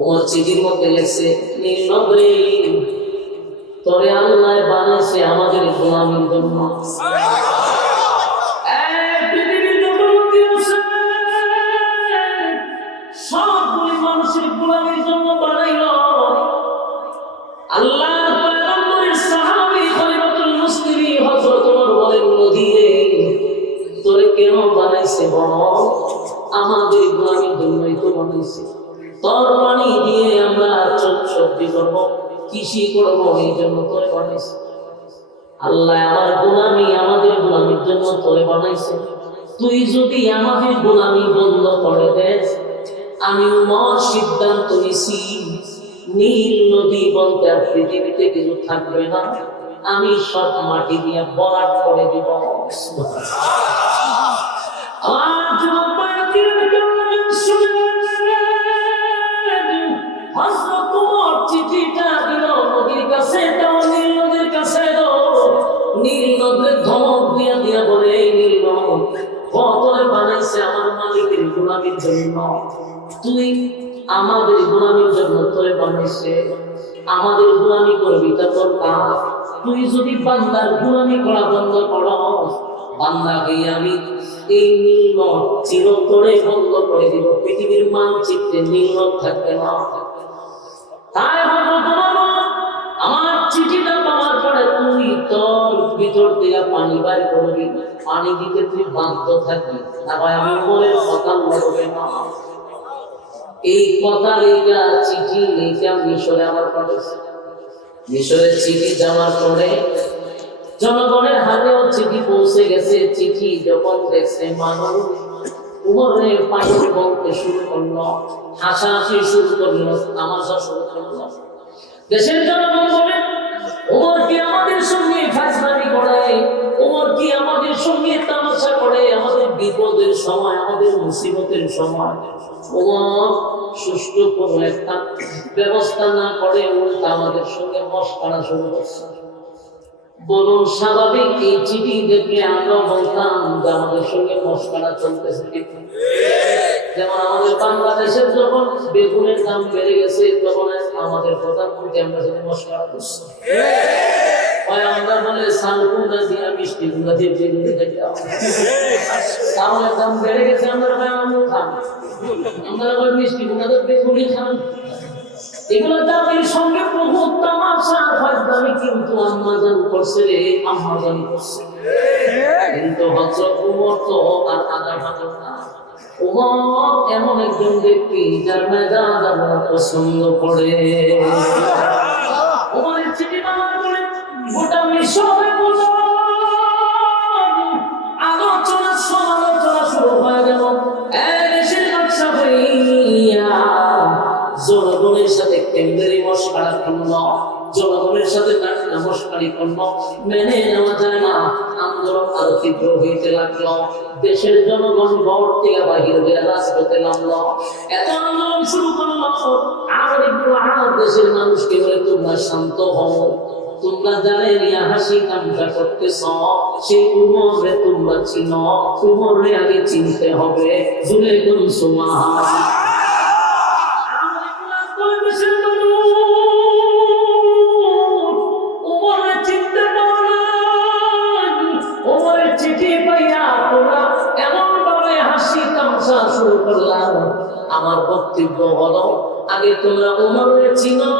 ওমর চিঠির মধ্যে লেখছে, নীল নগরী তোরে আল্লাহ বানাইছে আমাদের গোলামীর জন্য। পৃথিবীর যত নদী আছে সবগুলি মানুষের গোলামীর জন্য বানাইল। আল্লাহ পয়গম্বরের সাহাবী খলিফাতুল মুসলিমিন হযরত ওমর বলেন, নদী রে তোরে কেন বানাইছে বল? আমাদের গোলামীর জন্যই তো বানাইছে। তোর পানি দিয়ে আমরা সবজি করব, কৃষি করব, এই জন্য তোরে বানাইছে। আল্লাহ আমার গোলামি আমাদের গোলামির জন্য তোরে বানাইছে। তুই যদি আমাদের গোলামি বন্ধ করে দেস, আমি উমর সিদ্ধান্ত নিছি নীল নদী বলতে আর পৃথিবীতে কিছু থাকবে না, আমি সব মাটি দিয়ে ভরাট করে দিব। আমার হযরত ওমর চিঠিটা দিল নদীর কাছে, দাও নীল নদীর কাছে দাও। নীল নদের ধমক দিয়া দিয়া বলে, এই নীল নদ তোরে বানাইছে আমার মালিকের গোলামির জন্য, তুই আমাদের গোলামির জন্য তোরে বানাইছে, আমাদের গোলামি করবি তা তোর কাজ। তুই যদি বান্দার গোলামি করা বন্ধ করস, বান্দাকে আমি এই নীল নদ চিরতরে বন্ধ করে দিব, পৃথিবীর মানচিত্রে নীল নদ থাকবে না। তাই আমার চিঠিটা পাওয়ার পরে তুই তোর ভিতর থেকে পানি বাইর করবি, পানি দিতে তুই বাধ্য থাকবি, না ভাই আমি বলে কথা বলবে না। এই কথা লেখা চিঠি লেখা মিশরে আমার পাঠাইছে। মিশরের চিঠি যাওয়ার পরে জনগণের হাতেও চিঠি পৌঁছে গেছে। চিঠি যখন দেখছে মানুষ উমরের পাগল বলতে শুরু করলো, হাসাহাসি শুরু করলো, তামাশা শুরু করলো। দেশের জনগণ বলে, ওমর কি আমাদের সঙ্গে ফাজলামি করে, ওমর কি আমাদের সঙ্গে তামাশা করে, আমাদের বিপদের সময়, আমাদের মুসিবতের সময় ওমর সুষ্ঠু কোনো একটা ব্যবস্থা না করে উল্টা আমাদের সঙ্গে মশকরা শুরু করছে। বলুন স্বাভাবিক এই চিঠি দেখলে আমরা বলতাম যে আমাদের সঙ্গে মশকরা চলতেছে। যেমন আমাদের বাংলাদেশের যখন বেগুনের দাম বেড়ে গেছে তখন আমাদের প্রধানমন্ত্রী আমরা যদি মশকরা করছি, আমরা বলে সাল কুমড়া দিয়া মিষ্টি কুমড়া দিয়ে বেগুনি খেতাম। চাউলের দাম বেড়ে গেছে আমরা আলু খান, আমরা আবার মিষ্টি কুমড়া দিয়ে বেগুনি খান। এগুলো দামের সঙ্গে বহু তামাশা ফাজলামি কিন্তু আম্মাজান করছে রে, আম্মাজান করছে। কিন্তু হযরত ওমর তো আর আদা ভাঙল না। ওমর এমন একজন ব্যক্তি যার মেজাজ আল্লাহ পছন্দ করে। ওমরের চিঠি পাওয়ার পরে গোটা মিশরে আলোচনা সমালোচনা শুরু হয়ে গেল। দেশের নকশা হইয়া জনগণের সাথে কেন্দ্রের মশকরা করলো, জনগণের সাথে মশকরি করলো, মেনে নেওয়া যায় না। আন্দোলন আরো তীব্র হইতে লাগলো। দেশের জনগণ ঘর থেকে বাহির হয়ে রাজপথে নামলো, এত আন্দোলন শুরু করলো। আর একটু দেশের মানুষকে বলে, তোমরা শান্ত হও, তোমরা যারা নিয়ে হাসি তামাশা করতেছ সেই উমরে তোমরা চিনো, উমরে আগে চিনতে হবে। জুলে গুন সুবহানাল্লাহ। আমার বক্তব্য হলো, আগে তোমরা উমরের চিনো,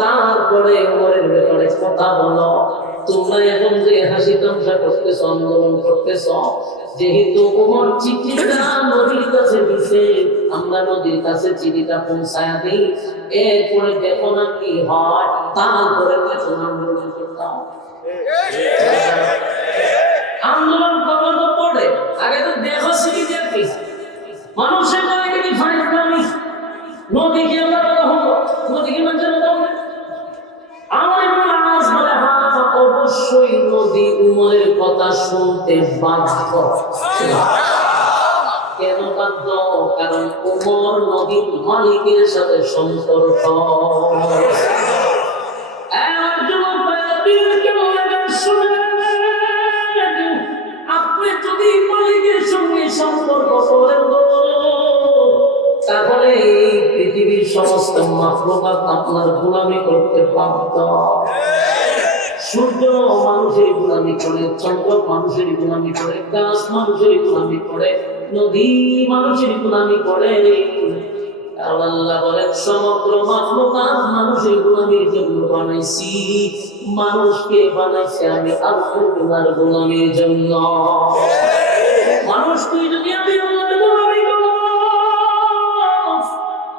তারপরে উমরের ব্যাপারে কথা বলো। তোমরা এখন যে হাসি তামাশা করতেছ, আন্দোলন করতেছ, যেহেতু উমর চিঠিটা নদীর কাছে দিছে, আমরা নদীর কাছে চিঠিটা পৌঁছায় দিই, এরপরে দেখো না কি হয়, তারপরে দেখো আন্দোলন করতাম। আন্দোলন করার তো পড়ে, আগে তো দেখো চিঠি দেখি মানুষের নদীকে আমরা বলা হবো, নদীকে মানুষের বলা হবে। আমার আওয়াজ বলে, হ্যাঁ অবশ্যই নদী উমরের কথা শুনতে বাধ্য। কেন বাধ্য? কারণ উমর নদীর মালিকের সাথে সম্পর্ক। আপনি যদি মালিকের সঙ্গে সম্পর্ক করেন তাহলে এই পৃথিবীর সমস্ত মাখলুকাত আপনার গোলামি করতে বাধ্য। সূর্য মানুষের গোলামি করে, চন্দ্র মানুষের গোলামি করে, গাছ মানুষের গোলামি করে, নদী মানুষের গোলামি করে। আর আল্লাহ বলেন সমগ্র মাখলুকাত মানুষের গোলামির জন্য বানাইছি। মানুষকে বানাইছি আমি আল্লাহর গোলামির জন্য। মানুষ তুই যদি আমি আল্লাহর গোলামি করো,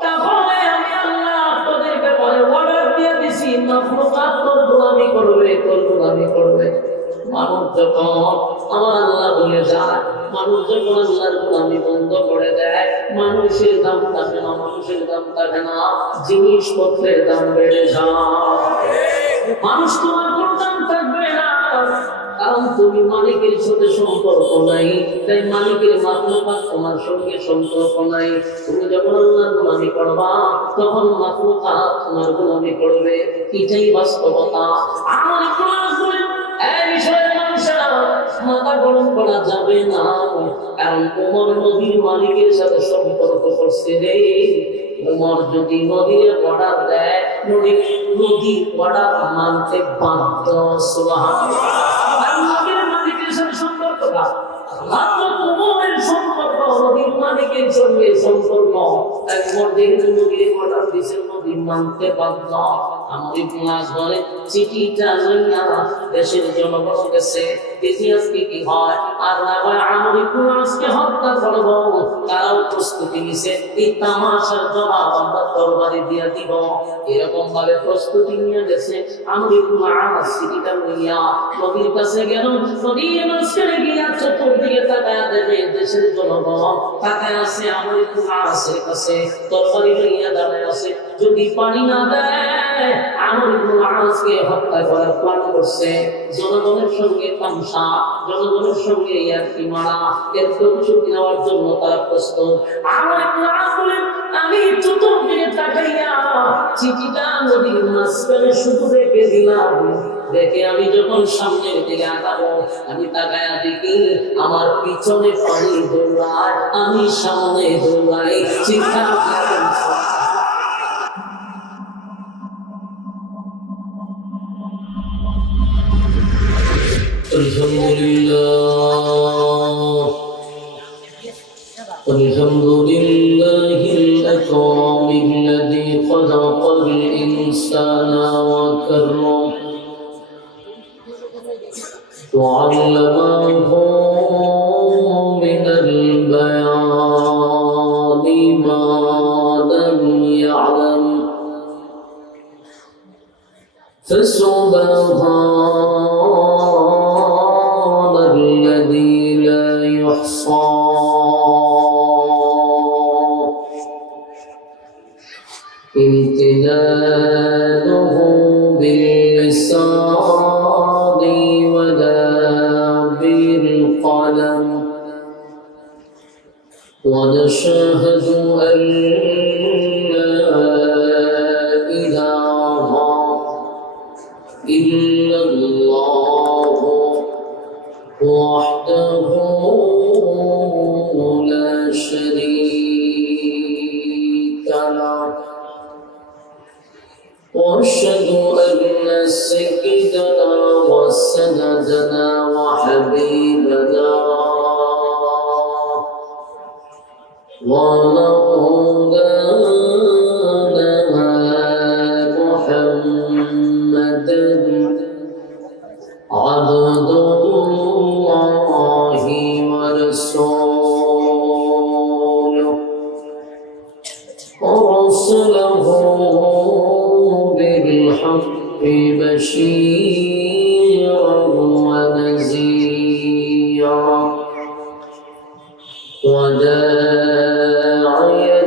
তাহলে আমি আল্লাহ তোদের ব্যাপারে অর্ডার দিয়ে দিছি, মাখলুকাত তোর গোলামি করবে, তোর গোলামি করবে। মানুষ যখন আমার আল্লাহ বলে যায়, মানুষ যখন আল্লাহর গোলামি বন্ধ করে দেয়, মানুষের দাম থাকে না, মানুষের দাম থাকে না, জিনিসপত্রের দাম বেড়ে যায়। মানুষ তোমার কোনো দাম থাকবে না, কারণ তুমি মালিকের সাথে সম্পর্ক নাই, তাই মালিকের মাখলুকাত তোমার সঙ্গে সম্পর্ক নাই। তুমি যখন আল্লাহর গোলামি করবা, তখন মাখলুকাত তোমার গোলামি করবে। এটাই বাস্তবতা। আমার কোরআন বলে এই বিষয়ে মানুষেরা মাথা গরম করা যাবে না, কারণ ওমর নবীর মালিকের সাথে সম্পর্ক করছে রে। ওমর যদি নদীর অর্ডার দেয়, নদী অর্ডার মানতে বাধ্য। সুবহানাল্লাহ। আল্লাহর মালিকের সাথে সম্পর্ক না, মাত্র ওমরের সম্পর্ক নদীর মালিকের সঙ্গে সম্পর্ক। তাই ওমর যেহেতু নদীর অর্ডার দিয়েছে, নদী মানতে বাধ্য। আমার ইতিহাস বলে চিঠিটা লইয়া দেশের জনগণ গেছে, দেখি আজকে কি হয়। আর না হয় আমার ইতিহাসকে হত্যা করবো, তারাও প্রস্তুতি নিছে, এই তামাশার জবাব আমরা তরবারি দিয়া দিব। এরকম ভাবে প্রস্তুতি নিয়ে গেছে। আমার ইতিহাস চিঠিটা লইয়া নদীর কাছে গেল। নদীর মাঝখানে গিয়া চতুর্দিকে তাকায় দেখে দেশের জনগণ তাকায় আছে আমার ইতিহাসের কাছে, তরবারি লইয়া দাঁড়ায় আছে। যদি পানি না দেয়, আমর ইবনে আসকে হত্যা করার প্ল্যান করছে। জনগণের সঙ্গে তামসা, জনগণের সঙ্গে ইয়ার্কি মারা, এর প্রতিশোধ নেওয়ার জন্য তারা প্রস্তুত। আমর ইবনে আস বলেন, আমি চতুর্দিকে তাকাইয়া চিঠিটা নদীর মাঝখানে শুধু রেখে দিলাম। দেখে আমি যখন সামনের দিকে আগাবো, আমি তাকায়া দেখি আমার পিছনে পানি দৌড়ায়, আমি সামনে দৌড়াই। চিৎকার الحمد لله الأكرم الذي خلق الإنسان وكرم وعلمه من البيان ما لم يعلم فسبحان الذي لا يحصى امتداده باللسان ولا بالقلم ونشهد أن لا إله إلا الله وحده لا شريك له وأشهد أن سيدنا وسندنا وحبيبنا ومولانا محمدا عبد الله ورسوله ورسله بالحق بشيرا ونذيرا وداعيا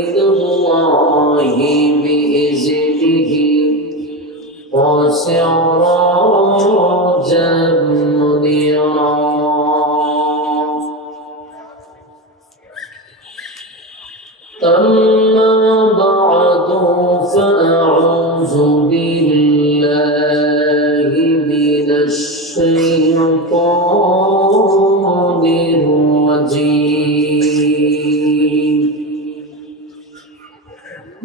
إلى الله بإذنه وسراجا منيرا. أما بعد فأعوذ بالله من الشيطان الرجيم.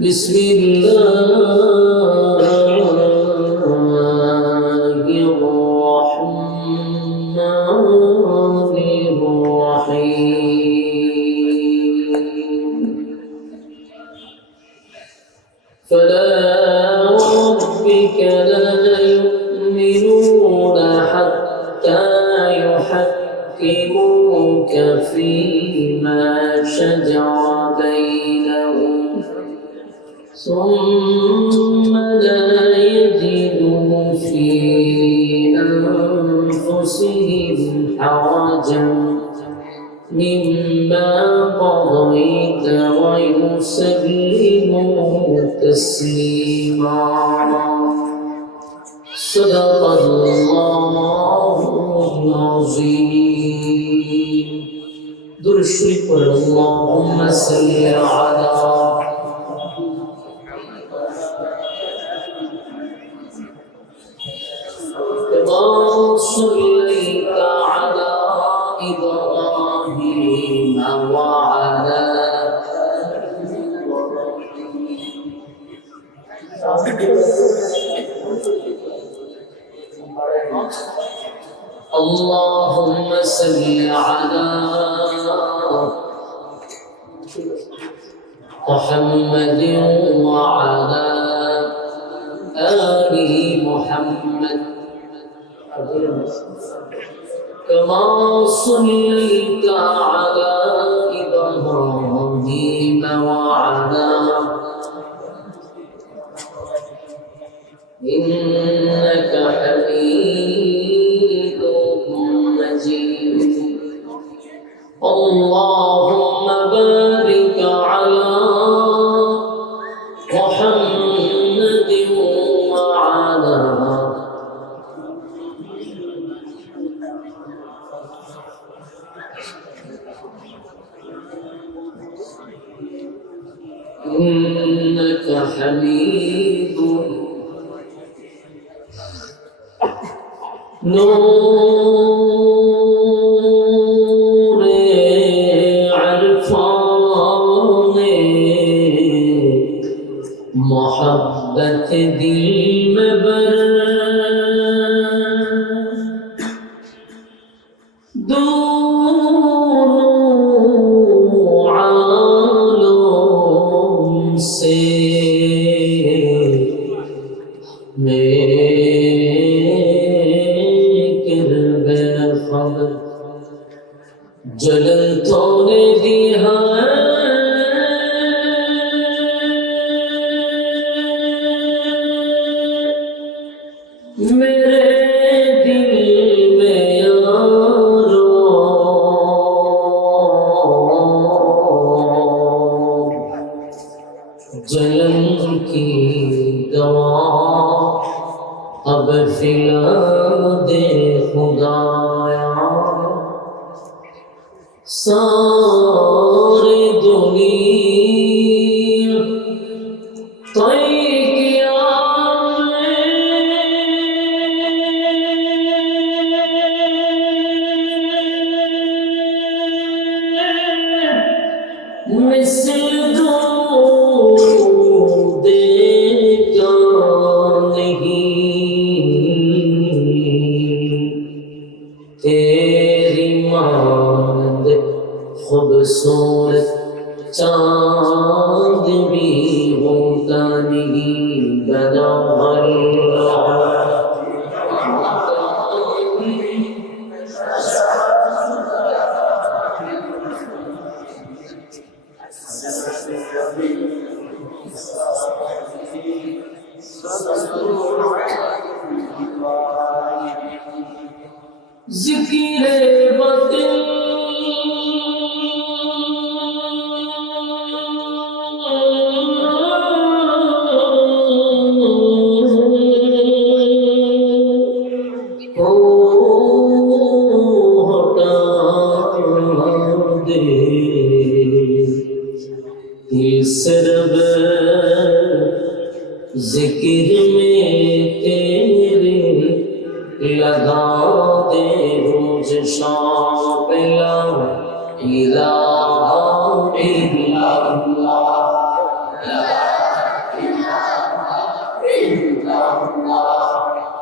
بسم الله الرحمن الرحيم فلا وربك لا يؤمنون حتى يحكموك فيما شجر بينهم ثم لا يجدوا في أنفسهم حرجا مما قضيت ويسلموا تسليما صدق الله العظيم درشق اللهم صل على كما صليت على إبراهيم وعلى اللهم صل على محمد وعلى آل محمد كما صليت على إبراهيم وعلى إنك حميد مجيد اللهم بارك على محمد وعلى إنك حميد نور عرفان محبت دل میں بر دونوں عالم سے جلل تو نے دی ہے میرے دل میں یارو جلن کی دوا اب پھیلا دے خدایا ساری دنیا طے کیا مثل دو دیکھا نہیں تیری مانند خوبصورت چاند بھی ہوتا نہیں بنا ذکر وطن صرف ذکر میں تیرے لگا دے روز شام لا الہ الا اللہ لا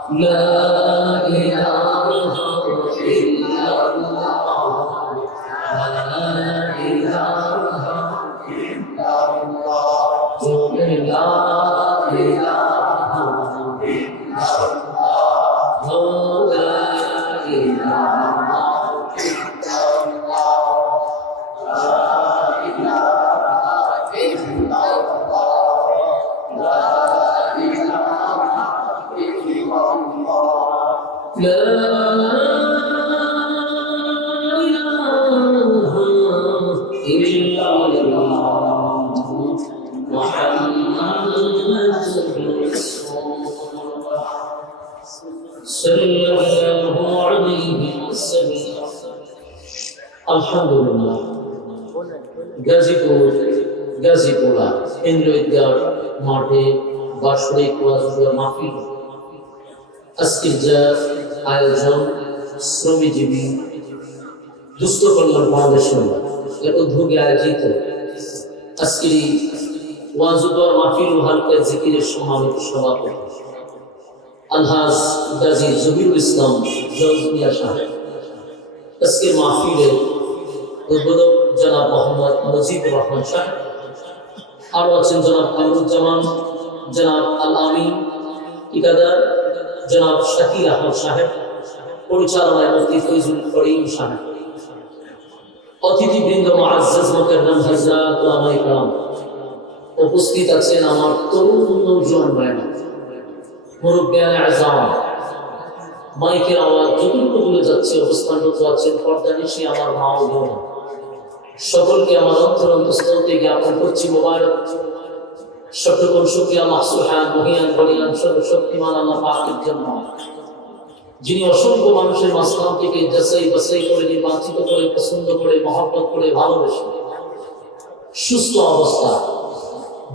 لا إله إلا الله لا إله إلا الله لا إله إلا الله لا আলহামদুলিল্লাহ গাজীপুরা ইন্দ্রবিদ্যার মাঠে বার্ষিক ওয়াজুয়া মাহফিল আজকের যা আয়োজন শ্রমজীবী দুস্থ কল্যাণ ফাউন্ডেশন এর উদ্যোগে আয়োজিত আজকের ওয়াজুয়া মাহফিল ও হালকা জিকিরের সম্মানিত সভাপতি আলহাজ গাজী জহিরুল ইসলাম জজমিয়া সাহেব আজকের মাহফিলের উদ্বোধক জনাব মোহাম্মদ মুজিবুর রহমান সাহেব আরো আছেন জনাব কামরুজ্জামান জনাব আল আমিন ঠিকাদার জনাব শাকির আহমদ সাহেব পরিচালনায় মুফতি ফৈজুল করিম সাহেব অতিথিবৃন্দ মুআজ্জাজ মুকাররম হযরত ওলামায়ে কেরাম উপস্থিত আছেন আমার তরুণ নওজোয়ান ভাইরা মুরব্বিয়ানে আযম মাইকের আওয়াজ যতটুকু দূরে যাচ্ছে অবস্থানরত আছেন পর্দানিশী আমার মা ও বোন সকলকে আমার অন্তরস্থল থেকে জ্ঞাপন করছি মোবারক সকল শুকরিয়া মাহসুহান মহিয়ান বলিয়ান সর্বশক্তিমান আল্লাহ পাকের জন্য যিনি অসংখ্য মানুষের মাঝখান থেকে যাচাই বাছাই করে নির্বাচিত করে পছন্দ করে মহব্বত করে ভালোবেসে সুস্থ অবস্থা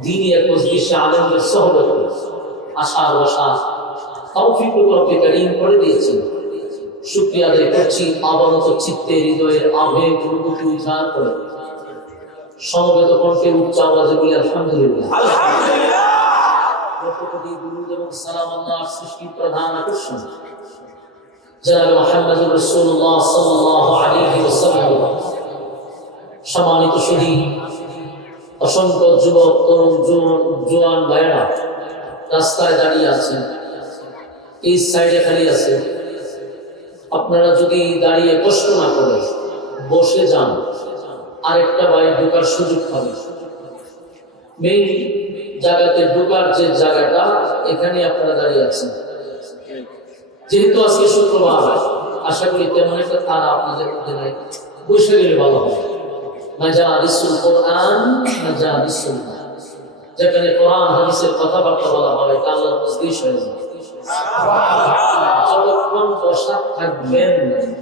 দ্বীনি এক মজলিসে আলেমদের সহবতে আশা বসা তৌফিক রব্বুল কারীম করে দিয়েছেন শুকরিয়া আদায় করছি আবারত চিত্তে হৃদয়ের আবেগ অনুভূতি উদ্ধার করে সমবেত কণ্ঠে উচ্চ আওয়াজে বলি আলহামদুলিল্লাহ আলহামদুলিল্লাহ কোটি দুরূদ এবং সালাম আল্লাহর সৃষ্টির প্রধান আকর্ষণ জনাব মুহাম্মদুর রাসূলুল্লাহ সাল্লাল্লাহু আলাইহি ওয়াসাল্লাম সম্মানিত সুধী অসংখ্য যুবক তরুণ জোয়ান ভাইরা রাস্তায় দাঁড়িয়ে আছেন এই সাইডে খালি আছে আপনারা যদি দাঁড়িয়ে কষ্ট না করেন বসে যান আরেকটা বাড়ি ঢোকার সুযোগ পাবেন মেইন জায়গাতে ঢোকার যে জায়গাটা এখানে আপনারা দাঁড়িয়ে আছেন যেহেতু আজকে শুক্রবার আশা করি তেমন একটা তারা আপনাদের মধ্যে নাই বসে গেলে ভালো হবে মাজালিসুল কোরআন মাজালিসুল যেখানে কোরআন হাদিসের কথাবার্তা বলা হবে তা আল্লাহর মজলিস হয়ে যাবে যতক্ষণ বসা থাকবেন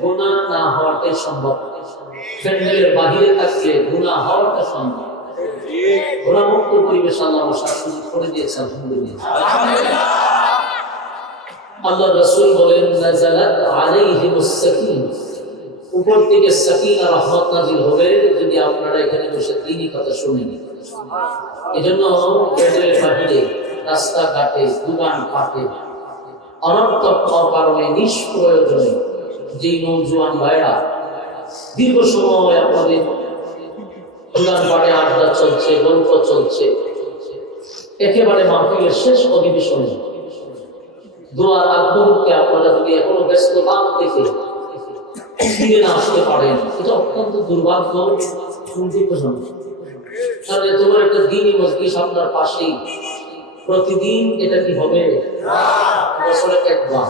গুনাহ না হওয়াটাই সম্ভব প্যান্ডেলের বাহিরে থাকলে গুনাহ হওয়াটা সম্ভব গুনাহমুক্ত পরিবেশ আল্লাহ বসার সুযোগ করে দিয়েছে আলহামদুলিল্লাহ আল্লাহ রাসূল বলেন নাযালাত আলাইহিমুস সাকিনাহ উপর থেকে সাকিনা রহমত নাযিল হবে যদি আপনারা এখানে বসে দ্বীনি কথা শুনেন এজন্য প্যান্ডেলের বাহিরে রাস্তাঘাটে দোকান পাটে অনর্থক কারণে নিষ্প্রয়োজনে যে নওজোয়ান ভাইরা দীর্ঘ সময় আপনাদের দোকান পাটে আড্ডা চলছে গল্প চলছে একেবারে মাহফিলের শেষ অধিবেশনে দোয়ার আগ মুহূর্তে আপনারা যদি এখনো ব্যস্ততা দেখে ফিরে না আসতে পারেন এটা অত্যন্ত দুর্ভাগ্য দুঃখজনক কারণ তোমার একটা দ্বীনি মজলিস আপনার পাশেই প্রতিদিন এটা কি হবে বছরে একবার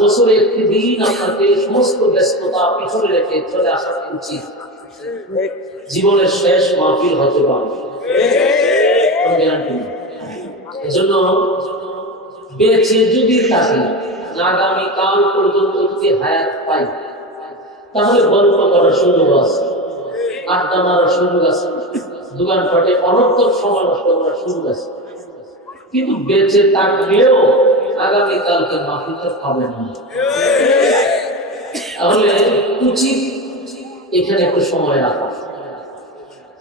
বছরে একটি দিন আপনাকে সমস্ত ব্যস্ততা পিছনে রেখে চলে আসা উচিত জীবনের শেষ মাহফিল হতে পারে এজন্য বেঁচে যদি থাকি আগামী কাল পর্যন্ত যদি হায়াত পাই তাহলে গল্প করার সুযোগ আছে আড্ডা মারার সুযোগ আছে দোকানপাটে অনর্থক সময় নষ্ট করার সুযোগ আছে কিন্তু বেঁচে থাকলেও আগামী কালকে মাহফিলটা পাবে না তাহলে উচিত এখানে একটু সময় রাখা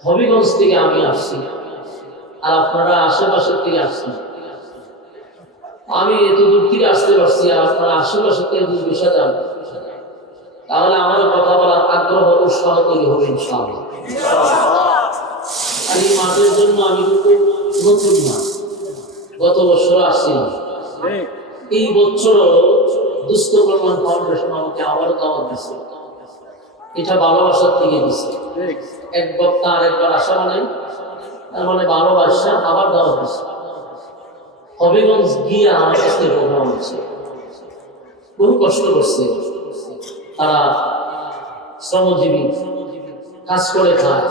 হবিগঞ্জ থেকে আমি আসছি আর আপনারা আশেপাশের থেকে আসছেন আমি এত দূর থেকে আসতে পারছি, আপনারা আশেপাশে কেউ যদি বসে যান তাহলে আমার কথা বলার আগ্রহ উৎসাহ তৈরি হবে ইনশাআল্লাহ। আর এই মাঠের জন্য আমি কিন্তু নতুন না, গত বছর আসছিলাম, এই বছরও দুস্থ কল্যাণ ফাউন্ডেশন আমাকে আবার দাওয়াত দিচ্ছে। এটা ভালোবাসার থেকে দিচ্ছে। এক বক্তা আরেকবার আসা মানে তার মানে ভালোবাসা, আবার দাওয়াত দিচ্ছে। হবিগঞ্জ গিয়ে আমার কাছে প্রোগ্রাম হচ্ছে, বহু কষ্ট করছে তারা, শ্রমজীবী, কাজ করে খায়,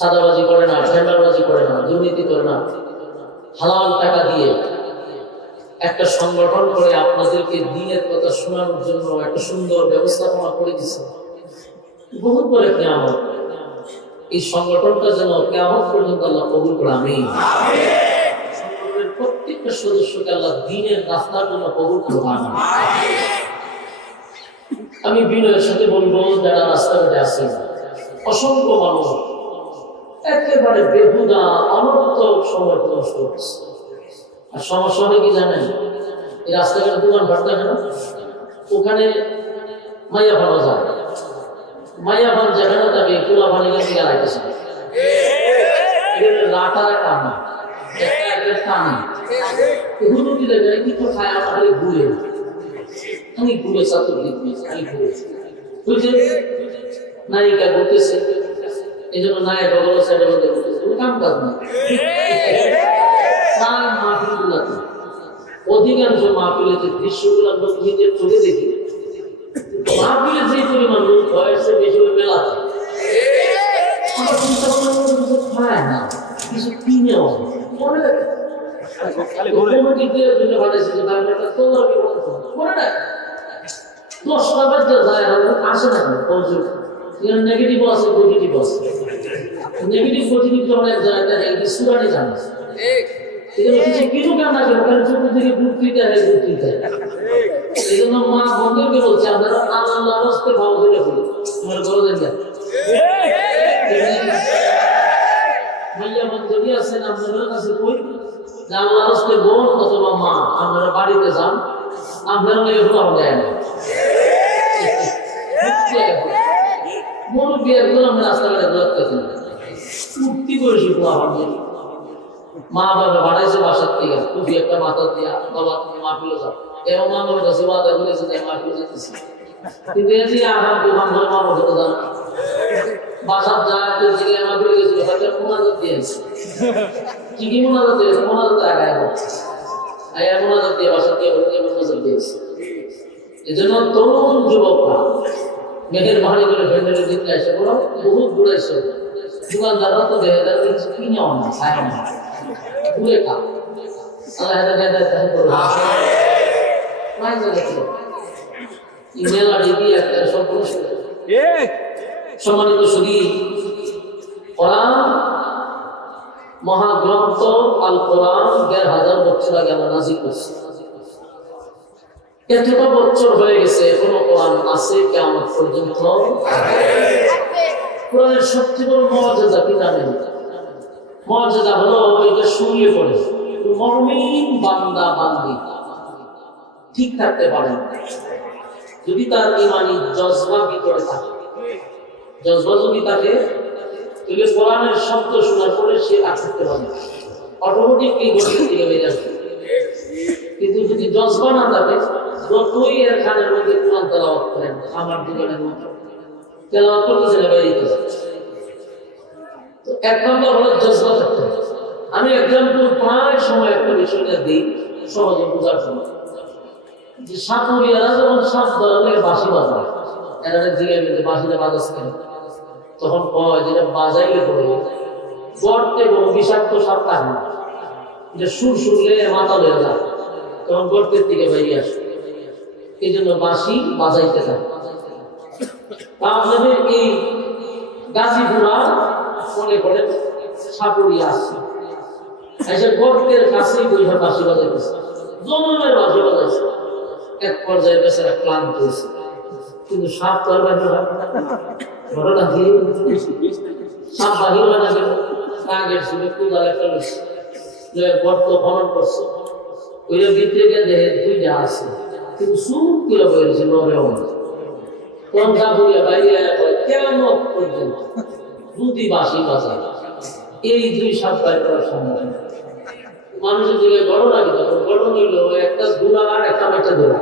সাদাবাজি করে না, টেন্ডারবাজি করে না, দুর্নীতি করে না, হালাল টাকা দিয়ে একটা সংগঠন করে আপনাদেরকে দিনের কথা শোনানোর জন্য একটা সুন্দর ব্যবস্থাপনা করে দিচ্ছে। বহুত বলে কিয়ামত, এই সংগঠনটা যেন কিয়ামত পর্যন্ত আল্লাহ কবুল করে। আমিন। সংগঠনের প্রত্যেকটা সদস্যকে আল্লাহ দিনের রাস্তার জন্য কবুল করে। আমিন। আমি বিনয়ের সাথে বলবো, যারা রাস্তাঘাটে আছেন, অসংখ্য মানুষ একেবারে বেহুদা অনর্থক সময় নষ্ট করছে। আর সমস্যা হবে কি জানেন, এই রাস্তাঘাটে দোকান ভাট থাকে না, ওখানে মাইয়া পাওয়া যায়, মাইয়া পান যেখানে যাবে পোলা পানি দিকে রাখতেছে, রাটারে কানা টানে এগুলো কি দেখবে কিন্তু খায় আমার ঘুরে, আমি ঘুরে চাতুর দিচ্ছি, আমি ঘুরে ওই যে নায়িকা ঘুরতেছে, এই জন্য নায়িকা বলো সাইডের মধ্যে ঘুরতেছে, ওই কাম কাজ না। তার মাহফিল গুলাতে, অধিকাংশ মাহফিলেতে দৃশ্যগুলো আমরা নিজের চোখে দেখি, মাহফিলে যে পরিমাণ লোক বয়সে বেশি ওই মেলাতে আমরা চিন্তা ভাবনা করে কিছু খায় না, কিছু কিনেও মনে রাখে কমিটি দিয়ে দুটো ভাটাইছে যে একটা তোলার মনে রাখে 10টা বাজতে যায় আসে না কেন, নেগেটিভ আছে পজিটিভ আছে, নেগেটিভ পজিটিভ যখন এক জায়গায় একটা সুরানি জানা কিছু কিনুক না কেন, কারণ চোখের দিকে ঘুরতে হয় ঘুরতে হয়। এই জন্য মা বন্ধুকে বলছে আপনারা আল্লাহ রাস্তে ভাব ধরে বলি তোমার বড় দেন মাইয়া বন্ধুই আছেন আপনাদের কাছে কই যে আল্লাহ রাস্তে বোন অথবা মা আপনারা বাড়িতে যান, আপনারা এগুলো দেয় না মুরব্বী একজন আমরা রাস্তাঘাটে ঘুরতেছেন উঠতি করেছি মা বাবা বাড়াইছে বাসার থেকে টুপি একটা মাথা দিয়া, বাবা তুমি মাহফিলে যাও, এবং মা বাবার কাছে বাধা করেছে তাই মাহফিলে যেতেছি, কিন্তু এটি আহার দোকান ধরে মা বাবা যান বাসার যায় তো জিগে মাহফিলে গেছিল হয়তো মোনাজাত দিয়েছে, ঠিকই মোনাজাত দিয়েছে, মোনাজাত আগায় আয়া মোনাজাত দিয়ে বাসার দিয়ে মোনাজাত দিয়েছে। এই জন্য তরুণ যুবকরা মেঘের বাহারি করে ভেন্ডারের দিকে আসে, ওরা বহুত দূরাইছে, দোকানদাররা তো দেখে তাদের কিছু কিনেও না, খায় না, ঘুরে খা। আল্লাহ হেদায়েত করুন। সম্মানিত সুধী, কোরআন মহাগ্রন্থ আল কোরআন ১,৫০০ বছর আগে আমরা নাযিল করছি। এতটা বছর হয়ে গেছে, এখনো কোরআন আছে কিয়ামত পর্যন্ত। কোরআনের সবচেয়ে বড় মুআজিজা কি জানেন? মুআজিজা হলো এটা শুনলে পড়ে মুমিন বান্দা বান্দি ঠিক থাকতে পারে যদি তার ঈমানি জজবা ভিতরে থাকে। জজবা যদি থাকে তাহলে কোরআনের শব্দ শোনার পরে সে আর থাকতে পারে, অটোমেটিকলি গতির দিকে বেরিয়ে আসবে। কিন্তু যদি জজবা না থাকে, যতই এর কানের মধ্যে কোরআন তেলাওয়াত করেন, আমার দোকানের মতো তেলাওয়াত করতেছে না, বেরিয়ে যাচ্ছে। তো এক নম্বর হলো জজবা থাকতে হবে। আমি এক্সাম্পল প্রায় সময় একটা বিষয়টা দিই সহজে বোঝার জন্য, যে সাপুরিয়ারা যখন সাপ ধরলে বাঁশি বাজায়, এরা জিজ্ঞাসা করতে বাঁশিটা বাজাস কেন, তখন কয় যেটা বাজাইলে পড়ে গর্তে কোনো বিষাক্ত সাপ থাকে না, যে সুর শুনলে মাথা হয়ে যায়, তখন গর্তের দিকে বেরিয়ে আসে, এই জন্য বাঁশি বাজাইতে থাকে। আপনাদের এই গাজীপুরা মনে করে সাপুরিয়া আসছে, এসে গর্তের কাছেই বইটা বাঁশি বাজাইতেছে, জনমের বাঁশি বাজাইছে। এক পর্যায়ে বেচারা ক্লান্ত হয়েছে, কিন্তু সাপ তো আর বাহির হয় ঘটনা দিয়ে সাপ বাহির হয় না কেন, কাগের শুনে কুদালে ফেলেছে, গর্ত খনন করছে, ওইটা ভিতরে গিয়ে দেখে দুইটা আছে কিন্তু সুপ করে বলেছে নরেও কোন কাপড়িয়া বাইরে কেমন পর্যন্ত দুটি বাসি বাজার এই দুই সাপ্তাহ করার সম্ভব মানুষের দিকে বড় লাগে তখন বড় হইল একটা দুরা আর একটা মেটা দুরা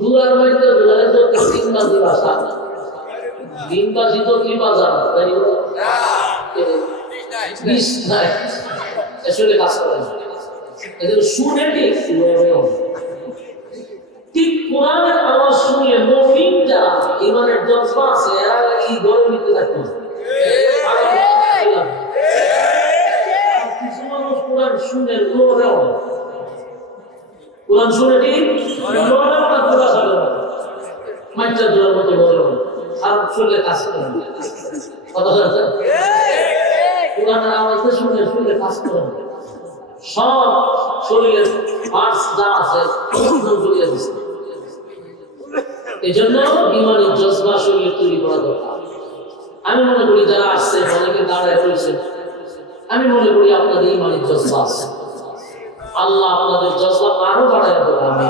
দুরার বাড়িতে দুরারে তো তিন বাজি বাসা তিন বাজি তো কি বাজার তাই বিষ নাই আসলে কাজ করে না এদের শুনে ঠিক কোরআনের আওয়াজ শুনলে মুমিন যারা ইমানের জজ্বা আছে এরা এই ঘরের ভিতরে থাকবে কিছু মানুষ কোরআন শুনে লোরেও কোরআন শুনে ঠিক লোরেও না তোরা যাবে না মাইটা দূরের মতো লোরেও আর শুনলে কাজ করে না কথা বলতে কোরআনের আওয়াজ শুনে শুনলে কাজ করে না সব শরীরের পার্টস যা আছে জড়িয়ে দিচ্ছে এই জন্য ইমানের জজবা শরীরে তৈরি করা দরকার আমি মনে করি যারা আসছে অনেকে দাঁড়ায় রয়েছে আমি মনে করি আপনাদের ইমানের জজবা আছে আল্লাহ আপনাদের জজবা আরো বাড়ায় দেবো আমি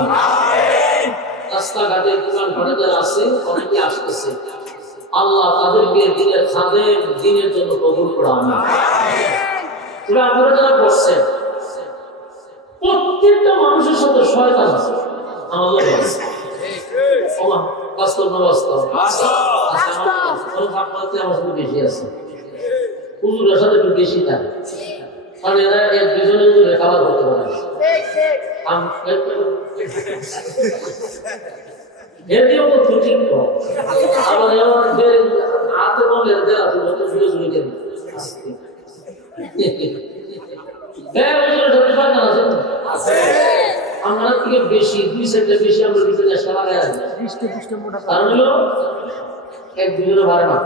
রাস্তাঘাটে দোকান ঘরে যারা আছে অনেকে আসতেছে আল্লাহ তাদেরকে দিনের খাদেম দিনের জন্য কবুল করা আমি আপনারা যারা করছেন প্রত্যেকটা মানুষের সাথে শয়তান আছে আমাদের আছে বাস্তব না বাস্তব আমার সাথে বেশি আছে হুজুরের সাথে একটু বেশি থাকে কারণ এরা এক দুজনের জন্য খাবার করতে পারে এদিও তো ত্রুটি আবার হাতে বলে দেওয়া তুমি জুড়ে জুড়ে কেন আমরা থেকে বেশি 2 সেন্টে বেশি আমরা ভিতরে আসতে লাগাই আছে কারণ হলো এক দুজনে ভাড়া না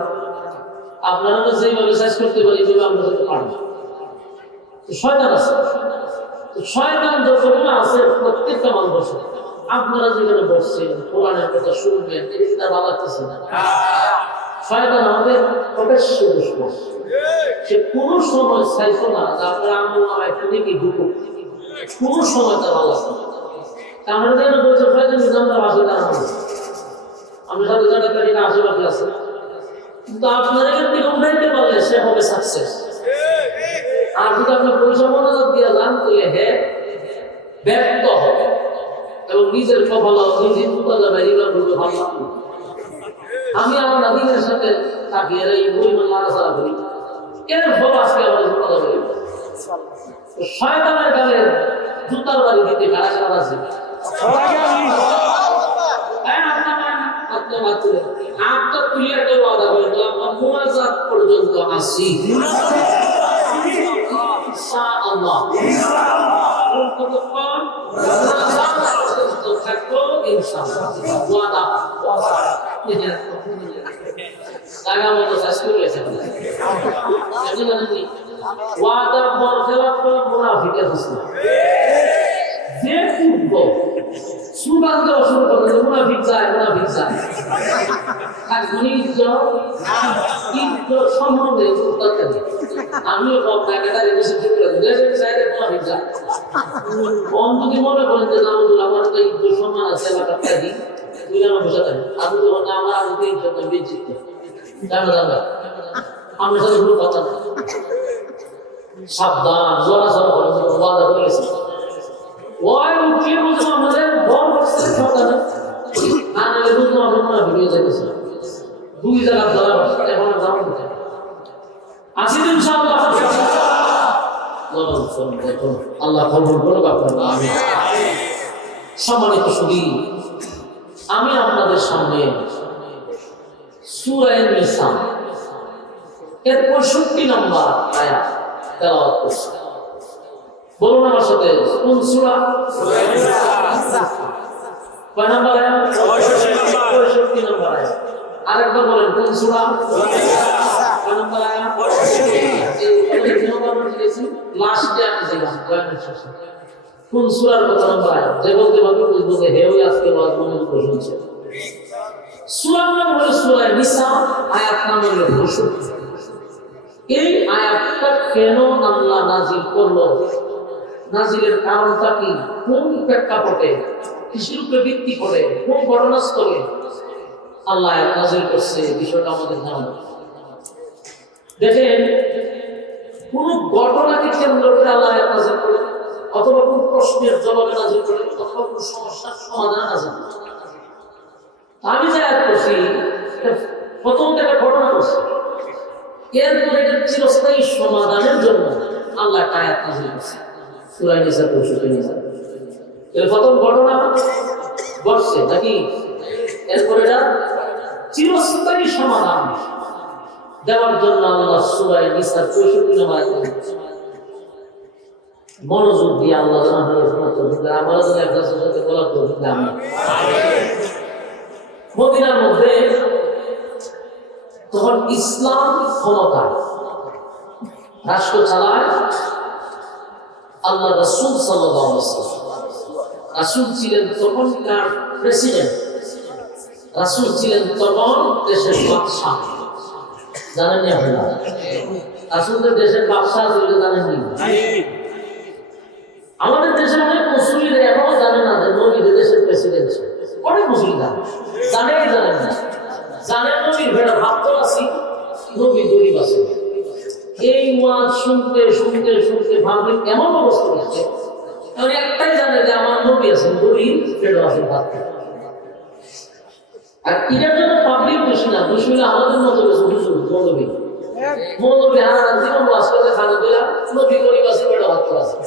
আপনারা তো যেভাবে সাইজ করতে পারি যেভাবে আমরা করতে পারবো শয়তান আছে শয়তান যতগুলো আছে প্রত্যেকটা মানুষ আপনারা যেখানে বসছেন কোরআনের কথা শুনবেন এটা ভালো লাগতেছে না শয়তান আমাদের প্রকাশ্য দুশ্মন সে কোনো সময় চাইতো না যে আপনারা আমার একটা নেকি ঢুকুক কোনো সময় তার ভালো লাগতো আমরা যেন বলছে শয়তান নিজামটা বাসে তারা আমরা সাথে যারা তারিখে আশেপাশে আছে কিন্তু আপনারা এখান থেকে উঠাইতে পারলে সে হবে সাকসেস আর যদি আপনার পরিচালনা দিয়ে যান তাহলে হ্যাঁ ব্যর্থ হবে এবং নিজের কপালা নিজে উঠা যাবে এগুলো বলতে ভালো লাগবে আমি আমার নাদিনের সাথে থাকি এরা এই পরিমাণ নাড়াচাড়া করি এর ফল আজকে আমাদের উঠা যাবে শয়তানের গালে জুতার বাড়ি দিতে কারা কারা আছে আটটা ক্লিয়ার করে আদা করে আপনার মুনাজাত পর্যন্ত আসি ইনশাআল্লাহ কতক্ষণ পর্যন্ত থাকবো ইনশাআল্লাহ ওয়াদা জায়গা মতো শেষ করে গেছে ওয়াদা বরখেলাপ করে মুনাফিকের হাসনা যে পূর্ব সুবাদ দেওয়া শুরু করবে মুনাফিক যায় সম্বন্ধে আমিও কম টাকাটা রেখেছি ঠিক করে মুনাফিক যায় যদি মনে করেন যে আমার তো ঈদ সম্মান আছে এলাকার দিই বসে থাকি আমি তো আমার আগে বেঞ্চিত জানা জানা আমার সাথে কোনো কথা নেই সাবধান জোরাজোর করে ওয়াদা করে গেছে ওই উঠিয়ে বুঝবো আমাদের বল করছে কথা না না নিলে বুঝবো আমরা মনে ভিডিও যাইতেছে 2 জায়গা ধরা এখন দাম দিতে আসি দিন ইনশাআল্লাহ আল্লাহ কবুল করুক আপনারা আমিন সম্মানিত সুধী আমি আপনাদের সামনে সূরা নিসা এর 65 নম্বর আয়াত তেলাওয়াত করছি বলুন আমার সাথে কোন সূরা কয় নম্বর আয়াত 65 নম্বর আয়াত আরেকবার বলেন কোন সূরা কয় নম্বর আয়াত 65 নম্বর দিয়েছি লাস্টে আমি দিলাম কোন সূরার কত নম্বর আয়াত যে বলতে পারবে বুঝবো যে হে ওই আজকে ওয়াজ মনে করে শুনছে সূরার নাম হলো সূরা নিসা আয়াত নাম হলো 65 এই আয়াতটা কেন আল্লাহ নাজিল করলো, নাজিলের কারণটা কি, কোন প্রেক্ষাপটে, কিসের উপরে ভিত্তি করে, কোন ঘটনাস্থলে আল্লাহ আয়াত নাজিল করছে, বিষয়টা আমাদের জানা। দেখেন, কোন ঘটনাকে কেন্দ্র করে আল্লাহ আয়াত নাজিল করে, অথবা কোন প্রশ্নের জবাবে নাজিল করে, অথবা কোন সমস্যার সমাধান নাজিল করে। আমি যে আয়াত করছি, প্রথম একটা ঘটনা করছি, এরপরে এটা চিরস্থায়ী সমাধানের জন্য আল্লাহ একটা আয়াত নাজিল করছে। সূরা নিসা 65। এর প্রথম ঘটনা ঘটছে নাকি, এরপরে এটা চিরস্থায়ী সমাধান দেওয়ার জন্য আল্লাহ সূরা নিসা 65 নম্বর আয়াত নাজিল। মনোযোগ দিয়ে আল্লাহ জানা হয়ে আমরা যেন একজনের সাথে বলার তো মদিনার মধ্যে তখন ইসলাম ক্ষমতা রাষ্ট্র চালায় আল্লাহ রাসূল সাল্লাল্লাহু আলাইহি ওয়াসাল্লাম। রাসূল ছিলেন তখনকার প্রেসিডেন্ট, রাসূল ছিলেন তখন দেশের বাদশা। জানেন না আপনারা রাসূলদের দেশের বাদশা ছিল, জানেন না? আমাদের দেশের অনেক মুসলিমরা এখনো জানে না যে নবীদের দেশের প্রেসিডেন্ট ছিল। অনেক মুসলিম জানেন না, জানেন নবীর ভেড়া ভাবতে আছি, নবী গরিব আছে। এই ওয়াজ শুনতে শুনতে শুনতে ভাবলে এমন অবস্থা হচ্ছে, আমি একটাই জানে যে আমার নবী আছেন, গরিব ভেড়া আছে ভাবতে। আর এটার জন্য পাবলিক দোষী না, দোষী হলে আমাদের মতো মৌলবী মৌলবী হারা জীবন ওয়াজ করতে খানা দিলাম, নবী গরিব আছে, ভেড়া ভাবতে আছে।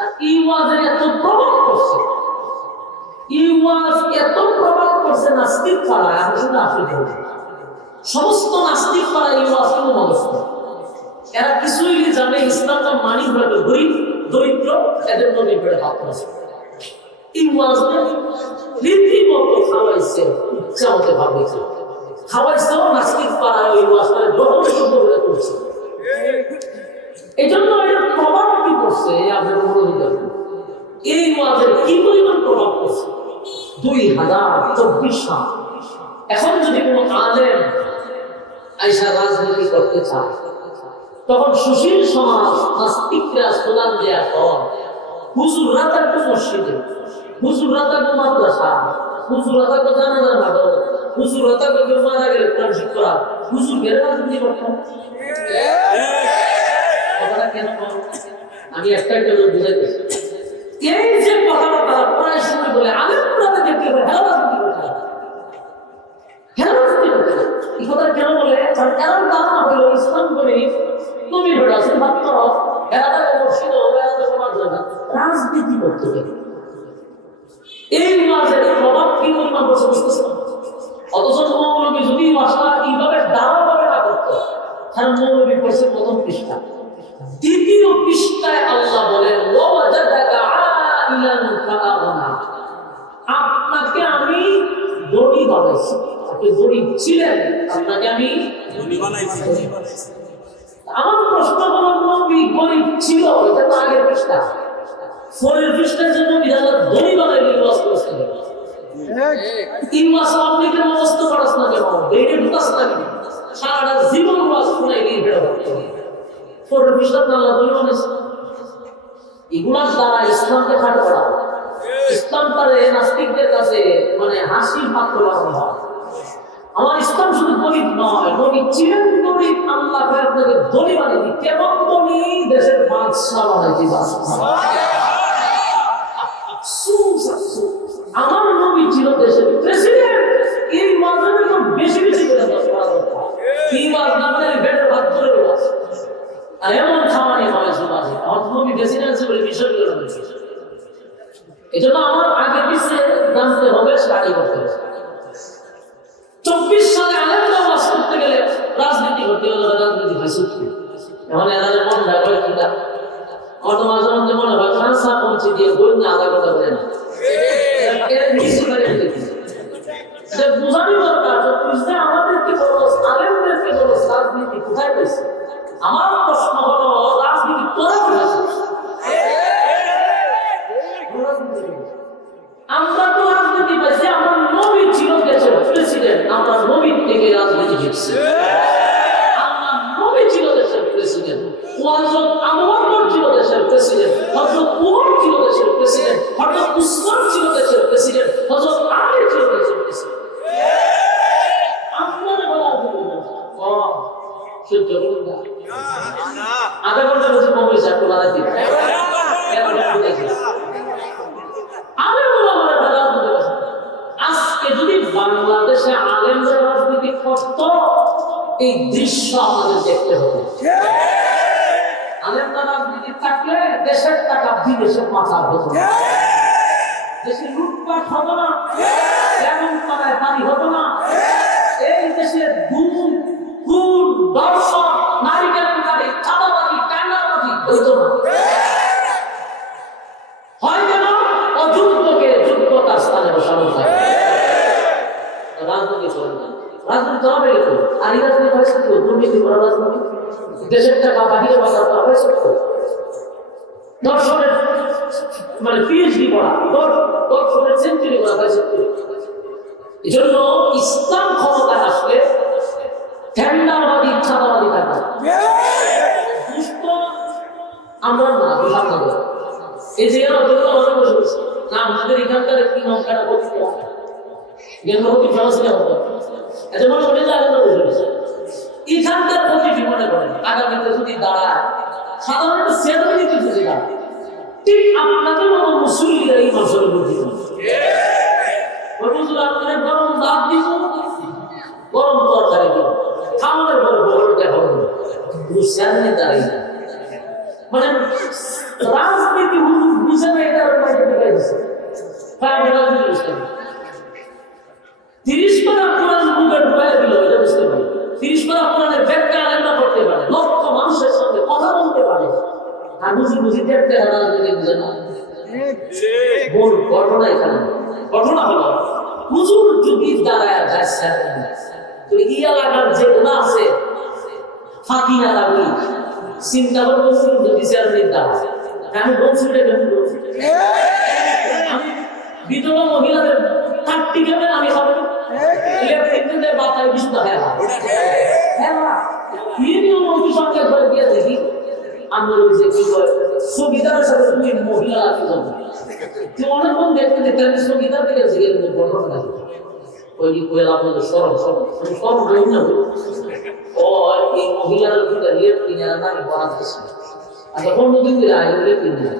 আর এই ওয়াজের এত প্রভাব করছে, এই ওয়াজ এত প্রভাব করছে নাস্তিক পাড়া, আসলে আসলে সমস্ত নাস্তিক পাড়া এই ওয়াজ কোনো মানুষ না। এরা কিছুই জানে ইসলামটা মানি হয়তো গরিব দরিদ্র, এদের মধ্যে বেড়ে ভাবতে আছে। এই ওয়াজে রীতিমতো খাওয়াইছে, ইচ্ছা মতো ভাবছে খাওয়াইছেও নাস্তিক পাড়া ওই ওয়াজটা গ্রহণ শুদ্ধ করে করছে। এই জন্য এর প্রভাব কি করছে আপনার মনোযোগ, এই ওয়াজের কি পরিমাণ প্রভাব করছে। 2024 সাল এখন যদি কোনো আলেম আইসা রাজনীতি করতে চায়, তখন সুশীল সমাজ নাস্তিকরা স্লোগান দেওয়ার পর হুজুররা থাকবে মসজিদে, হুজুররা থাকবে মাদ্রাসা, হুজুররা থাকবে জানাজার নাটক, হুজুররা থাকবে কেউ মারা গেলে কোরআন শিক্ষা করা, হুজুর বেড়ে রাজনীতি করতাম। কেন আমি একটাই কথা বুঝাইতেছি, এই যে কথাটা তারা প্রায় সময় বলে আলেমরা দেখতে হবে রাজনীতি করতে হবে, রাজনীতি করতে হবে। এই কথা কেন বলে? কারণ এরকম ধারণা হলো ইসলাম করে তুমি বেড়া আছে ভাবত এরা মসজিদ রাজনীতি করতে হবে। এই মাঝের প্রভাব কি পরিমাণ বসে বুঝতেছে না। অথচ মৌলবী যদি ভাষা এইভাবে দাঁড়াভাবে না করতো, কারণ মৌলবী করছে প্রথম পৃষ্ঠা, দ্বিতীয় পৃষ্ঠায় আল্লাহ বলেন আপনাকে আমি ধনী বানাইছি। আপনি গরিব ছিলেন, আপনাকে আমি ধনী বানাইছি। আমার প্রশ্ন হলো, নবী গরিব ছিল, এটা তো আগের পৃষ্ঠা। পরের পৃষ্ঠার জন্য বিধাতা ধনী বানাই নির্বাচ করতে হবে। 3 মাস আপনি কেন অবস্থা করাস না, কেন বেড়ে ঢুকাস না, কেন সারাটা জীবন বাস করে গিয়ে বেড়ে থাকতে হবে। পরের পৃষ্ঠা আল্লাহ ধনী বানাইছে। এগুলার দ্বারা ইসলামকে খাটো করা, ইসলাম তার নাস্তিকদের কাছে মানে হাসির পাত্র বানানো হয়। আমার ইসলাম শুধু গরিব নয়, নবী ছিলেন গরিব, আল্লাহ আপনাকে ধনী বানিয়ে কেমন ধনী, দেশের বাদশা বানাইছি। আমার নবী ছিল দেশের প্রেসিডেন্ট। এই মাঝে বেশি বেশি করে করা দরকার। এই মাছ না মানে বেড়ে ভাত করে বাস, আর এমন খাওয়ানি হয় সমাজে। আমার নবী প্রেসিডেন্সি বলে বিষয়গুলো রয়েছে। এই জন্য আমার আগে পিছিয়ে জানতে হবে, স্টাডি করতে হবে। 24 সালে আলেমরা ওয়াজ করতে গেলে রাজনীতি করতে হলে রাজনীতি হয় সত্যি। এখন এরা যে মন রাখবে কিনা, আমার তো মাঝে মধ্যে মনে হয় খানসা পৌঁছে দিয়ে বন্যা আধা কথা বলে না, বোঝানি দরকার। আমাদেরকে বলো, আলেমদেরকে বলো, রাজনীতি কোথায় পেয়েছে? আমার প্রশ্ন হলো, রাজনীতি তোরা পেয়েছে? আমরা তো রাজনীতি পাইছি, আমার নবী ছিল দেশের প্রেসিডেন্ট, আমরা নবীর থেকে রাজনীতি শিখছি। আমার নবী ছিল দেশের প্রেসিডেন্ট, হযরত আবু বকর ছিল দেশের প্রেসিডেন্ট, হযরত উমর ছিল দেশের প্রেসিডেন্ট, হযরত উসমান ছিল দেশের প্রেসিডেন্ট, হযরত আলী ছিল দেশের প্রেসিডেন্ট। আপনারা বলা সহ্য করুন না, আধা ঘন্টা বেশি কম হয়েছে একটু বাড়াই দিন। আজকে যদি বাংলাদেশে আলেমরা রাজনীতি করত, এই দৃশ্য আমাদের দেখতে হবে। আলেমরা রাজনীতি থাকলে দেশের টাকা বিদেশে পাচার হতো না, দেশে লুটপাট হতো না, এমন পাড়ায় বাড়ি হতো না, এই দেশে গুম, খুন, ধর্ষণ, নারী কেলেঙ্কারি, চাঁদাবাজি, টেন্ডারবাজি হইতো না। হয় কেন? অযোগ্যকে যোগ্যতার স্থানে বসানো হয়। রাজনীতি করে না, রাজনীতি তো হবে কি? আর এই রাজনীতি হয়েছে কি? দুর্নীতি করা রাজনীতি, দেশের টাকা বাহিরে বাজার করা হয়েছে তো, দর্শনের মানে পিএইচডি করা, দর্শনের সেঞ্চুরি করা হয়েছে। এই জন্য ইসলাম ক্ষমতায় আসলে টেন্ডারবাদী, চাঁদাবাদী থাকবে। দুষ্ট আমরা না, আপনাদের এই যে এরা বলতে অনেক বসে বসে না, আমাদের এখানকার কি নৌকাটা করতে হবে, জ্ঞানবতী ফেলাসিটা হতো, এত মনে মনে যায় আমরা বসে বসে এখানকার প্রতিটি মনে করেন আগামীতে যদি দাঁড়ায়, সাধারণত সেনাবাহিনীতে যদি দাঁড়ায়, ঠিক আপনাদের মতো মুসলিমরা এই মশলা বুঝি আপনারা গরম দাঁত দিব, গরম তরকারি দিব, খাওয়ানোর পরে বড়টা হবে সামনে দাঁড়িয়ে না। মানে রাজনীতি বুঝে না, এটা দিচ্ছে 30 বার কোরআন বুকে ঢুকাইয়া দিল, এটা বুঝতে পারে। 30 বার কোরআনের ব্যাখ্যা আলেমরা করতে পারে, লক্ষ মানুষের সঙ্গে কথা বলতে পারে, আর বুঝি দেখতে রাজনীতি বুঝে না। বল ঘটনা এখানে ঘটনা হলো হুজুর যদি দাঁড়ায় যাচ্ছে তো এই এলাকার যে গুণা আছে ফাঁকিনা দাবি চিন্তা করবো যদি চেয়ারম্যান দাঁড়ায়, আমি বলছি আমি বিধবা মহিলাদের থাকতে গেলে আমি হবে ইলেকট্রিকদের বাতায় বিশুদ্ধ হ্যাঁ সরকার করে দিয়ে দেখি আমরা যে কি করে সুবিধার সাথে তুমি মহিলা আছে অনেকক্ষণ দেখতে দেখতে আমি সুবিধার দিকে যেগুলো ঘটনা ওই কোয়েল আপনাদের সরব সরব বই না ও এই মহিলার ভিতরে লেপ কিনে নারী বানাতেছে। আচ্ছা কোন দিন দিলে আগে লেপ কিনে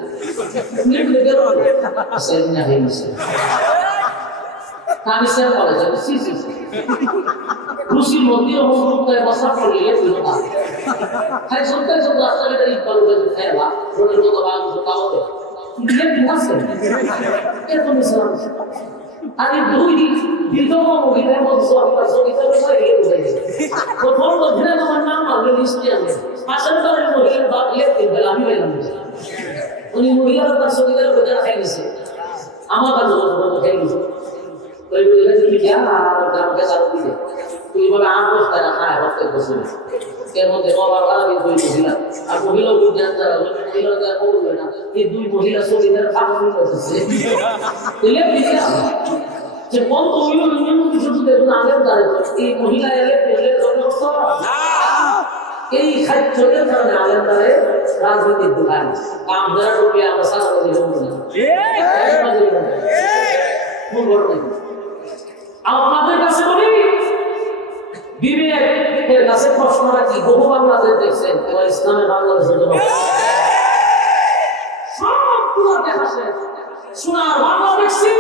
সেদিন হয়ে গেছে আমি স্যার বলে যাবে খুশির মধ্যেও মুক্তায় বসা পড়লে লেপ কিনে না খাই সন্তান সব রাস্তাঘাটে ইট পালু গেছে খেলা রোডের মতো বাংশ কামতে লেপ আছে এরকম ইসলাম আমি দুই বিধবা মহিলার মধ্যে আপনার সঙ্গীতের প্রথম মধ্যে আমার নাম আগে লিস্টে আছে পাশের বাড়ির মহিলার বাপ লেপ কিনবে আমি বললাম উনি মহিলারা তার সঙ্গীতের ভেতরে খাই গেছে আমার কাছে খাই গেছে ওই মহিলা তুমি যা আর গ্রামকে চালু দিলে তুই বলে 8 বছর টাকা খায় প্রত্যেক বছর এর মধ্যে অবাক আলাদা দুই মহিলা আর মহিলা বিজ্ঞান যারা মহিলা যারা করবে না এই দুই মহিলা সঙ্গীতের খাবার করতেছে যে কোন তৈল কিছু দেখুন আগের দ্বারে এই মহিলা এলে পেলে এই খাদ্যের কারণে আগের দ্বারে রাজনীতির দোকান কাম ধরা রুপে আমরা সারা আপনাদের কাছে বলি বিবেকের কাছে প্রশ্ন রাখি বহু বাংলাদেশ দেখছেন এবার ইসলামের বাংলাদেশের জন্য সবগুলো দেখা শেষ সোনার বাংলা দেখছি,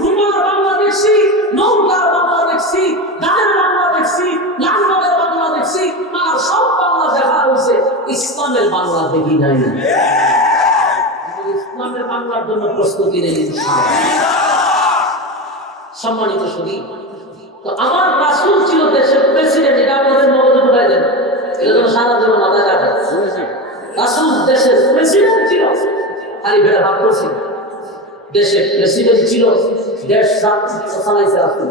রূপার বাংলা দেখছি, নৌকার বাংলা দেখছি, গানের বাংলা দেখছি, লাঙ্গলের বাংলা দেখছি, আর সব বাংলা দেখা হয়েছে, ইসলামের বাংলা দেখি নাই। ইসলামের বাংলার জন্য প্রস্তুতি নেই সম্মানিত শুধু তো আমার রাসূল ছিল দেশের প্রেসিডেন্ট, এটা আমাদের মগজে ঢুকাই দেন, এটা যেন সারা জীবন মাথায় রাখে। রাসূল দেশের প্রেসিডেন্ট ছিল, খালি বেড়া ভাব করছিল, দেশের প্রেসিডেন্ট ছিল, দেশ চালাইছে রাসূল।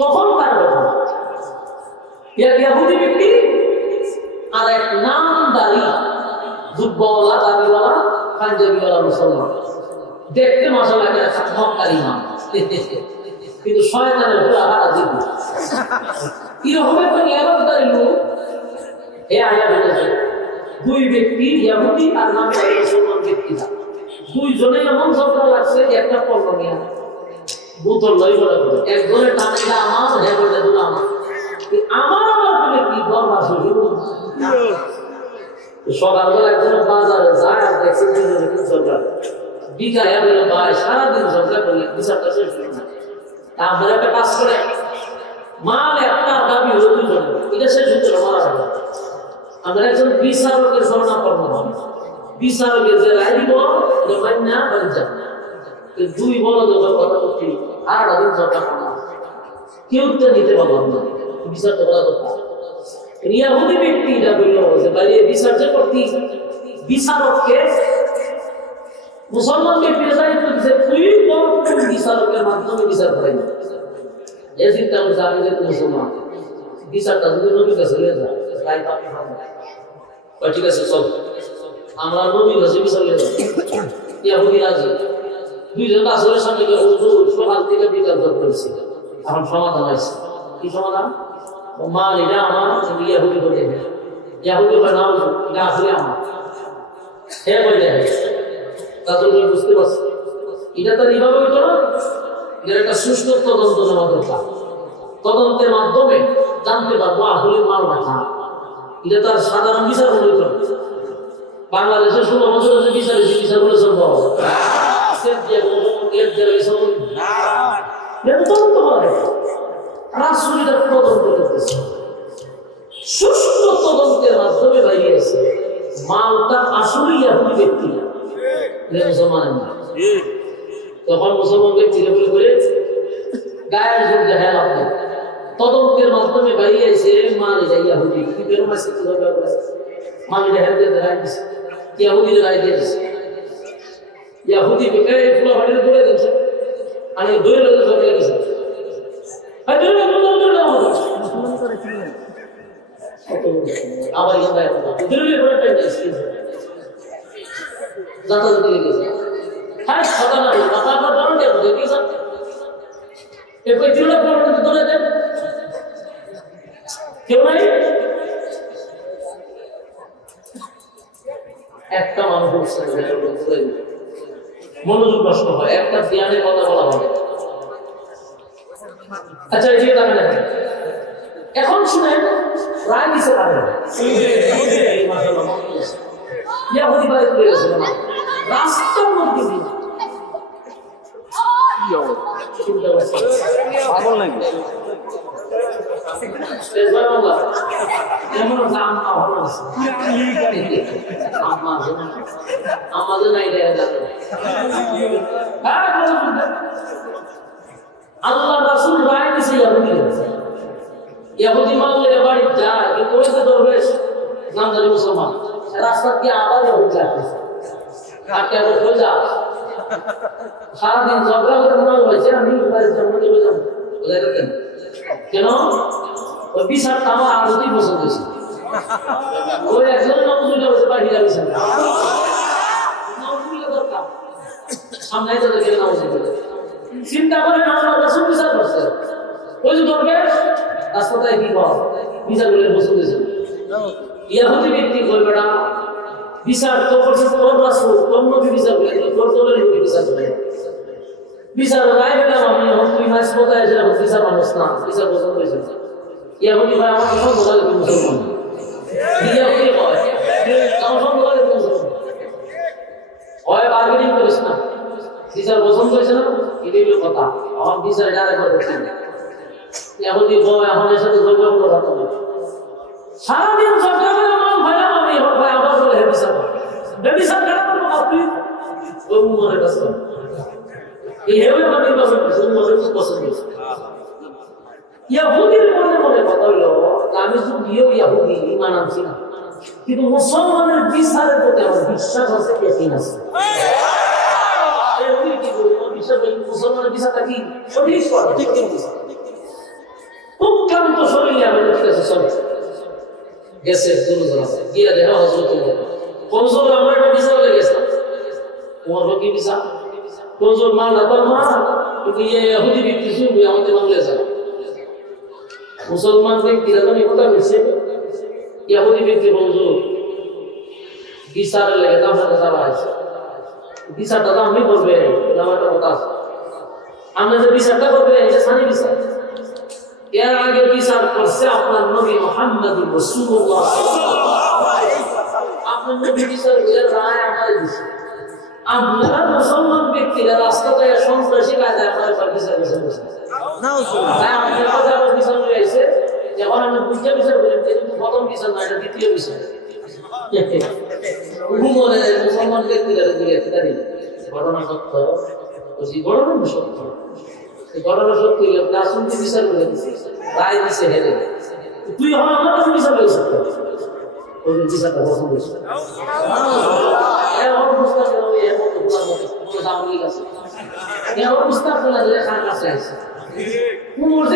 তখন কার কথা এক ইহুদি ব্যক্তি আর এক নামদারি দুব্বাওয়ালা দাবিওয়ালা পাঞ্জাবিওয়ালা মুসলমান, দেখতে মাশাআল্লাহ একটা মক্কার ইমাম, কিন্তু শয়তানের পুরা হারা জীব কিরকম একটা এরকদারি লোক এ আয়া বেঁচেছে দুই ব্যক্তি ইয়াহুদি আর নাম মুসলমান ব্যক্তিরা দুইজনে এমন ঝগড়া লাগছে যে একটা পণ্য নিয়ে বোতল লই বলে একজনের টাকা আমার একজনের দুটো আমার আমার বলে কি গর্ব আছে সকালবেলা একজন বাজারে যায় আর দেখছে দুজনে কি ঝগড়া বিকালে বলে ভাই সারাদিন ঝগড়া করলে বিচারটা শেষ হয়ে যায় আপনারা একটা কাজ করে মাল একটা দাবি হলো দুজনে এটা শেষ হতে মারা হবে আমরা একজন বিচারকের শরণাপন্ন হন বিচারকের যে রায় দিব মান্না বাঞ্চা দুই বড় যখন কথা করছি আর দিন ঝগড়া করা কেউ তো নিতে পারলাম না বিচার তো করা দরকার ইয়াহুদি ব্যক্তি এটা বলল যে ভাই বিচার যে করতি বিচারককে মুসলমান ব্যক্তির দায়িত্ব দিচ্ছে তুই বিচারকের মাধ্যমে বিচার করাই না এই চিন্তা করছে আমি যে মুসলমান বিচারটা যদি নবীর কাছে নিয়ে যায় তাই ঠিক আছে চল আমরা নবীর কাছে বিচার নিয়ে যাই ইয়াহুদি রাজি দুইজন আসলের সামনে গিয়ে সকাল থেকে বিকাল করেছে এখন সমাধান হয়েছে কি সমাধান মাল এটা আমার ইয়াহুদি বলে ইয়াহুদি বা নাও এটা আসলে আমার হ্যাঁ বলে দেয় তাহলে বুঝতে পারছি এটা তো এইভাবে হইতো না এর একটা সুষ্ঠু তদন্ত নেওয়া দরকার তদন্তের মাধ্যমে জানতে পারবো আসলে মাল না এটা তার সাধারণ বিচার হইতো না বাংলাদেশের 16 বছর যে বিচার বলে সম্ভব সুষ্ঠু তদন্তের মাধ্যমে বাইরেছে মালটা আসলে ইয়াহুদি ব্যক্তি মুসলমান তখন মুসলমান ব্যক্তিকে বলে করে গায়ের যুগ দেখায় আপনি তদন্তের মাধ্যমে বাইরেছে মাল ইয়াহুদি কি বের মাসে কি দরকার মাল দেখা দিয়েছে ইয়াহুদির রায় দিয়েছে ইয়াহুদি বিকায় পুরো হাড়ির ধরে দিয়েছে আর এই দুই লোকের ধরে লেগেছে আর দুই লোক আবার ইয়াদা দুই লোক বড় টাইম দিয়েছে জাতা দিতে গেছে হ্যাঁ কথা না কথা না ধরো দেখি স্যার এই কই দুই লোক বড় ধরে দেন কেউ নাই একটা মানুষ মনোযোগ নষ্ট হয় একটা জ্ঞানের কথা বলা হবে আচ্ছা এই যে এখন শুনেন রায় দিছে পারে ইয়াহুদি বাড়ি চলে গেছে রাস্তার মধ্যে পাগল নাকি আল্লাহ রাসূল রায় দিয়েছে ইয়াহুদি মানলে বাড়ি যায় কিন্তু ওই যে দরবেশ নামদারি মুসলমান রাস্তা দিয়ে আবার ইয়াহুদি যাচ্ছে কাকে আবার হয়ে যা সারাদিন ঝগড়া করে মনে হয়েছে আমি বাড়ির জন্ম চলে যাবো কেন ওই বিচারটা আমার আরোতেই পছন্দ হয়েছে ওই একজন নজরুল হচ্ছে বাড়ি যাবে দরকার সামনে তাদেরকে নজরুল চিন্তা করে না রাসূল বিচার করছে ওই যে দরবেশ রাস্তায় কি বল বিচার করে পছন্দ হয়েছে ইয়াহুদি ব্যক্তি কই বেটা বিচার তো করছে তোর রাসূল তোর নবী বিচার করে তোর তোর নবী বিচার করে বিচার রায় পেলাম আমি তুই মাস কোথায় এসে বিচার মানুষ না বিচার পছন্দ হয়েছে ইয়াহুদি ভাই আমার সব বলা গেছে মুসলমান ইয়াহুদি হয় আমার সব বলা গেছে মুসলমান হয় বার্গেনিং করিস না বিচার পছন্দ হয়েছে না এটাই হলো কথা আমার বিচার ডাইরেক্ট করতে ইয়াহুদি বয় এখন এর সাথে যোগ্য কোনো কথা নেই সারাদিন ঝগড়া করে মন ভাইয়া আমি ভাই আবার বলে হে বিচার বিচার কেন করবো আপনি ওই মনের কাছে এই হেবে আমার নির্বাচন করছে মনের পছন্দ হয়েছে ইয়াহুদির মনে মনে কথা হইলো আমি যদিও ইয়াহুদি ঈমান আনছি না কিন্তু মুসলমানের বিচারের প্রতি আমার বিশ্বাস আছে ইয়াকিন আছে মুসলমানের বিচারটা কি সঠিক সঠিক উৎক্রান্ত শরীরে আমি ঠিক আছে চলে গেছে গিয়া দেখা হজরত কমজোর আমরা একটা বিচার হয়ে গেছিলাম তোমার কি বিচার কমজোর মা না তোর মা কিন্তু ইয়াহুদি ব্যক্তি শুনবি আমাদের মামলে যাবে মুসলমান ব্যক্তিরা যখন কথা বলছে ইয়াহুদি ব্যক্তি কমজোর বিচারের লেগে দাম চালা আছে, বিচারটা তো আপনি করবেন, আমার একটা কথা আছে। আপনি যে বিচারটা করবেন এটা সানি বিচার, এর আগে বিচার করছে আপনার নবী মুহাম্মদুর রাসূলুল্লাহ। আপনার নবী বিচার করে রায় আমাদের দিচ্ছে। আপনারা মুসলমান ব্যক্তিরা রাস্তাতে সন্ত্রাসী কায়দায় আপনার বিচার করছেন না, আপনার কাছে আমার বিচার হয়ে আছে। যখন আমি বুঝতে বিচার করেন প্রথম বিচার না, এটা দ্বিতীয় বিচার। মুসলমান ব্যক্তিরা ঘটনা সত্য, ঘটনা সত্য, ঘটনা সত্যি রাসূলকে বিচার করে দিচ্ছে, রায় দিচ্ছে হেরে। তুই হন আমার কাছে বিচার করে সত্য, ওই বিচারটা পছন্দ হয়েছে।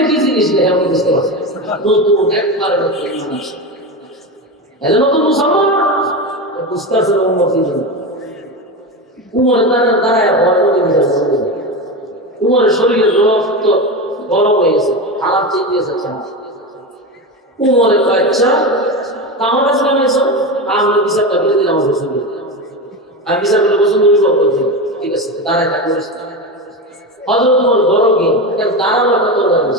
কি জিনিস বুঝতে পারছি নতুন একবার নতুন মুসলমান বুঝতে পারছে উমরের দাঁড়ায় উমরের শরীরের রক্ত গরম হয়ে গেছে, খারাপ চেঞ্জ হয়েছে। উমরের বাচ্চা আমার কাছে নামিয়েছ, আমরা বিচারটা করে দিলাম। আমার পছন্দ, আমি বিচার করে পছন্দ করছি, ঠিক আছে দাঁড়ায় থাকবে। হযরত উমর বড় কি দাঁড়ানো একটা তরবারি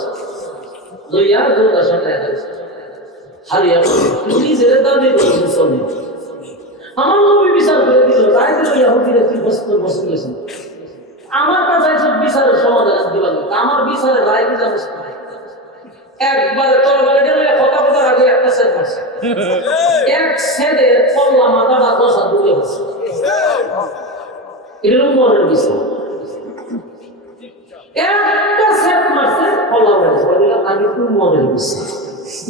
লইয়া দুর্গার সামনে রাখছে, হারিয়া নিজের দাবি করে মুসলমান। আমার নবী বিচার করে দিল, রায় দিল ইহুদিরা কি পছন্দ হয়েছে। আমার কাছে বিচারের সমাধান দিলাম, আমার বিচারের রায় দিতে একবারে তরবারিটা লইয়া কথা বলার আগে একটা সেট মারছে, এক সেটে কল্লা মাথাটা 10 হাত দূরে আছে। এটা উমরের বিচার, একটা সেট মারছে কল্লা মারছে, আমি উমরের বিচার।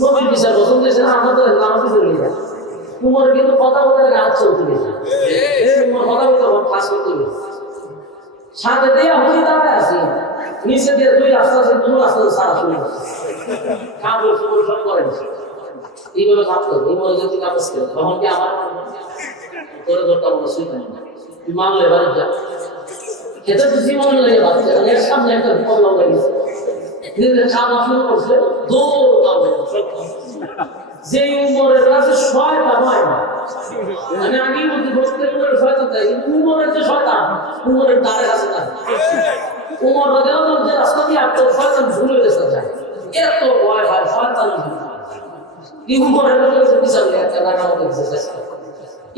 নবীর বিচার পছন্দ হয়েছে না, আমাদের নামাজি চলে যায়। উমর কিন্তু কথা বলার আগে হাত চলতে গেছে, উমর কথা বলতে ফাঁস করতে গেছে। সাথে দিয়ে হুলি দাঁড়ায় আছি, নিচে দিয়ে 2 রাস্তা আছে, 2 রাস্তা সারা শুরু করছে, কাপড় সুপড় সব করে দিচ্ছে। এইভাবে কাজ করবে উমর যদি কাগজ করে, তখন কি আমার করে ধরতাম না, সুইতাম না, তুই মানলে বাড়ি যা। খেতে তো জীবন লেগে বাচ্চা, এর সামনে একটা প্রবলেম লেগেছে, খাওয়া শুরু করছে, দৌড় যে উমরের কাছে শয়তান হয় না। আমি আগেই বলছি বলতে উমরের শয়তান থাকে, কিন্তু উমরের যে শয়তান উমরের দ্বারের কাছে থাকে। উমর রাদিয়াল্লাহু যে রাস্তা দিয়ে আপনার শয়তান ভুলে গেছে যায়, এত ভয় হয় শয়তান। এই উমরের কাছে বিচার একটা লাগা মতো দিচ্ছে,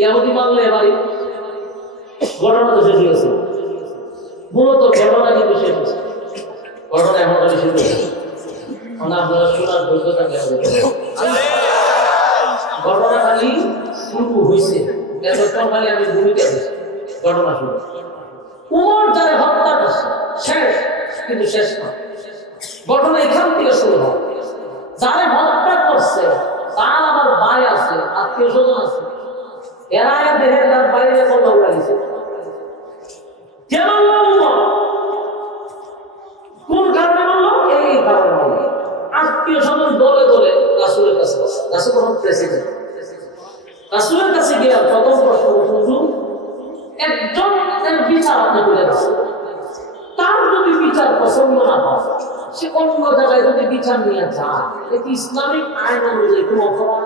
ইহুদি মানলে এবারে ঘটনা তো শেষ হয়েছে। মূলত ঘটনা কিন্তু শেষ হয়েছে, ঘটনা এখন খালি শুরু হয়েছে। আপনারা শোনার যোগ্যতা ঘটনা খালি শুরু হয়েছে, এতক্ষণ খালি আমি ভূমিকা দিচ্ছি, ঘটনা শুরু। উমর যারা হত্যা করছে শেষ, কিন্তু শেষ না, ঘটনা এখান থেকে শুরু হয়। যারা হত্যা করছে তার আবার ভাই আছে, আত্মীয় স্বজন আছে, এরা দেখে তার বাইরে কথা লাগিয়েছে। কেন কোন কারণে বললো? এই কারণে বললো আত্মীয় স্বজন দলে দলে রাসূলের কাছে, রাসূল তখন প্রেসিডেন্ট, রাসূলের কাছে গিয়ে প্রথম প্রশ্ন, হুজুর একজন বিচার আপনি করে দিচ্ছেন, তার যদি বিচার পছন্দ না হয়, সে অন্য জায়গায় যদি বিচার নিয়ে যায়, এটি ইসলামিক আইন অনুযায়ী কোনো অপরাধ?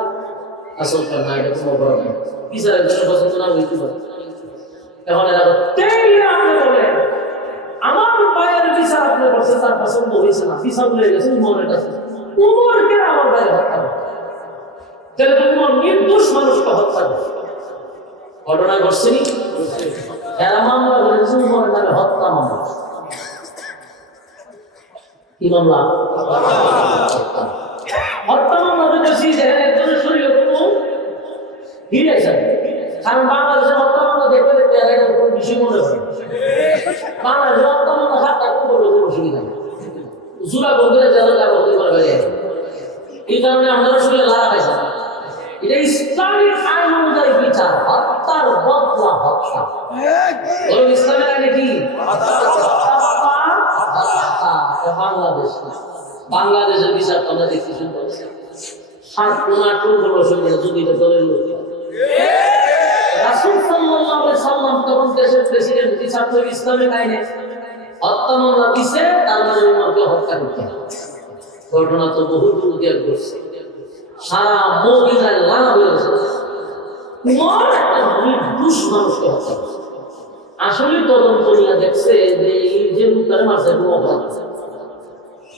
আসল না, এটা কোনো অপরাধ না, বিচারের জন্য পছন্দ না হইতে পারে। এখন এরা আপনি বলেন আমার ভাইয়ের বিচার আপনি করছেন, তার পছন্দ হয়েছে না, বিচার ভুলে গেছেন উমরের কাছে, উমরকে আমার ভাইয়ের হত্যা করে, তাহলে তো উমর নির্দোষ মানুষকে হত্যা করে। ঘটনা ঘটছেনি, এরা মামলা করেছে উমরের নামে হত্যা মামলা। কি মামলা? হত্যা মামলা করেছি, একজনের শরীর হিরে যায়। কারণ বাংলাদেশের হত্যা মামলা দেখতে দেখতে এলাকার কোনো বিষয় মনে হয়, বাংলাদেশের হত্যা মামলা হাত করবে কোনো অসুবিধা নেই, জুলা বন্ধুরা যারা যা করতে পারবে। এই কারণে আমরা আসলে লাড়া খাইছি, এটা ইসলামিক আইন অনুযায়ী বিচার, হত্যার বদলা হত্যা। ইসলামের আইনে কি বাংলাদেশ, বাংলাদেশের বিচার আমরা দেখতে শুনতে পাচ্ছি, 7 কোন 8 কোন অসুবিধা যদি এটা দলের লোক। রাসূল সাল্লাল্লাহু আলাইহি সাল্লাম তখন দেশের প্রেসিডেন্ট, বিচার করে ইসলামিক আইনে হত্যা মামলা দিছে, তার মানে উমরকে হত্যা করতে হবে। ঘটনা তো বহু দূর দিয়ে ঘটছে, সারা মদিনায় লানা হয়ে গেছে। উমর একটা নির্দোষ মানুষকে হত্যা করছে। আসলে তদন্ত নিয়ে দেখছে যে এই যে লোকটারে মারছে কোনো অপরাধ আছে,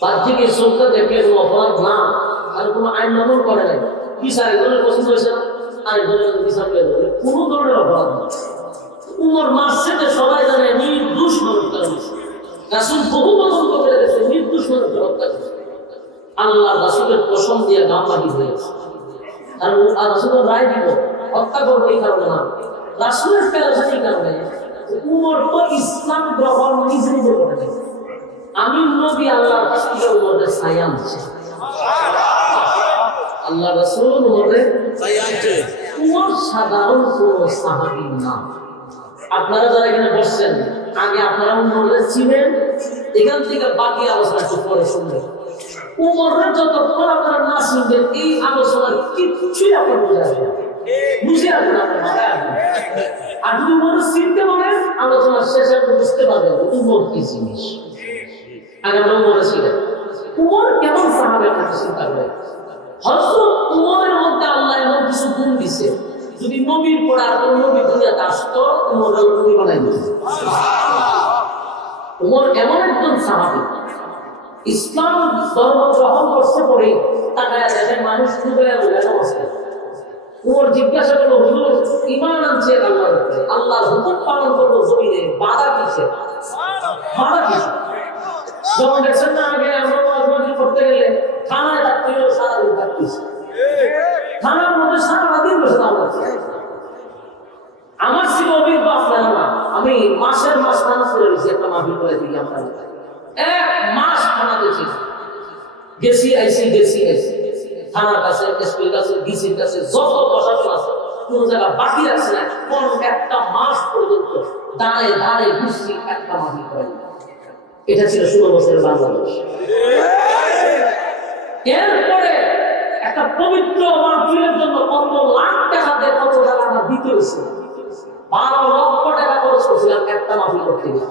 বাহ্যিক চোখটা দেখলে কোনো অপরাধ না, আর কোনো আইন মামল করে নাই, বিচার একজনের পছন্দ হয়েছে না, আরেকজনের বিচার পেয়ে যাবে, কোনো ধরনের অপরাধ না। উমর মারছে যে সবাই জানে নির্দোষ মানুষটা মারছে। রাসূল বহু তদন্ত করে গেছে, নির্দোষ মানুষকে হত্যা করছে। আল্লাহ রাসূলের কসম দিয়ে গামবাগি হয়েছে, আর রাসূলের রায় দিব হত্যা করবো এই কারণে না, রাসূলের পেরেশানি কারণে। উমর তো ইসলাম গ্রহণ নিজে নিজে করে নেয়। আমি নবী আল্লাহর কাছ থেকে উমরের ছায়া আনছি, আল্লাহ রাসূল উমরের ছায়া আনছে। উমর সাধারণ কোনো সাহাবী না। আপনারা যারা এখানে বসছেন, আগে আপনারা উমরের ছিলেন, এখান থেকে বাকি আলোচনা একটু পরে শুনবেন। উমরের যতক্ষণ আপনারা না শুনবেন, এই আলোচনার কিচ্ছুই আপনার বুঝে আসবে না, বুঝে আসবে না আপনার মাথায় আসবে। আর যদি উমরের চিনতে পারেন, আলোচনার শেষে আপনি বুঝতে পারবেন উমর কি জিনিস। আগে আমরা উমরে ছিলেন, উমর কেমন সাহাবী আপনি চিন্তা করেন। হযরত উমরের মধ্যে আল্লাহ এমন কিছু গুণ দিছে, যদি নবীর পর আর কোন নবী দুনিয়াতে আসতো, উমর নবী বানাই দিত। উমর এমন একজন সাহাবী, ইসলাম ধর্ম গ্রহণ করতে পরে তাকায় দেখেন মানুষ ডুবে অবস্থা। উমর জিজ্ঞাসা করলো, হুজুর ঈমান আনছে আল্লাহর উপরে, আল্লাহর হুকুম পালন করবো জমিনে, বাধা কিসে? বাধা কিসে? যেমন দেখছেন না, আগে আমরা রাজনীতি করতে গেলে থানায় থাকতে হলে সারাদিন থাকতেছি, থানার মধ্যে সারাদিন বসে থাকা। আমার ছিল অভিজ্ঞ, আপনারা না, আমি মাসের মাস থানা করে দিয়েছি একটা মাহফিল করে দিই। আমরা 1 মাস থানাতে ছিল, গেছি আইসি গেছি আইসি, থানার কাছে, এসপির কাছে, ডিসির কাছে, যত প্রশাসন আছে কোন জায়গা বাকি রাখছে না। কোন একটা মাস পর্যন্ত দাঁড়ে দাঁড়ে ঘুরছি, একটা মাহফিল করে। এটা ছিল 16 বছরের বাংলাদেশ। এরপরে একটা পবিত্র মাহফিলের জন্য কত লাখ টাকা দিয়ে কত টাকা আমরা দিতে হয়েছে, 12 লক্ষ টাকা খরচ করছিলাম একটা মাহফিল করতে গিয়ে।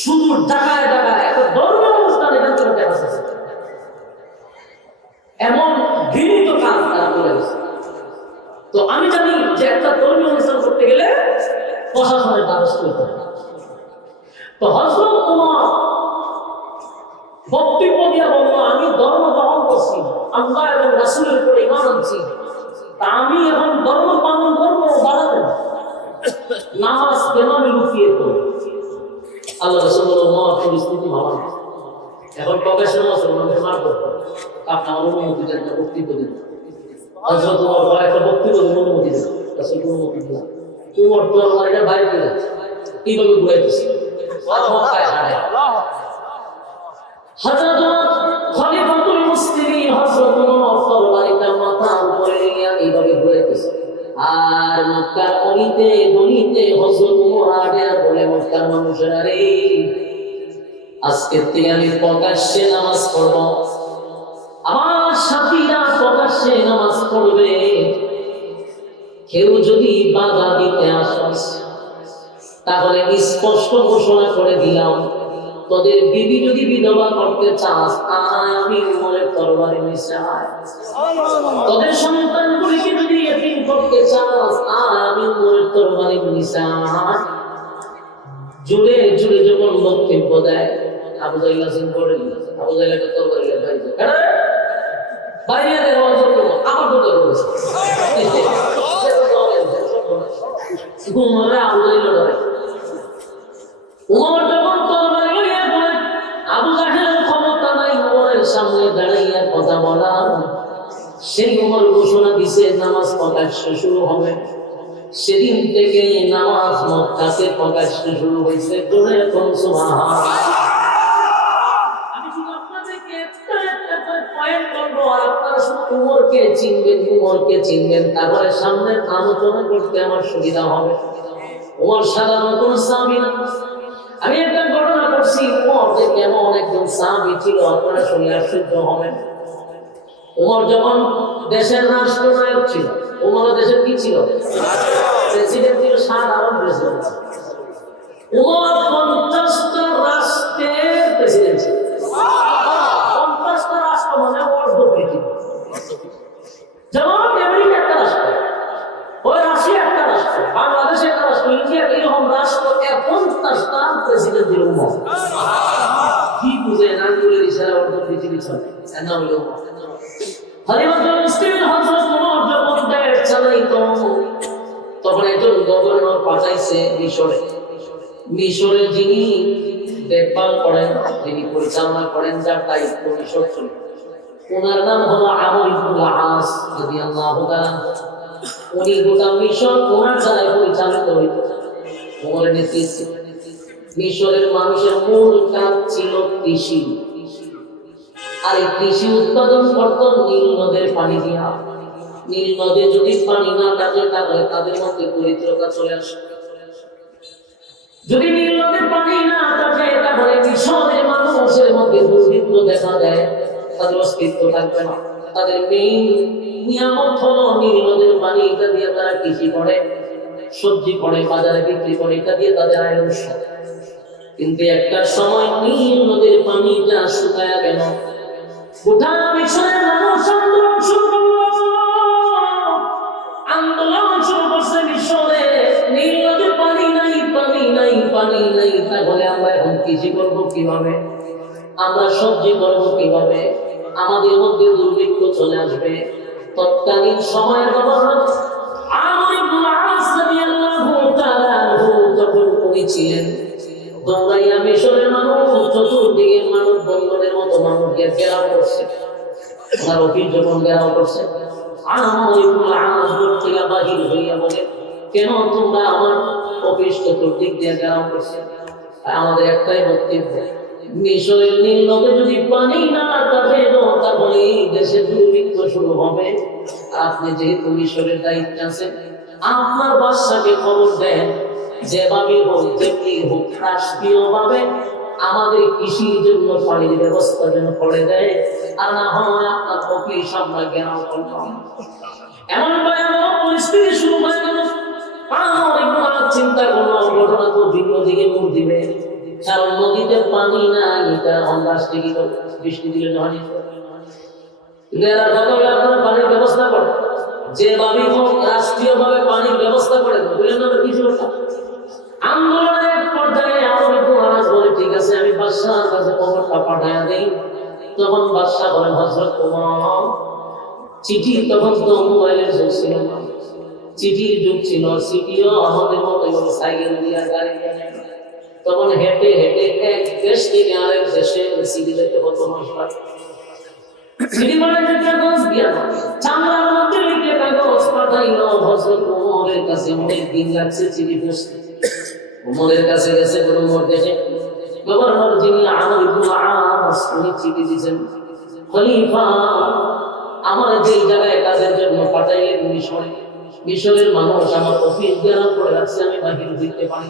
শুধু টাকায় টাকায় একটা ধর্মীয় অনুষ্ঠান এখান থেকে টাকা আছে, এমন ঘৃণিত কাজ তারা করে গেছে। তো আমি জানি যে একটা ধর্মীয় অনুষ্ঠান করতে গেলে প্রশাসনের দ্বারস্থ হতে হবে। তো হযরত উমর বক্তব্য দিয়ে বললো, আমি ধর্ম গ্রহণ করছি, আল্লাহ এবং রাসূলের উপরে ঈমান আনছি, তা আমি এখন ধর্ম পালন করবো, বাড়াবো নামাজ কেন আমি লুকিয়ে করবো? আল্লাহ রাসূল বলল, উমর পরিস্থিতি ভালো না, এখন প্রকাশন আছে, ওনাদের মার করতে আপনার অনুমতি দেন, একটা বক্তব্য দিন। হযরত উমর একটা বক্তব্য দিন, অনুমতি দেন। রাসূল অনুমতি দিলেন। উমর তরবারিটা বাইরে দিয়ে এইভাবে ঘুরাইতেছে, আর মক্কায় হাঁটে। হযরত উমর খলিফাতুল মুসলিমিন, হযরত উমর তরবারিটা মাথার উপরে নিয়ে এইভাবে ঘুরাইতেছে, আর মক্কার অলিতে গলিতে হযরত উমর হাঁটে আর বলে, মক্কার মানুষেরা রে, আজকের থেকে আমি প্রকাশ্যে নামাজ পড়ব, আমার সাথীরা প্রকাশ্যে নামাজ পড়বে, কেউ যদি বাধা দিতে আসে তাহলে স্পষ্ট ঘোষণা করে দিলাম, তোদের বিবি যদি বিধবা করতে চাস, আমি উমরের তরবারি নিচে আয়। তোদের সন্তানগুলিকে যদি এতিম করতে চাস, আমি উমরের তরবারি নিচে আয়। জুড়ে জুড়ে যখন বক্তব্য দেয়, আবু জাহেল আসেন করে দিল, আবু জাহেলকে তরবারি বাইরে বাইরে দেওয়ার জন্য আবার তো করেছে। উমর আবু জাহেল ধরে, উমর যখন তরবারি লইয়া ধরে, আবু জাহেলের ক্ষমতা নাই উমরের সামনে দাঁড়াইয়া কথা বলা। সেই উমর ঘোষণা দিছে, নামাজ প্রকাশ্যে শুরু হবে। সেদিন থেকে নামাজ মক্কাতে প্রকাশ্যে শুরু হয়েছে। জোরে এখন সুবহানাল্লাহ। আমি শুধু আপনাদেরকে একটা পয়েন্ট বলবো, আর আপনারা শুধু উমরকে চিনবেন, উমরকে চিনবেন, তারপরে সামনে আলোচনা করতে আমার সুবিধা হবে। উমর সাধারণ কোন সাহাবী না। আমি একটা ঘটনা করছি, উমর যে কেমন একজন সাহাবী ছিল আপনারা শুনে আশ্চর্য হবেন। উমর যখন দেশের রাষ্ট্রনায়ক ছিল, উমর দেশের কি ছিল? প্রেসিডেন্ট ছিল, সাধারণ প্রেসিডেন্ট। উমর 50টা রাষ্ট্রের প্রেসিডেন্ট ছিল। 50টা রাষ্ট্র মানে অর্ধ পৃথিবী। যেমন আমেরিকা একটা রাষ্ট্র, বাংলাদেশের রাষ্ট্র ইন্ডিয়া এরকম রাষ্ট্র 50টা প্রেসিডেন্টের উম্মত কি বুঝে না করে ইশারা অর্থ পৃথিবী চলে না হলো হরিবদল মুসলিম হযরত ওমর যখন দেশ চালাইতো তখন একজন গভর্নর পাঠাইছে মিশরে যিনি দেখভাল করেন যিনি পরিচালনা করেন যার দায়িত্ব মিশর চলে ওনার নাম হলো আমর ইবনুল আস রাদিয়াল্লাহু তাআলা উনি গোটা মিশর ওনার দ্বারা পরিচালিত হইত ওমরের নেতৃত্বে মিশরের মানুষের মূল কাজ ছিল কৃষি আর এই কৃষি উৎপাদন করত নীল নদের পানি দিয়া নীল নদে যদি পানি না থাকে তাহলে তাদের মধ্যে দরিদ্রতা চলে আসে যদি নীল নদের পানি না থাকে তাহলে মিশরের মানুষের মধ্যে দুর্ভিক্ষ দেখা দেয় তাদের অস্তিত্ব থাকবে না তাদের মেইন নিয়ামত হলো নীল নদের পানি এটা দিয়ে তারা কৃষি করে সবজি করে বাজারে বিক্রি করে এটা দিয়ে তাদের আয়ের উৎস কিন্তু একটা সময় নীল নদের পানিটা শুকায়া গেল গোটা মিশরের মানুষ আন্দোলন শুরু করছে মিশরে নীল নদের পানি নাই তাহলে আমরা এখন কৃষি করবো কিভাবে আমরা সবজি করবো কিভাবে আমাদের মধ্যে দুর্ভিক্ষ চলে আসবে তৎকালীন সময়ের গভর্নর আমর ইবনুল আস রাদিয়াল্লাহু তাআলা তখন উনি ছিলেন দৌড়াইয়া মিশরের মানুষ চতুর্দিকে মানুষ বন্দরের মতো মানুষকে ঘেরাও করছে ওনার অফিস যখন ঘেরাও করছে আমর ইবনুল আস থেকে বাহির হইয়া বলে কেন তোমরা আমার অফিস চতুর্দিক দিয়ে ঘেরাও করছে আমাদের একটাই বক্তব্য মিশরের নীল নদে যদি পানি না থাকে তাহলে এই দেশে দুর্ভিক্ষ শুরু হবে আপনি যেহেতু মিশরের দায়িত্বে আছেন আপনার বাদশাকে খবর দেন যেভাবে হোক যেমনি হোক রাষ্ট্রীয়ভাবে আমাদের কৃষির জন্য পানির ব্যবস্থা যেন করে দেয় আর না হয় আপনার অফিস আমরা ঘেরাও করলাম এমন ভয়াবহ পরিস্থিতি শুরু হয়ে গেল চিন্তা করলাম ঘটনা তো ভিন্ন দিকে মুখ দিবে কারণ নদীতে পানি নাই এটা অন্দাজটি কি বৃষ্টি দিলে পানি আপনারা পানির ব্যবস্থা করেন যেভাবে হোক রাষ্ট্রীয়ভাবে পানির ব্যবস্থা করে বুঝলেন না কিছু আন্দোলনের পর্যায়ে আমার বলে ঠিক আছে আমি বাদশাহর কাছে খবরটা পাঠাইয়া দিই তখন বাদশাহ বলেন হযরত ওমর চিঠি তখন তো মোবাইলের যুগ ছিল না চিঠির যুগ ছিল চিঠিও আমাদের মতো সাইকেল দিয়া গাড়ি দিয়া তখন হেঁটে হেঁটে এক দেশ থেকে আরেক দেশে চিঠি যেতে হতো মানুষ চিঠি পাঠাইতে কাগজ দিয়া চামড়ার মধ্যে লিখে কাগজ পাঠাইল হযরত ওমরের কাছে অনেক দিন লাগছে চিঠি পৌঁছতে ওমরের কাছে গেছে ওমর দেখে গভর্নর যিনি আমর ইবনুল আস উনি চিঠি দিয়েছেন খলিফা আমার যেই জায়গায় কাজের জন্য পাঠাইলেন মিশরের মানুষ আমার অফিস ঘেরাও করে রাখছে আমি বাহির দিতে পারি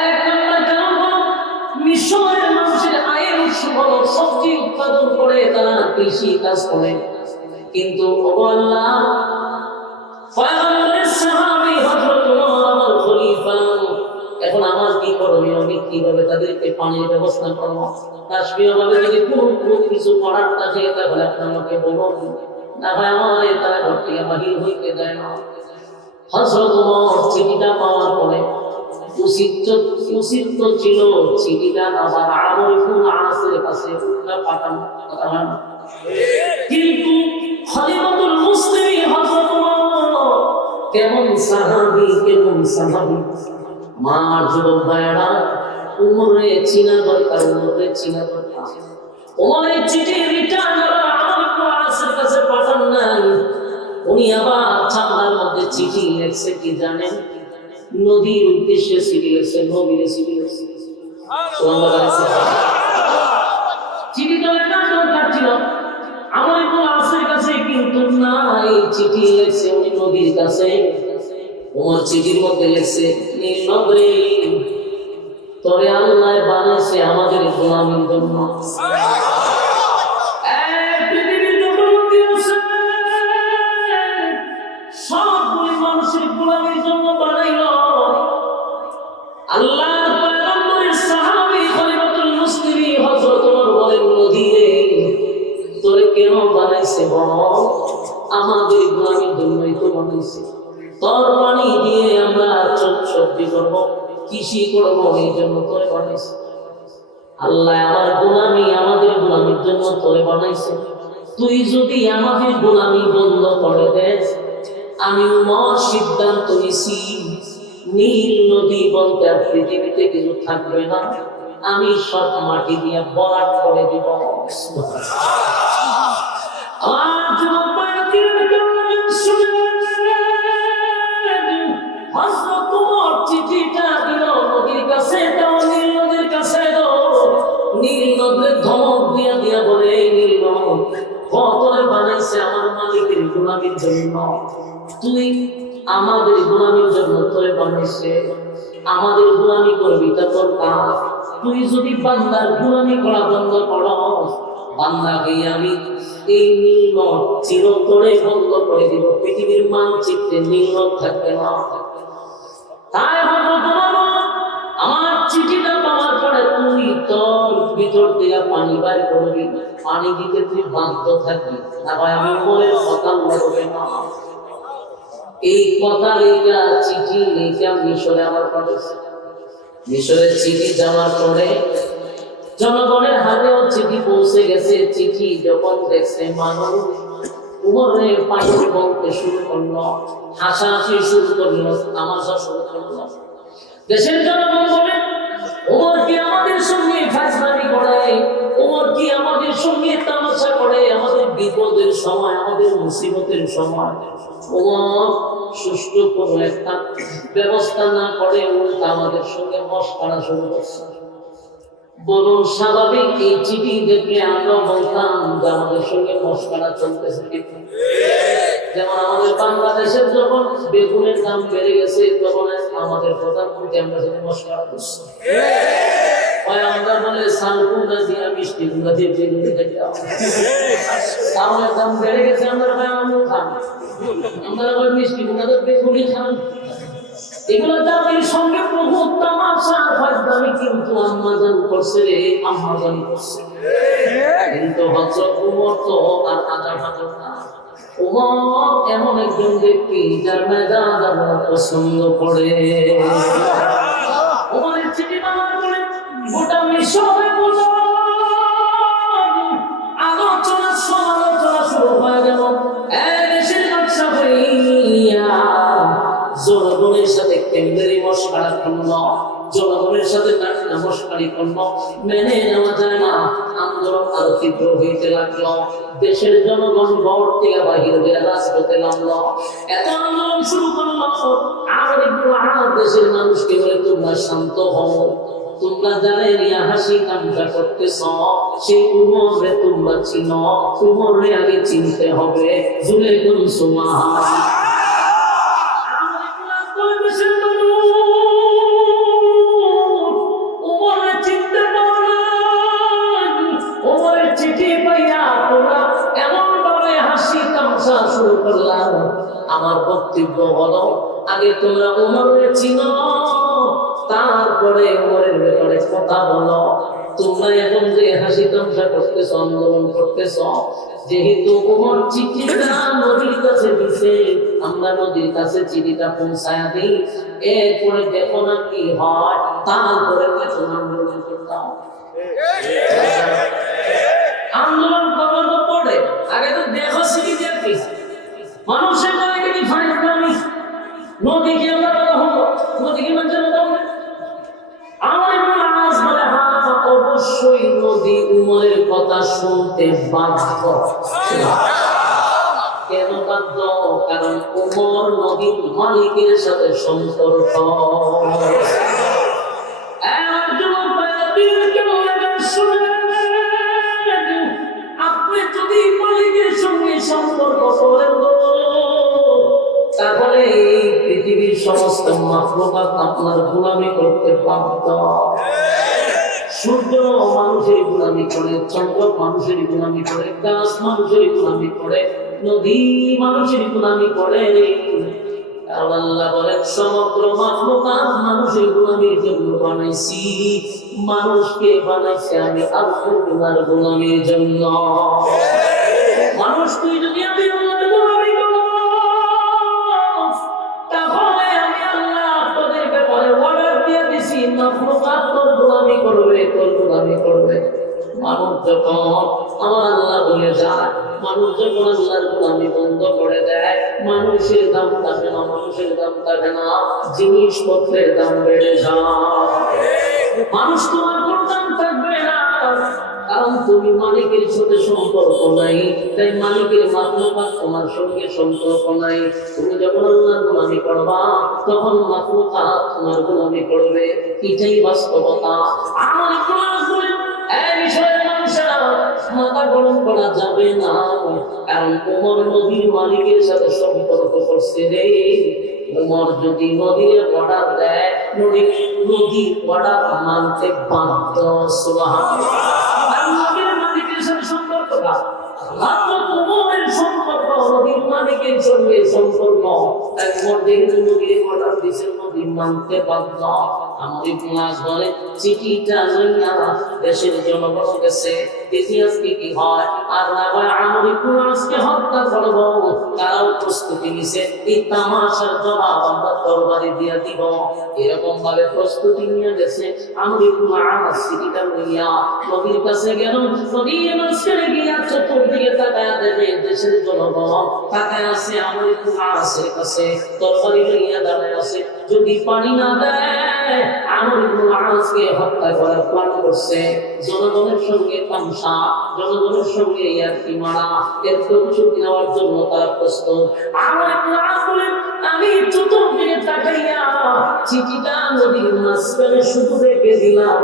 এক নম্বর কারণ মিশরের মানুষের আয়ের উৎস হলো সবজি উৎপাদন করে তারা কৃষি কাজ করে কিন্তু আল্লাহ পয়গম্বরের সাহাবী হযরত ওমর আমার খলিফা এখন আমার কি করণীয় আমি কিভাবে তাদেরকে পানির ব্যবস্থা করব রাষ্ট্রীয়ভাবে যদি কোনো কিছু করার থাকে তাহলে আপনি আমাকে বলুন না ভাই আমার তারা ঘর থেকে বাহির হইতে দেয় না হযরত ওমর চিঠিটা পাওয়ার পরে উচিত ছিল চিঠিটা আবার আমর ইবনুল আসের কাছে পাঠানো কিন্তু খলিফাতুল মুসলিমিন হযরত ওমর কেমন সাহাবী মার যুবক ভাইরা উমরে চিনা দরকার ওমরের চিঠি রিটার্ন আমর ইবনুল আসের কাছে পাঠান নাই উনি আবার চামড়ার মধ্যে চিঠি লিখছে কি জানেন নদীর উদ্দেশ্যে চিঠি লিখছে নবীর চিঠি লিখছে চিঠিটা লেখার দরকার ছিল আমর ইবনুল আসের কাছে কিন্তু না এই চিঠি লিখছে উনি নবীর কাছে ওমর চিঠির মধ্যে লিখছে নীল নদী তোরে আল্লাহ বানাইছে আমাদের গোলামীর জন্য সবগুলি মানুষের গোলামীর জন্য বানাইল আল্লাহর পয়গম্বরের সাহাবী খলিফাতুল মুসলিমিন হযরত ওমর বলেন নদী রে তোরে কেন বানাইছে বল আমাদের গোলামীর জন্যই তো বানাইছে তোর পানি দিয়ে শাকসবজি করবো, কৃষি করবো, এই জন্য তোরে বানাইছে। আল্লাহ আমার গোলামি, আমাদের গোলামির জন্য তোরে বানাইছে। তুই যদি আমাদের গোলামি বন্ধ করে দেস, আমি উমর সিদ্ধান্ত নিছি, নীল নদী বলতে আর পৃথিবীতে কিছু থাকবে না, আমি সব মাটি দিয়ে ভরাট করে দিব। আমার হযরত ওমর চিঠিটা দিল নদীর কাছে, দাও নীল নদীর কাছে দাও। নীল নদের ধমক দিয়া দিয়া বলে, এই নীল নদ কতরে বানাইছে আমার মালিকের গোলামির জন্য, তুই আমাদের গোলামির জন্য তোরে বানাইছে, আমাদের গোলামি করবি তা তোর কাজ। তুই যদি বান্দার গোলামি করা বন্ধ করস, বান্দাকে আমি এই নীল নদ চিরতরে বন্ধ করে দিব, পৃথিবীর মানচিত্রে নীল নদ থাকবে না। তাই হযরত ওমর আমার চিঠিটা পাওয়ার পরে তুই তোর ভিতর থেকে পানি বাইর করবি, পানি দিতে তুই বাধ্য থাকবি, না ভাই আমি ওমরের কথা বলবে না। এই কথা লেখা চিঠি লেখা মিশরে আমার পাঠাইছে। মিশরে চিঠি যাওয়ার পরে জনগণের হাতেও চিঠি পৌঁছে গেছে। চিঠি যখন দেখছে মানুষ উমরের পাশে বলতে শুরু করলো, হাসাহাসি শুরু করলো, তামাশা শুরু করলো। দেশের জনগণ বলে, ওমর কি আমাদের সঙ্গে ফাজলামি করে, ওমর কি আমাদের সঙ্গে তামাশা করে, আমাদের বিপদের সময়, আমাদের মুসিবতের সময় ওমর সুষ্ঠু কোনো একটা ব্যবস্থা না করে উল্টা আমাদের সঙ্গে মশকরা শুরু করছে। বলুন স্বাভাবিক এই চিঠি দেখলে আমরা বলতাম যে আমাদের সঙ্গে মশকরা চলতেছে। যেমন আমাদের বাংলাদেশের যখন বেগুনের দাম বেড়ে গেছে, তখন আমাদের প্রধানমন্ত্রী আমরা সঙ্গে মশকরা করছে। আমরা বলে সালকুনা দিয়া মিষ্টি গুলা দিয়ে বেগুন খেতে, চাউলের দাম বেড়ে গেছে, আমরা আমু খান, আমরা আবার মিষ্টি গুলা দিয়ে বেগুনই খান। এগুলো দামের সঙ্গে বহু তামাশা ফাজলামি কিন্তু আম্মাজান করছে রে, আম্মাজান করছে। কিন্তু হযরত ওমর তো আর আদা ভাজা না। ওমর এমন একজন ব্যক্তি যার মেজাজ আল্লাহ পছন্দ করে। ওমরের চিঠি পাওয়ার পরে গোটা মিশরে আলোচনা সমালোচনা শুরু হয়ে গেল। দেশের নকশা হইয়া জনগণের সাথে কেন্দ্রের মশকরা করলো, জনগণের সাথে মশকারি করলো, মেনে নেওয়া যায় না। আন্দোলন আরো তীব্র হইতে লাগলো। দেশের জনগণ ঘর থেকে বাহির হয়ে রাজপথে নামলো। এত আন্দোলন শুরু করলো। আর একটু দেশের মানুষকে বলে, তোমরা শান্ত হও, তোমরা যারা নিয়ে হাসি তামাশা করতেছ সেই উমরে তোমরা চিনো, উমরে আগে চিনতে হবে। জুলে কোন সুবহান শুরু করলাম। আমার বক্তব্য হলো, আগে তোমরা উমরের চিনো, তারপরে উমরের ব্যাপারে কথা বলো। তোমরা এখন যে হাসি তামাশা করতেছ, আন্দোলন করতেছ, যেহেতু উমর চিঠিটা নদীর কাছে দিছে, আমরা নদীর কাছে চিঠিটা পৌঁছায়া দিই, এরপরে দেখো না কি হয়, তারপরে দেখুন আন্দোলন করতাম। আন্দোলন করার তো পড়ে, আগে তো দেখো চিঠি দিয়ে কি মানুষের দ্বারা কি ফাইল করি, নদী কি আমরা বলা হবো, নদী কি মানুষের বলা হবে। আমার এমন আওয়াজ বলে, হ্যাঁ অবশ্যই নদী উমরের কথা শুনতে বাধ্য। কেন বাধ্য? কারণ উমর নদীর মালিকের সাথে সম্পর্ক। আপনি যদি মালিকের সঙ্গে সম্পর্ক করেন, তাহলে এই পৃথিবীর সমস্ত মাখলুকাত আপনার গোলামি করতে বাধ্য। সূর্য মানুষের গোলামি করে, চন্দ্র মানুষের গোলামি করে, গাছ মানুষের গোলামি করে, নদী মানুষের গোলামি করে। আল্লাহ বলেন, সমগ্র মাখলুকাত মানুষের গোলামির জন্য বানাইছি। মানুষকে বানাইছি আমি আল্লাহর গোলামির জন্য। মানুষ তুই যদি আমি আল্লাহর গোলামি করো, তাহলে আমি আল্লাহ তোদের ব্যাপারে মাখলুকাত তোর গোলামি করবে, তোর গোলামি করবে। মানুষ যখন আমার আল্লাহ বলে যায়, মানুষ যখন আল্লাহর গোলামি বন্ধ করে দেয়, মানুষের দাম থাকে না, মানুষের দাম থাকে না, জিনিসপত্রের দাম বেড়ে যায়। মানুষ তোমার কোনো দাম থাকবে না, কারণ তুমি মালিকের সাথে সম্পর্ক নাই, তাই মালিকের মাখলুকাত তোমার সঙ্গে সম্পর্ক নাই। তুমি যখন আল্লাহর গোলামি করবা, তখন মাখলুকাত তোমার গোলামি করবে। এটাই বাস্তবতা। আমার এই বিষয়ে মানুষেরা মাথা গরম করা যাবে না, কারণ ওমর নদীর মালিকের সাথে সম্পর্ক করছে রে। ওমর যদি নদীর অর্ডার দেয়, নদীর অর্ডার মানতে বাধ্য। সুবহানাল্লাহ। আল্লাহর মালিকের সাথে সম্পর্ক না, মাত্র ওমরের সম্পর্ক নদীর মালিকের সঙ্গে সম্পর্ক। ওমর যেহেতু নদীর অর্ডার দিয়েছেন, নদী মানতে বাধ্য। আমার ইতিহাস বলে চিঠিটা লইয়া দেশের জনগণ গেছে, দেখি আজকে কি হয়। আর না হয় আমার ইতিহাসকে হত্যা করব, তারাও প্রস্তুতি নিছে, এই তামাশার জবাব আমরা তরবারি দিয়া দিব। এরকম ভাবে প্রস্তুতি নিয়ে গেছে। আমার ইতিহাস চিঠিটা লইয়া নদীর কাছে গেল। নদীর মাঝখানে গিয়া চতুর্দিকে তাকায় দেখে দেশের জনগণ তাকায় আছে, আমার ইতিহাসের কাছে তরবারি লইয়া দাঁড়ায় আছে। যদি পানি না দেয়, আমর ইবনে আসকে হত্যা করার প্ল্যান করছে। জনগণের সঙ্গে তামসা, জনগণের সঙ্গে ইয়ার্কি মারা, এর প্রতিশোধ নেওয়ার জন্য তারা প্রস্তুত। আমর ইবনে আস বলেন, আমি চতুর্দিকে তাকাইয়া চিঠিটা নদীর মাঝখানে শুধু রেখে দিলাম।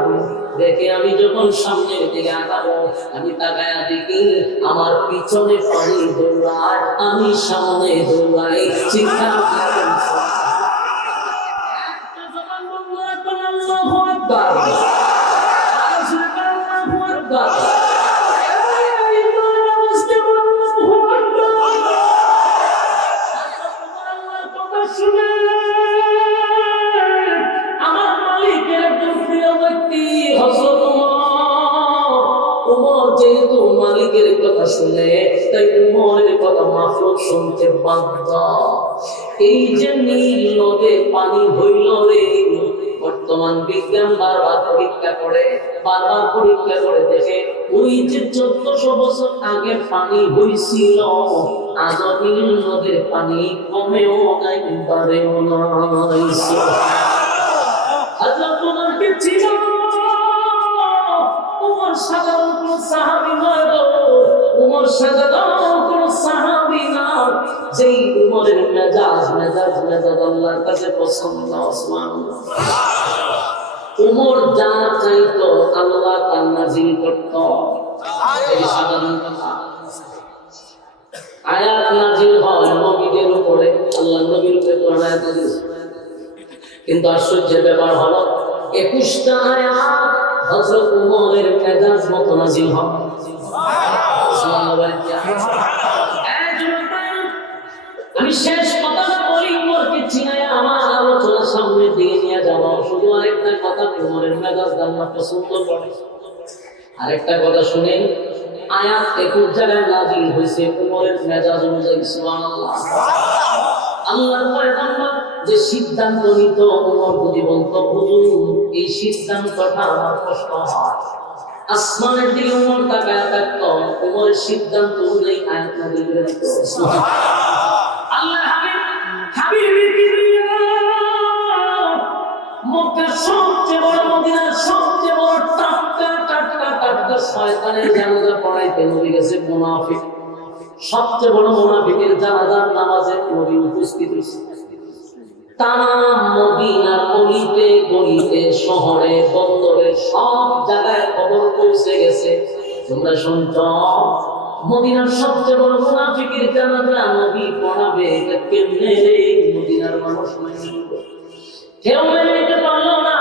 দেখে আমি যখন সামনের দিকে আগাবো, আমি তাকায়া দেখি আমার পিছনে পানি দৌড়ায়, আমি সামনে দৌড়াই। চিন্তা আমার মালিকের একজন প্রিয় ব্যক্তি হযরত ওমর যেহেতু মালিকের কথা শুনে, তাই ওমরের কথা মাখলুক শুনতে বাধ্য। এই যে নীল নদে পানি হইল রে, বর্তমান বিজ্ঞান বারবার পরীক্ষা করে দেখে ওই যে 1400 বছর আগে পানি হইছিল, আজ নীল নদের পানি কমেও নাই, বাড়েও নাই। হযরত ওমরকে ছিল ওমর সাধারণ কোন সাহাবী নয় গো, ওমর সাধারণ কোন সাহাবী না। যেই ওমরের মেজাজ আল্লাহর কাছে পছন্দ। ওমর যা চাইতো আল্লাহ তা নাযিল করত। এই সাধারণ কথা। আয়াত নাযিল হয় নবীদের উপরে, আল্লাহ নবীর উপরে কোরআন আয়াত নাযিল। কিন্তু আশ্চর্যের ব্যাপার হলো 21টা আয়াত হযরত ওমরের মেজাজ মতো নাযিল হয়। আমি শেষ কথা বলি, ওমরকে চিনায় আমার আলোচনা সামনের দিকে নিয়ে যাব। শুধু আরেকটা কথা, ওমরের মেজাজ আল্লাহ পছন্দ করে। আরেকটা কথা শুনেন, আয়াত 21 জায়গায় নাযিল হয়েছে ওমরের মেজাজ অনুযায়ী। সুবহানাল্লাহ। আল্লাহর পয়গম্বর যে সিদ্ধান্ত নিত, ওমর যদি বলতো হুজুর এই সিদ্ধান্তটা আমার কষ্ট হয়, আসমানের দিকে ওমর তাকায় থাকতো, ওমরের সিদ্ধান্ত অনুযায়ী আয়াত নাযিল করে দিত। আল্লাহ হাবিবের কিবরিয়া মক্কার সবচেয়ে বড়, মদিনার সবচেয়ে বড় টাটকা শয়তানের জানাজা পড়াইতে নবী গেছে। মুনাফিক, সবচেয়ে বড় মুনাফিকের জানাজার নামাজে নবী উপস্থিত হয়েছে। তামাম মদিনার অলিতে গলিতে, শহরে বন্দরে, সব জায়গায় খবর পৌঁছে গেছে। তোমরা শুনছ মদিনার সবচেয়ে বড় মুনাফিকের জানাজা নবী পড়াবে। এটা কেমনে রে? মদিনার মানুষ কেউ মেনে নিতে পারলো না,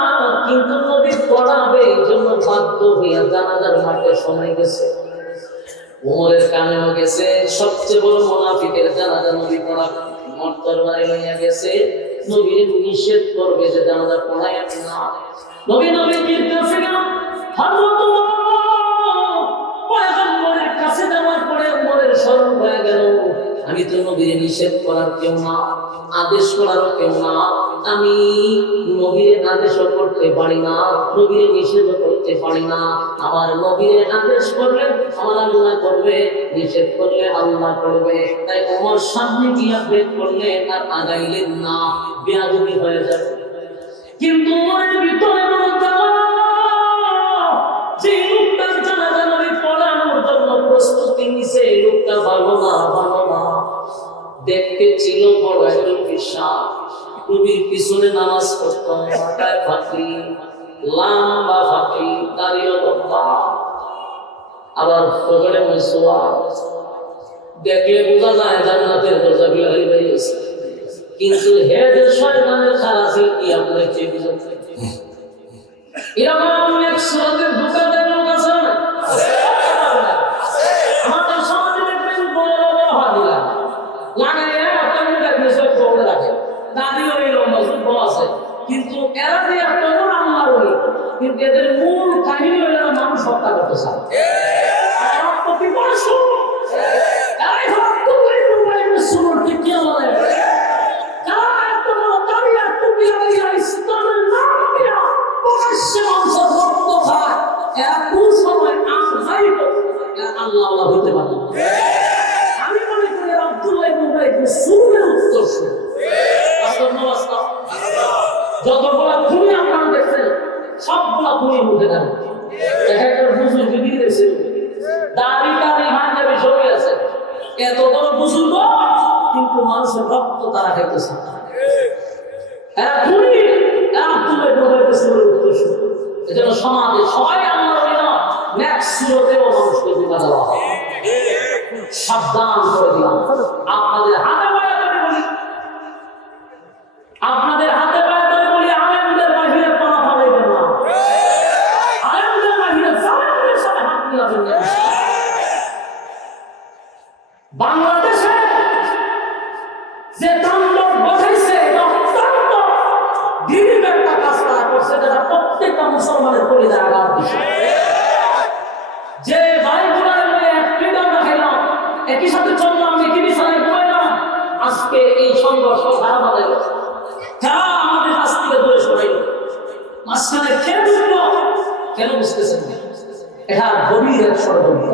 কিন্তু নবী পড়াবে, এই জন্য বাধ্য হইয়া জানাজার মাঠে সময় গেছে। ওমরের কানেও গেছে, সবচেয়ে বড় মুনাফিকের জানাজা নবী পড়াবে। ওমর তরবারি লইয়া গেছে, নবীর নিষেধ করবে যে জানাজা পড়াইয়া না। নবীর কাছে গেল, হযরত পয়গম্বরের কাছে যাওয়ার পরে ওমরের স্মরণ হয়ে গেল, আমি তো নবীর নিষেধ করার কেউ না, আদেশ করারও কেউ না, আমি নবীর আদেশও করতে পারি না, নবীর নিষেধ করতে পারি না। আমার নবীর আদেশ করলে আমার আল্লাহ করবে, নিষেধ করলে আল্লাহ করবে। তাই ওমর সামনে গিয়া বেদ করলে আর আগাইলেন না, বেয়াদবি হয়ে যাবে। কিন্তু ওমরের ভিতরে যে লোকটার জানাজা নবী পড়ানোর জন্য প্রস্তুতি নিছে, লোকটা ভালো না, ভালো না। দেখতে ছিল বড় একজন বিশাল, নবীর পিছনে নামাজ পড়তো, মাথায় ফাঁকি, লম্বা ফাঁকি, দাড়িও লম্বা, আবার পকেটে মুসওয়াক। দেখলে বোঝা যায় জান্নাতের দরজা বিলাহি বেরিয়েছে। কিন্তু হে যে শয়তানের খারাসি কি আপনি চেয়ে বুঝাচ্ছেন? এরকম এক সুরতের দোকানের লোক আছে না? আমাদের সমাজে দেখবেন বড় বড় হাদিরা লাগাইয়া আপনার মুখে সব বড় রাখে, দাদিও এই লম্বা সুখ আছে। কিন্তু এরা যে একটা আল্লাহর ওলি, কিন্তু এদের মূল কাহিনী হলো এরা মানুষ হত্যা করতে চায়। আমি মনে করি আব্দুল্লাহ ইবনে উবাই সুরের উত্তরসূরি। যতগুলা খুনি আপনারা দেখছেন সবগুলা খুনি মুখে দেন। একটা বুজুর্গ দিয়েছে, দাড়ি টাড়ি ভাঙাবি সবই আছে, এত বড় বুজুর্গ, কিন্তু মানুষের রক্ত তারা খাইতেছে। এরা খুনি, এরা আব্দুল্লাহ ইবনে উবাই সুরের উত্তরসূরি। এজন্য সমাজে সবাই আল্লাহর ওলি না, নেক্সট সুরতেও মানুষকে ধোঁকা দেওয়া হয়। সাবধান করে দিলাম, আপনাদের হাতে পায়ে ধরে বলি, আপনাদের হাতে পায়ে ধরে বলি, আলেমদের বাহিরে পা ফালাইবেন না, আলেমদের বাহিরে জালেমদের সাথে হাত মিলাবেন না। বাংলাদেশে যে তাণ্ডব বসাইছে, অত্যন্ত গিরিব একটা কাজ তারা করছে, যেটা প্রত্যেকটা মুসলমানের কলিজায় আঘাত দিচ্ছে। যে ভাইগুলার একই সাথে চললাম, একই বিছানায় ঘুমাইলাম, আজকে এই সংঘর্ষ খারাপ হয়ে গেছে। যারা আমাদের কাছ থেকে দূরে সরাইল, মাঝখানে কেন ঢুকলো, কেন বুঝতেছেন? এটা গভীর এক ষড়যন্ত্র।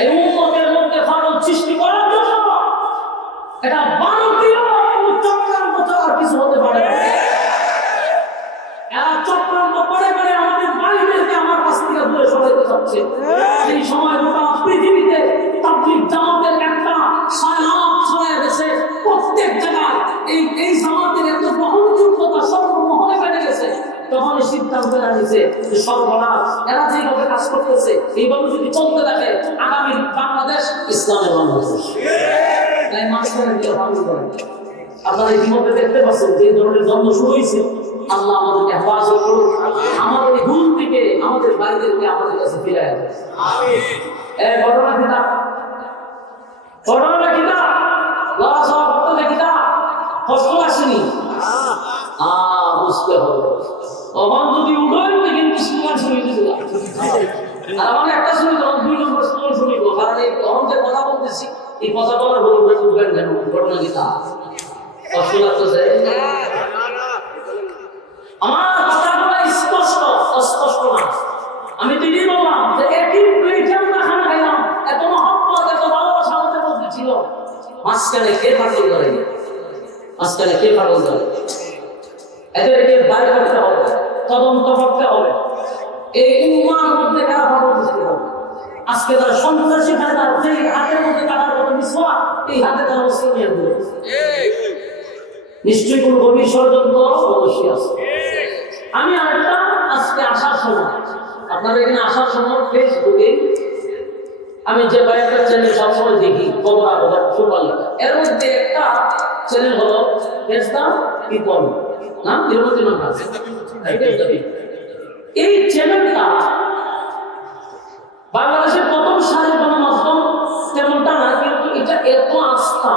এই উম্মতের মধ্যে ফাটল সৃষ্টি করার জন্য এটা ভারতীয় চক্রান্ত ছাড়া আর কিছু হতে পারে না। এরা চক্রান্ত করে করে আমাদের বাড়িদেরকে আমার কাছ থেকে দূরে সরাইতে চাচ্ছে। এই সময় গোটা পৃথিবীতে তাবলীগ জামাতের একটা সায়াত ছড়ায় গেছে, প্রত্যেক জায়গায় এই জামাতের একটা গ্রহণযোগ্যতা সর্বমহলে বেড়ে গেছে। তখন সিদ্ধান্ত নেওয়া হয়েছে যে সর্বনাশ, এরা যেভাবে কাজ করতেছে এইভাবে যদি চলতে থাকে আগামী বাংলাদেশ ইসলামের বাংলাদেশ। তাই মাঝখানে দিয়ে ভাঙতে পারেন। আপনারা ইতিমধ্যে দেখতে পাচ্ছেন যে ধরনের দ্বন্দ্ব শুরু হয়েছে। আল্লাহ আমাদেরকে হেফাজত করুন, আমাদের এই ভুল থেকে আমাদের ভাইদেরকে আমাদের কাছে ফিরে আসবে। ঘটনা কিতা ঘটনা কিতা লড়া সব করতে কিতা কষ্ট আসেনি, বুঝতে হবে। তখন যদি উঠোই কিন্তু স্লোগান শুনে দিতে, আর আমার একটা শুনি তখন 2 নম্বর স্লোগান শুনিব। কারণ এই তখন যে কথা বলতেছি, এই কথা বলার হল উঠবেন কেন? ঘটনা কিতা কষ্ট লাগতেছে। আমার কথাগুলো স্পষ্ট, অস্পষ্ট না। আমি দিদি বললাম যে একই প্লেটে আমরা খানা খাইলাম, এত মহব্বত, এত ভালোবাসা আমাদের মধ্যে ছিল, মাঝখানে কে ফাটল ধরে? মাঝখানে কে ফাটল ধরে? এদেরকে বাইর করতে হবে, তদন্ত করতে হবে। এই উম্মার মধ্যে কারা ফাটল সৃষ্টি হবে? আজকে তারা সন্ত্রাসী খায়, তার যে হাতের মধ্যে কাটার কথা মিসওয়াক, এই হাতে তারা অস্ত্র নিয়ে ঘুরে। নিশ্চয়ই কোনো গভীর ষড়যন্ত্র অবশ্যই আছে। আমি আরেকটা আজকে আসার সময়, আপনাদের এখানে আসার সময় ফেসবুকে আমি যে কয়েকটা চ্যানেল সবসময় দেখি খবর আবহাওয়া শুনবার লেখা, এর মধ্যে একটা চ্যানেল হলো ফেসদা পিপল, নাম তিরুপতি নাম। এই চ্যানেলটা বাংলাদেশের প্রথম সারের গণমাধ্যম তেমনটা না, কিন্তু এটা এত আস্থা,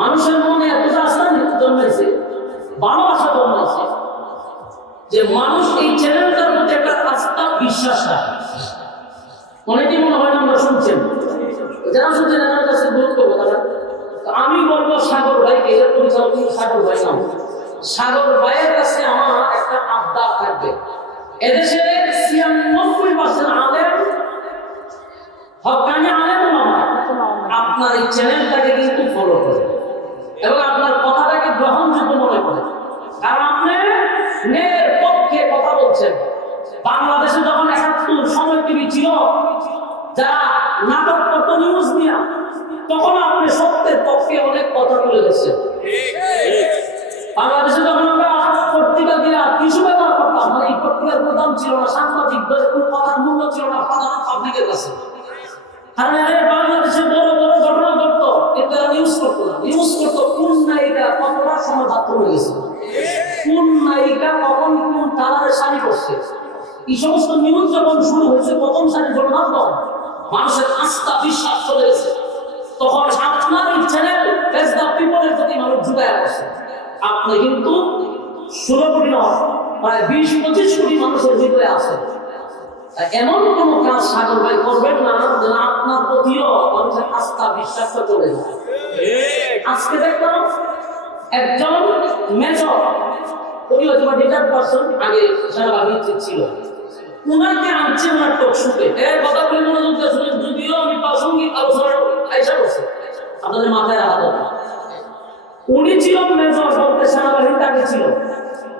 মানুষের মনে এতটা আস্থা জন্মেছে, ভালোবাসা জন্মেছে যে মানুষ এই চ্যানেলটার মধ্যে একটা আস্থা, বিশ্বাস রাখে। অনেকেই মনে হয় না আমরা শুনছেন, যারা শুনছেন এনার কাছে গুরুত্ব কথাটা আমি বলবো সাগর ভাইকে, এর পরিচালক কিন্তু সাগর ভাই না, সাগর ভাইয়ের কাছে আমার একটা আবদার থাকবে। এদেশের 96% আলেম, হক্কানি আলেম ওলামা আপনার এই চ্যানেলটাকে কিন্তু ফলো করে এবং আপনার কথাটাকে গ্রহণযোগ্য মনে করে, কারণ আপনি ন্যায়ের পক্ষে কথা বলছেন। বাংলাদেশে যখন ৭১ সময় টিভি ছিল, যারা নাটক করত নিউজ নিয়ে, তখন আপনি সত্যের পক্ষে অনেক কথা বলে গেছেন। বাংলাদেশে যখন আমরা পত্রিকা দিয়ে কিছু ব্যবহার করতাম, মানে এই পত্রিকার প্রদান ছিল না, সাংবাদিকদের কোনো কথার মূল্য ছিল না সাধারণ পাবলিকের কাছে। কারণ বাংলাদেশে বড় বড় ঘটনা ঘটতো, এটা নিউজ করতো না, নিউজ করতো কোন নায়িকা কতটা সময় বাথরুম হয়ে গেছে, কোন নায়িকা কখন কোন তালারে শাড়ি করছে। এই সমস্ত নিউজ যখন শুরু হয়েছে, প্রথম শাড়ি ঘটনা তো মানুষের আস্থা বিশ্বাস চলে গেছে। তখন আপনার এই চ্যানেল ফেস দ্য পিপলের প্রতি মানুষ ঝুঁকায় আসছে। আপনি কিন্তু 16 কোটি নয়, প্রায় 20-25 কোটি মানুষের ভিতরে আছে। এমন কোন কাজ সাগর ভাই করবেন না যেন আপনার প্রতিও মানুষের আস্থা বিশ্বাস চলে যায়। আজকে দেখলাম একজন মেজর, উনি হয়তো রিটায়ার্ড পারসন, আগে সেনাবাহিনীতে ছিল, উনাকে আনছে ওনার টক শুতে। এর কথাগুলি মনোযোগ দিয়ে শুনে, যদিও আমি প্রাসঙ্গিক আলোচনা আইসা করছি, আপনাদের মাথায় রাখা দরকার। উনি ছিল মেজর, বলতে সেনাবাহিনীতে আগে ছিল,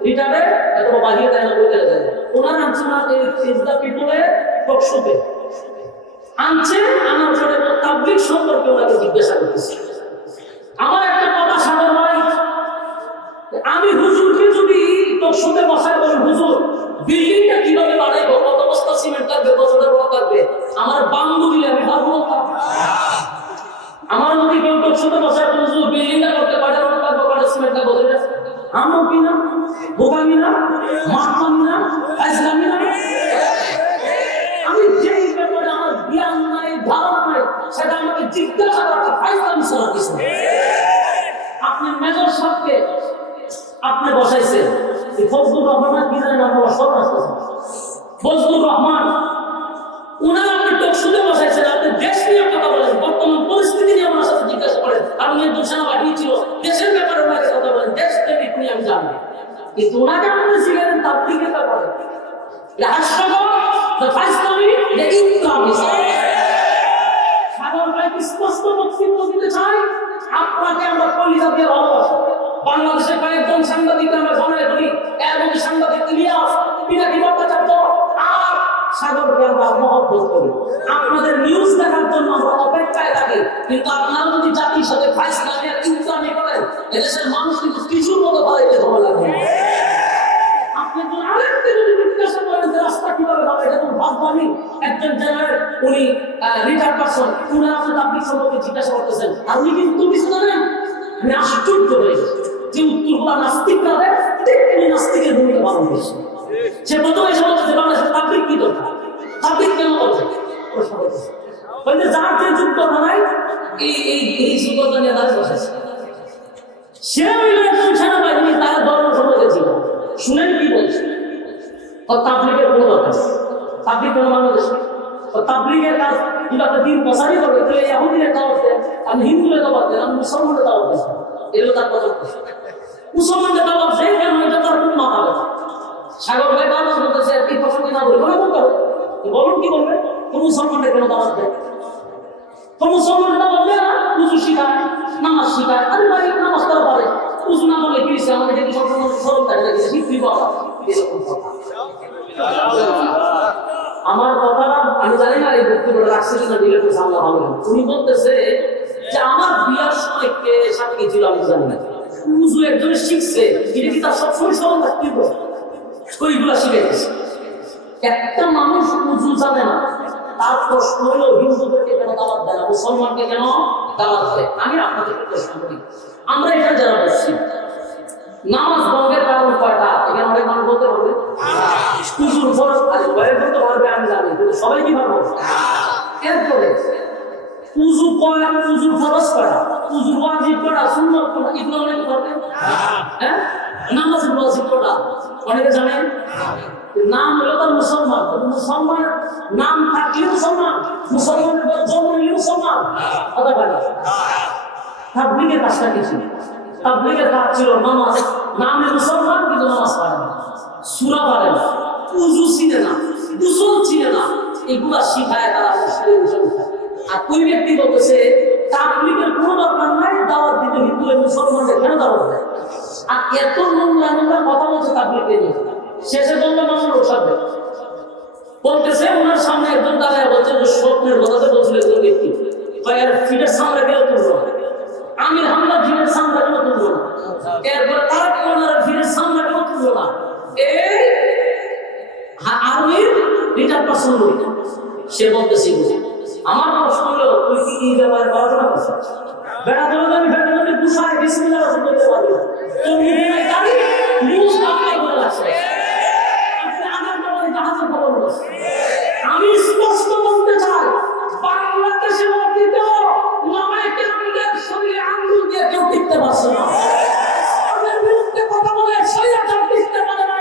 রিটায়ার্ডে এত বাহিরে দেয় না, বলতে দেয়। ওনার আনছে না এই ফেসদা পিপলে টক শুতে আনছে, আনার পরে তাবলীগ সম্পর্কে ওনাকে জিজ্ঞাসা করতেছে। আমার একটা কথা সাগর ভাই, আমি হুজুরকে যদি টক শুতে বসায় বলি, হুজুর বিল্ডিংটা কিভাবে বানাইবো, কত বস্তা সিমেন্ট লাগবে, কতটা রড লাগবে, আমার বাঙ্গু দিলে আমি পারবো না? আমার যদি কেউ টক শুতে বসায় বলি, হুজুর বিল্ডিংটা করতে পারে, রড লাগবে, কত সিমেন্ট লাগবে, বলে আমো কিনা, বোকামি না, মাতলামি না, ফাজলামি না। আমি যেই ব্যাপারে আমার জ্ঞান নাই, ধারণা নাই, সেটা আমাকে জিজ্ঞাসা করা ফাজলামি ছাড়া কিছু না। আপনি মেজর সাহেবকে আপনি বসাইছেন, ফজলুর রহমান কি জানেন, আপনারা সব আসতেছেন, ফজলুর রহমান উনার আপনি টক শুনে বসাইছেন, আপনি দেশ নিয়ে কথা বলেন, বর্তমান পরিস্থিতি নিয়ে ওনার সাথে জিজ্ঞাসা করেন, কারণ একজন সেনাবাহিনী ছিল, দেশের ব্যাপারে ওনাকে কথা বলেন, দেশ প্রেমিক নিয়ে আমি জানি, কিন্তু ওনাকে আপনি শিখেন তাবলীগের ব্যাপারে। এটা হাস্যকর, ফাজলামি, এটা ইসলামী। সাগর ভাই স্পষ্ট বক্তব্য দিতে চাই, আপনাকে আমরা কলিজা দিয়ে ভালোবাসি। বাংলাদেশের কয়েকজন সাংবাদিক আমরা জনায় ধরি, এর মধ্যে সাংবাদিক ইলিয়াস, পিনাকি ভট্টাচার্য আর সাগরকে আমরা মহব্বত করি। আপনাদের নিউজ দেখার জন্য আমরা অপেক্ষায় থাকি, কিন্তু আপনারা যদি জাতির সাথে ফাজলামি আর ইসলামি করেন, এদেশের মানুষ কিন্তু কিছুর মতো বাড়াইতে ভালো লাগবে। আপনি যদি আরেকটা যদি জিজ্ঞাসা করেন যে রাস্তা কিভাবে হবে, এটা কোনো ফাজলামি। একজন জেনারেল, উনি রিটায়ার্ড পারসন, উনার আপনি তাবলীগ সম্পর্কে জিজ্ঞাসা করতেছেন, আর উনি কিন্তু কিছু জানেন। আমি আশ্চর্য হয়ে গেছি যে উত্তরগুলা নাস্তিকরা দেয়, ঠিক উনি নাস্তিকের ভূমিকা পালন করছে। সে প্রথমে এসে বলছে যে বাংলাদেশের তাবলীগ কি দরকার, তাবলীগ কেন করছে, প্রশ্ন করছে। বলছে যার যে যোগ্যতা নাই, এই যোগ্যতা নিয়ে তারা বসেছে। সে হইল একজন সেনাবাহিনী, তার ধর্ম সমাজে ছিল। শুনেন কি বলছে, ও তাবলীগের কোনো দরকার, তাবলীগ কেন বাংলাদেশে, ও তাবলীগের কাজ কিন্তু আপনি দিন প্রসারই করবে, তাহলে ইহুদিদের দাওয়াত দেন, আপনি হিন্দুদের দাওয়াত দেন, আপনি মুসলমানদের দাওয়াত দেন, এগুলো তার কথা। মুসলমানদের দাওয়াত দেন কেন, এটা তার খুব মাথা ব্যথা। সাগর ভাই বারবার বলতেছে, এই প্রসঙ্গে না বলি, বলে বলতে হবে, বলুন কি বলবে, তো মুসলমানদের কেন দাওয়াত দেন, তো মুসলমানদের দাওয়াত দেয় না, উজু শিখায়, নামাজ শিখায়, আরে ভাই নামাজ তারা পারে, উজু না বলে কি আমাদের যদি সবসময় সরল থাকে লাগে শিখবি বাবা, এরকম কথা। আমার কথাটা আমি জানি না এই বক্তব্যটা রাখছে কিনা, দিলে তো সামলা হবে না। উনি বলতেছে যে আমার বিয়ার সময় কে সাথে ছিল আমি জানি না, উজু একজনে শিখছে, এটা কি তার সবসময় সরল থাকতে হবে, ওইগুলা শিখে গেছে। একটা মানুষ উজু জানে না, তার প্রশ্ন হলো হিন্দুদেরকে কেন দাওয়াত দেয় না, মুসলমানকে কেন দাওয়াত দেয়। আমি আপনাদেরকে প্রশ্ন করি, আমরা এখানে যারা বসছি, নামাজ ভঙ্গের কারণ কয়টা? এখানে অনেক মানুষ বলতে পারবে, উজুর ফরজ কয়েক বলতে পারবে, আমি জানি, কিন্তু সবাই কি পারবো? এরপরে উজু কয়, উজুর ফরজ কয়টা, উজুর ওয়াজিব কয়টা, সুন্নাত কয়টা, এগুলো অনেকে পারবে। হ্যাঁ, নামাজের ওয়াজিব কয়টা অনেকে জানেন? নাম হলো তার মুসলমান, মুসলমান নাম থাকলে মুসলমান, মুসলমানের জন্ম নিলে মুসলমান, কথা বলে। তাবলীগের কাজটা কি ছিল? তাবলীগের কাজ ছিল নামাজ, নামে মুসলমান কিন্তু নামাজ পড়ে না, সূরা পড়ে না, উযু ছিনে না, গোসল ছিনে না, এগুলা শিখায় তারা মুসলিম জনতা। আর কোন ব্যক্তি বলতেছে তাবলীগের কোনো দরকার নাই, দাওয়াত দিতে হিন্দুদের মুসলমানদের কেন দাওয়াত দেয়? আর এত নোংরা নোংরা কথা বলছে তাবলীগকে নিয়ে। শেষে বললো মামুন সাহেব বলতেছে ওনার সামনে একজন দাঁড়ায় বলছে যে স্বপ্নের কথাতে বলছিল একজন ব্যক্তি, ভাইয়ার ফিটের সামনে কেন তুলবো না, আমির হামলা ফিটের সামনে কেন তুলবো না, এরপরে তারা ওনার ফিটের সামনে কেন তুলবো না, এই আর্মির রিটার্ন পার্সন সে বলতেছি আমার প্রশ্ন হলো তুই কি এই ব্যাপারে পড়াশোনা করছিস? বেড়া ধরে আমি বেড়া ধরে গুছায় বিসমিল্লাহ রাসূল বলতে পারবি না, তুমি এই গাড়ি নিউজ কাপড় করে রাখছে, আপনি আমার ব্যাপারে জাহাজের খবর বলছেন। আমি স্পষ্ট বলতে চাই বাংলাদেশে অতীত নামাইকে আমাদের শরীরে আঙ্গুল দিয়ে কেউ টিকতে পারছে না, আমাদের বিরুদ্ধে কথা বলে শরীয়তটা টিকতে পারে না,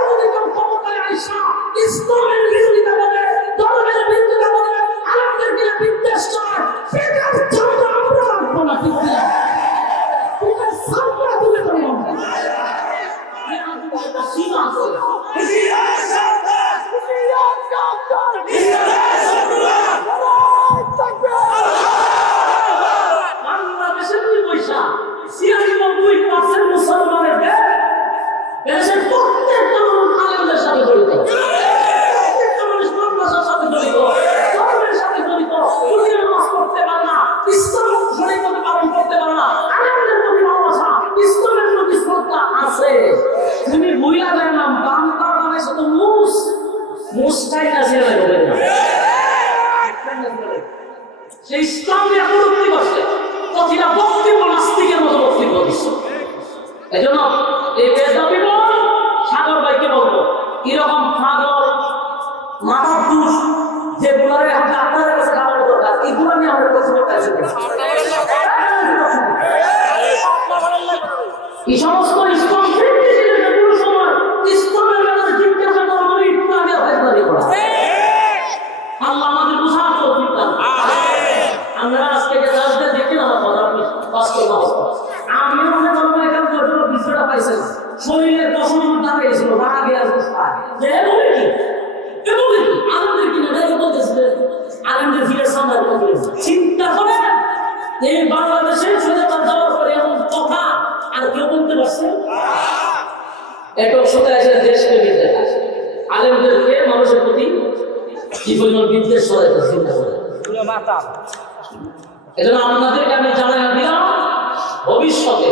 আমাদের ক্ষমতায় আইসা ইসলামের বিরোধিতা করে, ধর্মের বিরোধিতা করে, আমাদের কিনা বিদ্বেষ করে, বেকার চামড়া আমরা রাখবো না, ঠিক না? তোমার সামনে তুলে ধরবো সীমা আছে। বাংলাদেশের 96% মুসলমানের দেশ, দেশের প্রত্যেকটা মানুষ আলেমদের সাথে জড়িত, প্রত্যেকটা মানুষ মাদ্রাসার সাথে জড়িত, ধর্মের সাথে জড়িত, যদি নামাজ পড়তে পারে না, ইসলাম শরীয়তে পালন করতে পারে না, আলেমদের প্রতি ভালোবাসা, ইসলামের প্রতি শ্রদ্ধা আছে। তুমি ভুইলা যায় না বাংলা বানাইছো তো মুসটাই না ছিল না, সেই ইসলাম নিয়ে কটূক্তি করছে, প্রতিটা বক্তব্য নাস্তিকের মতো বক্তব্য দিচ্ছে। এই জন্য এই বেদাবি বল সাগর ভাইকে বলবো এরকম পাগল মাথার দোষ যেগুলোর এখন আপনাদের কাছে খাওয়ার দরকার, এগুলো নিয়ে আমরা প্রশ্ন করতেছি। এই সমস্ত ইসলাম কোনো সময় ইসলামের ব্যাপারে জিজ্ঞাসা করা মানে একটু আগে ফেসলামি করা। আল্লাহ আমাদের বুঝার তৌফিক দান। আমরা আজকে যে রাজকে দেখি না কথা বাস্তব না, আমিও মনে করবো এখান থেকে বিষয়টা পাইছে না, শরীরের কসম দাঁড়িয়েছিল রাগে আর চিন্তা করে এই বাংলাদেশে যাওয়ার পরে এমন কথা আর কেউ বলতে পারছে? দেশকে বিদ্বেষ আলেমদেরকে মানুষের প্রতি কি পরিমাণ বিদ্বেষ ছড়াইতে চিন্তা করে। এজন্য আপনাদেরকে আমি জানাই দিলাম ভবিষ্যতে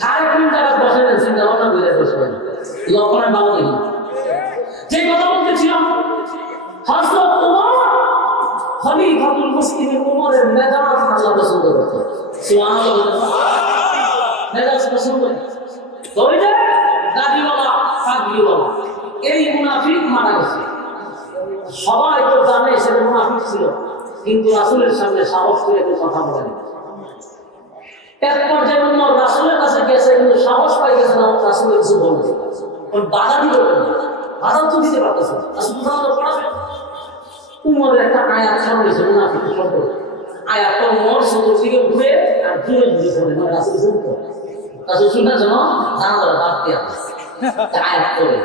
কার কোন জায়গায় বসে নেন চিন্তা ভাবনা করে বসবেন, লক্ষণের বাবু নেই। যে কথা বলতেছিলাম হযরত ওমর খলিফাতুল মুসলিমিন ওমরের মেজাজ আল্লাহ পছন্দ করতেন, সুবহানাল্লাহ, মেজাজ পছন্দ করে দাড়িওয়ালা পাগড়িওয়ালা এই মুনাফিক মারা গেছে। সবাই তো জানে সে মুনাফিক ছিল, কিন্তু রাসূলের সামনে সাহস করে কথা বলেন। এক পর্যায়ে উমর রাসূলের কাছে গেছে, কিন্তু সাহস পাই গেছে না রাসূলের কিছু বলতে, বাধা দিল না, বাধা তো দিতে পারতেছে না, রাসূল পড়াবে। উমরের একটা আয়াত সামনে এসে মুনাফিক সম্পর্কে আয়াতটা উমর চতুর্দিকে ঘুরে আর ঘুরে ঘুরে পড়ে না, রাসূল শুনতো, রাসূল শোনার জন্য জানালা বাদ দিয়ে আয়াত পড়ে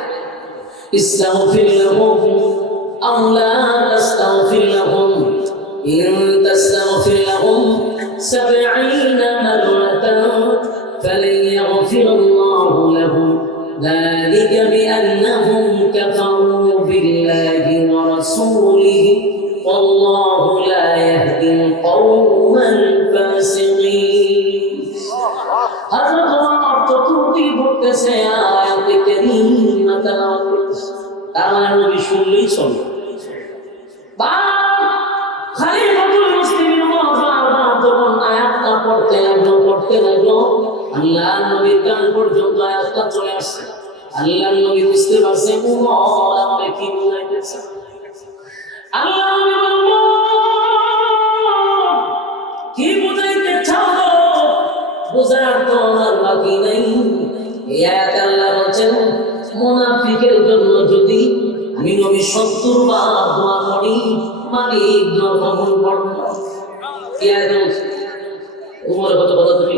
ইস্তাগফির লাহুম আও লা তাস্তাগফির লাহুম ইন তাস্তাগফির লাহুম 70 মাররাতান ফালান ইয়াগফিরাল্লাহু লাহুম ذلك بأنهم كفروا بالله ورسوله والله لا يهدي القوم الفاسقين. হযরত ওমর চতুর্দিকে ঘুরতেছে আয়াতে কারীমা তেলাওয়াত করতেছে, তার মানে নবী শুনলেই চলে। খলিফাতুল মুসলিমিন ওমর যখন আয়াতটা পড়তে লাগলো আল্লাহ নবীর কান পর্যন্ত আয়াতটা চলে আসছে। আল্লাহ নবী বুঝতে পারছে ওমর আমাকে কি বুঝাইতেছে। আল্লাহ নবী বলল কি বুঝাইতে চাও, বুঝার তো আর বাকি নাই। এই আয়াত আল্লাহ বলেন মুনাফিকের জন্য যদি আমি নবী 70 বার দোয়া করি মালিক দোয়া কবুল করবে। কি আয়াত উমরে কত কথা তুমি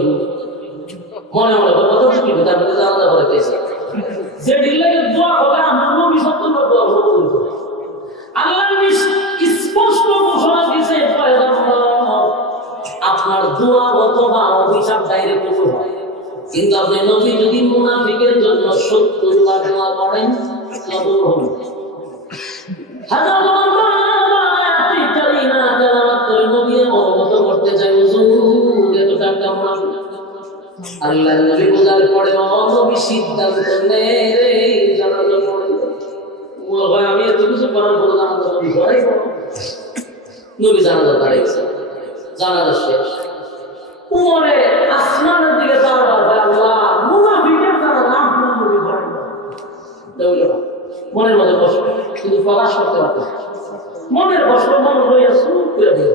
মনে মনে কথা তুমি তার মধ্যে জানাজা করে পেয়েছে যে দিল্লাকে দোয়া করে আমরা নবী সত্তর দোয়া কবুল করে আল্লাহ নবী স্পষ্ট ঘোষণা দিয়েছে পয়গম্বর আপনার দোয়া অথবা অভিশাপ ডাইরেক্ট কবুল হয় কিন্তু আপনি নবী যদি মুনাফিকের জন্য 70 বার দোয়া করেন কবুল হবে হাজার আয়াতি কারিমা তেলাওয়াত করে নবী অবগত করতে চাই হুজুর এতটা মুনাফিক আল্লাহর নবী বুঝার পরে নবী সিদ্ধান্ত নেয় রে জানাজা পড়ে ওর ভাই আমি এত কিছু করার পরে জানাজা নবী পড়াই নবী জানাজা দাঁড়িয়েছে জানাজা শেষ উমরে আসমানের দিকে তাকাবার আল্লাহ মুনাফিকের দ্বারা নাম নবী পড়াই মনের মধ্যে কষ্ট কিন্তু প্রকাশ করতে পারত মনের কষ্ট মন হইয়া শুরু করে দিল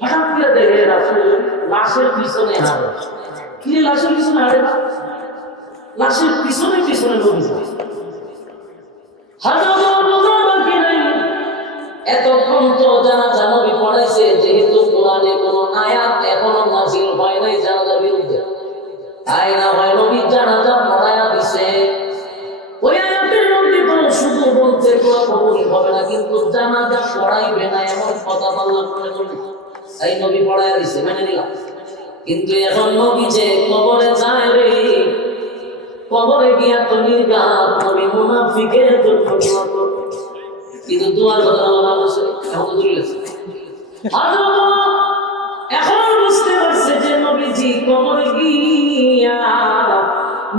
হঠাৎ করে দেখে রাসূল লাশের পিছনে হাঁটে কি লাশের পিছনে হাঁটে না লাশের পিছনে পিছনে নবী যায় হাজার বাকি নাই এতক্ষণ তো জানাজা নবী পড়াইছে যেহেতু কোরআনে কোনো আয়াত এখনো নাযিল হয় নাই জানাজার বিরুদ্ধে তাই না হয় নবী জানাজা পড়ায়া দিছে ওই আয়াতের মধ্যে তো শুধু বলতে দোয়া কবুল হবে না কিন্তু জানাজা পড়াইবে না এমন কথা আল্লাহ করে বলে তাই নবী পড়ায়া দিছে মানে নিলাম কিন্তু এখন নবী যে কবরে যায় রে কবরে গিয়া তো নির্ঘাত নবী মুনাফিকের জন্য দোয়া করবে কিন্তু দোয়ার কথা আল্লাহ বলেছে এখন তো দূরে এখন বুঝতে পারছে যে নবীজি কবরে গিয়া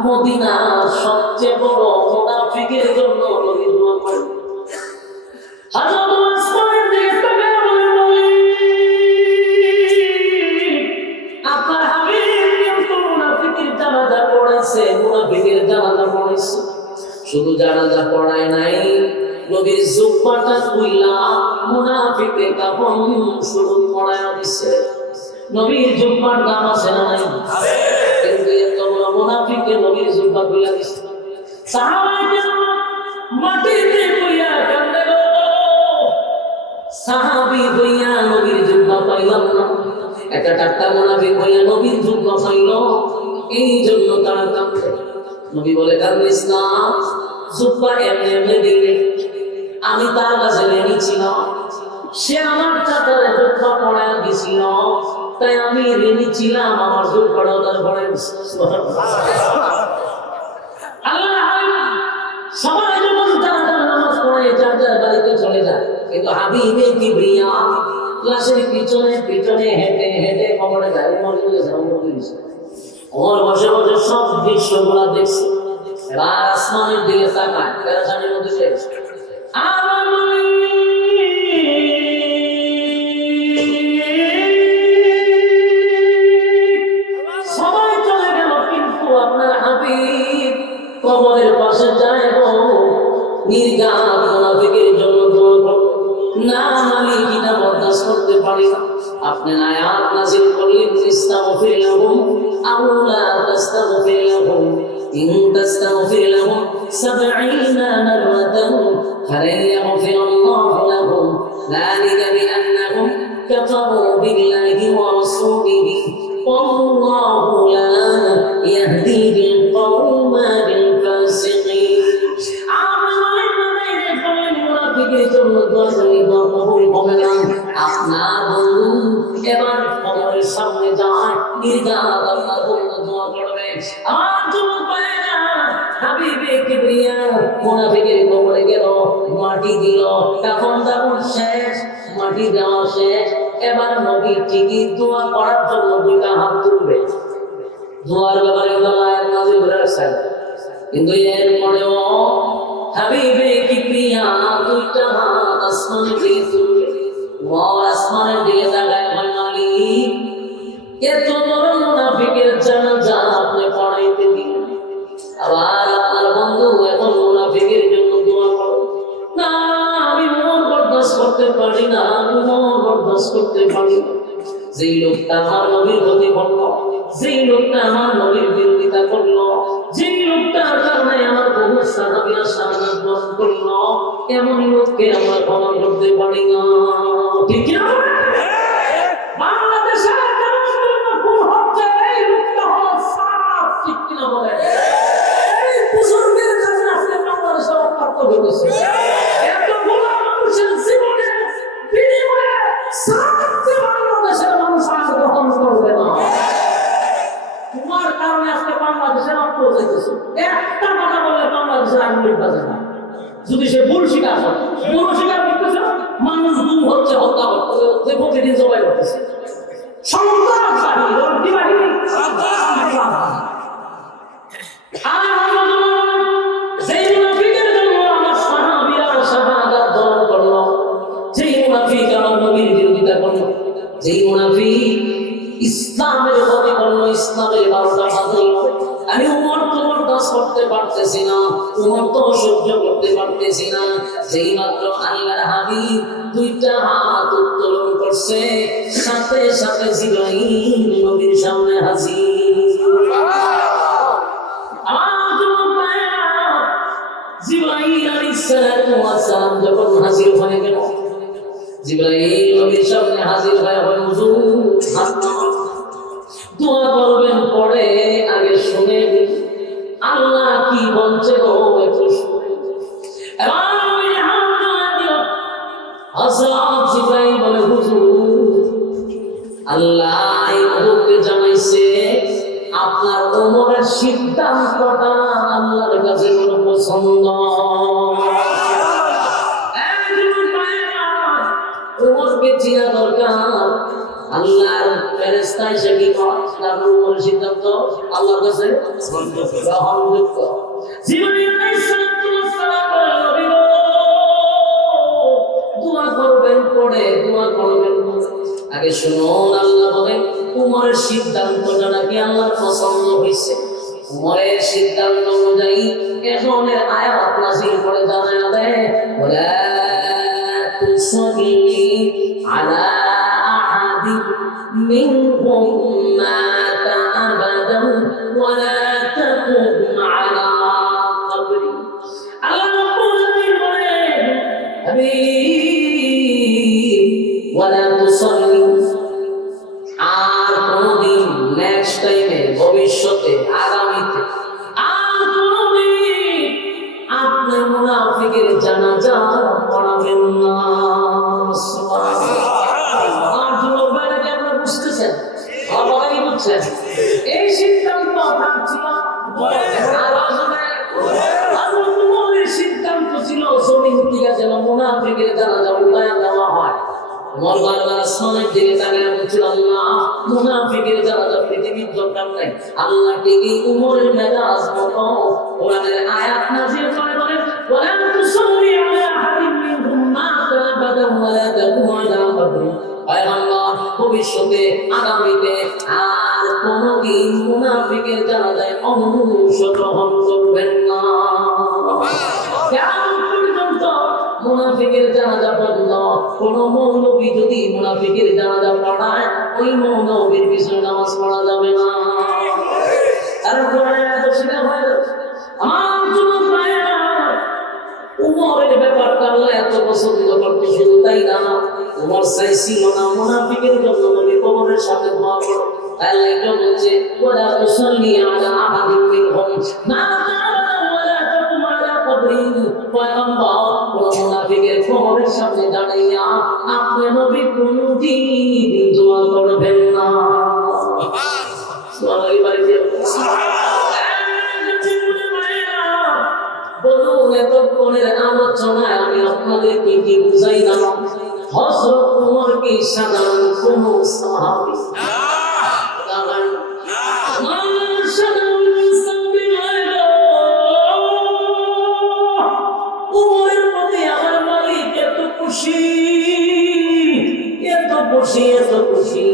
মদিনার সবচেয়ে বড় মুনাফিকের জন্য নবী দোয়া করে হযরত আসমানের দিকে তাকিয়ে বলেন আপনার হাবিব তো মুনাফিকের জানাজা পড়াইছে মুনাফিকের জানাজা পড়াইছে শুধু জানাজা পড়ায় নাই নবীর জুব্বাটা খুইলা মুনাফিকের কাফন শুরু পড়ায়া দিছে নবীর জুব্বার দাম আছে না নাই কিন্তু এত বড় মুনাফিকের নবীর জুব্বা খুইলা দিছে সাহাবায়ে কেরাম মাটিতে কইয়া কান্দে গো সাহাবী হইয়া নবীর জুব্বা পাইলাম না একটা টাট্টা মুনাফিক হইয়া নবীর জুব্বা পাইল এই জন্য তারা কান্দে নবী বলে কান্দিস না জুব্বা এমনি এমনি দিলে আমি তার কাছে ঋণী সে আমার চাচারে জুব্বা পড়ায় দিছিল তাই আমি ঋণী ছিলাম আমার জুব্বাটাও তার ঘরে আল্লাহ সবাই যখন জানাজার নামাজ পড়ে যার যার বাড়িতে চলে যায় কিন্তু হাবিবে কিবরিয়া লাশের পিছনে পিছনে হেঁটে হেঁটে কবরে যায় ওর বসে বসে সব দৃশ্যগুলা দেখছে এবার আসমানের দিকে তাকায় পেরেশানির মধ্যে শেষ সবাই চলে গেল কিন্তু আপনার হাবিব কবরের পাশে যায় নির্ঘাত মুনাফিকের জন্য দোয়া করো না মালিক এটা বরদাস্ত করতে পারি না আপনি আয়াত নাযিল করলেন ইস্তাগফির লাহুম আও লা তাস্তাগফির লাহুম ইন তাস্তাগফির লাহুম 70 মাররাতান ফালান ইয়াগফিরাল্লাহু লাহুম যালিকা বিআন্নাহুম কাফারু বিল্লাহি ওয়া রাসূলিহি ওয়াল্লাহু লা ইয়াহদি বিল কওমিল ফাসিকিন মুনাফিকের জন্য দোয়া করলে দোয়া কবুল হবে না আপনার বন্ধু এবার কবরের সামনে যায় নির্ঘাত আপনার বন্ধু দোয়া করবে আমার যুবক ভাইরা হাবিবে কিবরিয়া মুনাফিকের কবরে গেল মাটি দিল তখন তখন শেষ মাটি দেওয়া শেষ এবার নবী ঠিকই দোয়া করার জন্য দুইটা হাত তুলবে দোয়ার ব্যাপারে আয়াত নাযিল করে রাখছেন কিন্তু এর পরেও হাবিবে কিবরিয়া দুইটা হাত আসমানের দিকে তুলবে ও আসমানের দিকে তাকায় হয় মালিক এত বড় মুনাফিকের জানাজা আপনি পড়াইতে দিলেন আবার আপনার বন্ধু এখন মুনাফিকের জন্য দোয়া করো না আমি মন বরদাস্ত করতে পারি না আমি মন বরদাস্ত করতে পারি না যেই লোকটা আমার নবীর প্রতি করলো যেই লোকটা আমার নবীর বিরোধিতা করলো যেই লোকটার কারণে আমার বহু সাহাবীরা শাহাদাত বরণ করলো এমন লোককে আমরা ক্ষমা করতে পারি না ঠিক না বাংলাদেশের কথা বলছে এতগুলো মানুষের জীবনে বিনিময়ে সাহায্যে বাংলাদেশের মানুষ আর গ্রহণ করবে না। তোমার কারণে আজকে বাংলাদেশের রক্ত চাইতেছে, একটা কথা বলে বাংলাদেশের আগুন বাজে না। যদি সে ভুল স্বীকার করে, ভুল স্বীকার করতেছে না, মানুষ গুম হচ্ছে, হত্যা করতেছে, যে প্রতিদিন জবাই করতেছে। সন্ত্রাসবাদী কি বাহিনী আর সেই মুনাফিকের জন্য আমার সাহাবীরা শাহাদাত বরণ করলো। যেই মুনাফিক আমার নবীর বিরোধিতা করলো, যেই মুনাফিক ইসলামের ক্ষতি করলো, ইসলামের বারোটা বাজাইল, আমি উমর তো বরদাস্ত করতে পারতেছি না, উমর তো সহ্য করতে পারতেছি না। যেই মাত্র আল্লাহর হাবিব দুইটা হাত উত্তোলন করছে, সাথে সাথে জিবরাইল নবীর সামনে হাজির। জিবরাইল আলাইহিস সালাম যখন হাজির হয়ে গেল, জিবরাইল নবীর সামনে হাজির হয়ে বলে, হুজুর হাত নামান, দোয়া করবেন, পরে আগে শুনেন আল্লাহ কি বলছে গো, একটু শুনেন। এবার নবীর হাত নামা দিল। হযরত জিবরাইল বলে, হুজুর আল্লাহ এই হুজুরকে জানাইছে আপনার ওমরের সিদ্ধান্তটা আল্লাহর কাছে বড় পছন্দ। ওমরকে চিনা দরকার। আল্লাহর ফেরেশতা এসে কি কয়, তার ওমরের সিদ্ধান্ত আল্লাহর কাছে গ্রহণযোগ্য। জিবরাইল আলাইহিস সালাম নবী গো, দোয়া করবেন, পড়ে দোয়া করবেন, আগে শুনুন আল্লাহ বলেন উমরের সিদ্ধান্তটা নাকি আল্লাহর পছন্দ হয়েছে। উমরের সিদ্ধান্ত অনুযায়ী এখনের আয়াত নাযিল করে জানায়া দেয়, ওয়ালা তুসাল্লি আলা আহাদিন মিনহুম মাতা আবাদান ওয়ালা তাকুম আলা কবরি। আল্লাহ রাব্বুল আলামিন বলেন, হাবিব ওয়ালা তুসাল্লি, আর কোনদিন নেক্সট টাইমে, ভবিষ্যতে, আগামীতে আর কোনদিন আপনি মুনাফিকের জানাজা পড়াবেন না। আর যুবক ভাইরা কি আপনারা বুঝতেছেন? আপনারা কি বুঝছেন? এই সিদ্ধান্ত আপনার ছিল, সিদ্ধান্ত ছিল জমিন থেকে যেন মুনাফিকের জানাজা উঠায়া দেওয়া হয়। ওমর বারবার আসমানের দিকে তাকিয়ে বলছিল, আল্লাহ মুনাফিকের জানাজা পৃথিবীর দরকার নাই। আল্লাহ ঠিকই উমরের মেজাজ মতো কোরআনের আয়াত নাযিল করে বলে, ওয়ালা তুসাল্লি আলা আহাদিন মিনহুম মাতা আবাদান ওয়ালা তাকুম আলা কবরি। পয়গম্বর ভবিষ্যতে, আগামীতে আর কোনদিন মুনাফিকের জানাজায় অংশগ্রহণ করবেন না। মুনাফিকের জানাজা বন্ধ। কোন মৌলবী যদি মুনাফিকের জানাজা পড়ায়, ওই মৌলবীর পিছনে নামাজ পড়া যাবে না। তারপরে এত শিকার হয়ে যাচ্ছে আমার যুবক ভাইয়েরা। উমরের ব্যাপারটা আল্লাহ এত পছন্দ করতে, শুধু তাই না, উমর চাইছিল না মুনাফিকের জন্য নবী কবরের সাথে দোয়া করো। আল্লাহ এটা বলছে, ওয়ালা তুসাল্লি আলা আহাদিন মিনহুম মাতা আবাদান ওয়ালা তাকুম আলা কবরি। পয়গম্বর মুনাফিকের কবরের সামনে দাঁড়াইয়া আপনি নবী কোনদিন দোয়া করবেন না। সুবহানাল্লাহ। বাড়িতে বলুন, এতক্ষণের আলোচনায় আমি আপনাদেরকে কি বুঝাইলাম? হযরত ওমর কি সাধারণ কোন সাহাবী? উমরের প্রতি আমার মালিক এত খুশি, এত খুশি, এত খুশি,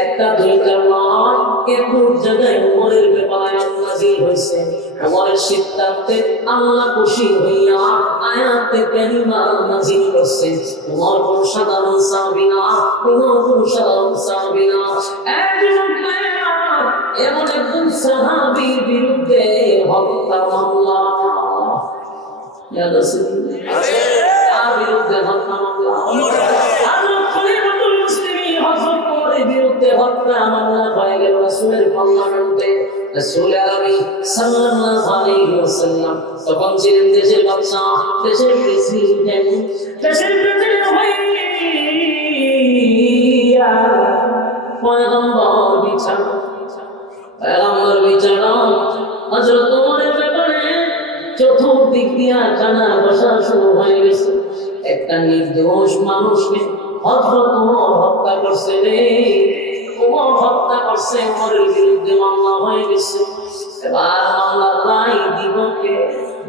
একটা দুইটা নয়, একুশ জায়গায় উমরের ব্যাপারে নাযিল হয়েছে। উমরের সিদ্ধান্তে আল্লাহ খুশি হইয়া আয়াতে কারিমা নাযিল করছে। উমর কোন সাধারণ সাহাবী না, উমর কোন সাধারণ সাহাবী না। এমন একজন সাহাবীর বিরুদ্ধে হত্যা মামলা, ইয়া রাসূলুল্লাহ, তার বিরুদ্ধে হত্যা মামলা, হযরত খলিফাতুল মুসলিমিন হযরত ওমরের বিরুদ্ধে হত্যা মামলা হয়ে গেল রাসূলের পার্লামেন্টে। রাসূল আরবি সাল্লাল্লাহু আলাইহি ওয়াসাল্লাম তখন ছিলেন দেশের বাদশা, দেশের প্রেসিডেন্ট, দেশের প্রেসিডেন্ট হইয়া পয়গম্বর বিছানা হযরত ওমরের ব্যাপারে চতুর্দিক দিয়া কানা বসা শুরু হয়ে গেছে। একটা নির্দোষ মানুষকে হযরত ওমর হত্যা করছে রে, ওমর হত্যা করছে, ওমরের বিরুদ্ধে মামলা হয়ে গেছে। এবার মামলার রায় দিব কে?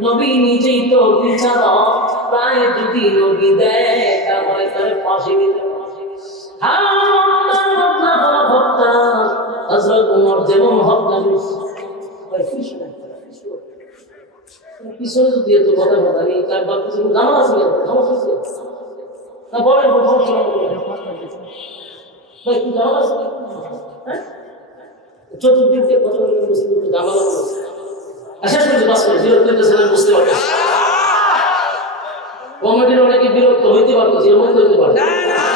নবী নিজেই তো বিচারক, রায় যদি নবী দেয় তাহলে তার ফাঁসি দিতে হযরত ওমর যেমন হত্যা করছে। পিছনে যদি এত কথা বলা নেই তার বাদ কিছু জানা আছে না বলেন ভাই কি জানা আছে? চতুর্দিকে কথা বলে জানা আশা করি বাস করে বিরক্ত হইতেছিলেন, বুঝতে পারতেছি কমিটির অনেকে বিরক্ত হইতে পারতেছি, এমন হইতে পারে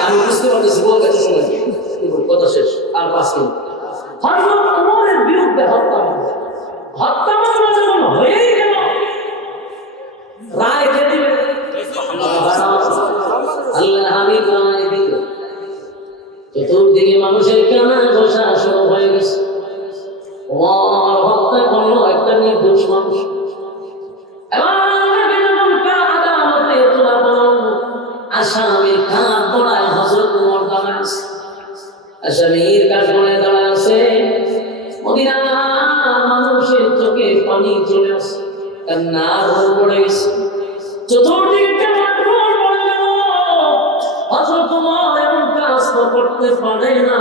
আমি বুঝতে পারতেছি। বল কাছে সময় কথা শেষ আর 5 মিনিট। হযরত ওমরের বিরুদ্ধে হত্যা মামলা যখন হয়েই গেল, রায় কে দিবে? আল্লাহ হাবিব রায় দিবে। চতুর্দিকে মানুষের কানা ঘোষা শুরু হয়ে গেছে। ওমর হত্যা করলো একটা নির্দোষ মানুষ। আদালতে তোলা বলো, আসামির কাঠ গড়ায় হযরত ওমর দাঁড়ায় আছে। আসামির কাঠ গড়ায় দাঁড়ায় আছে। মদিনার মানুষের চোখে পানি চলে আসে, কান্নার রোল পড়ে গেছে। চতুর্দিকে মাঠঘাট পড়ে গেল। হযরত ওমর এমন কাজ করতে পারে না,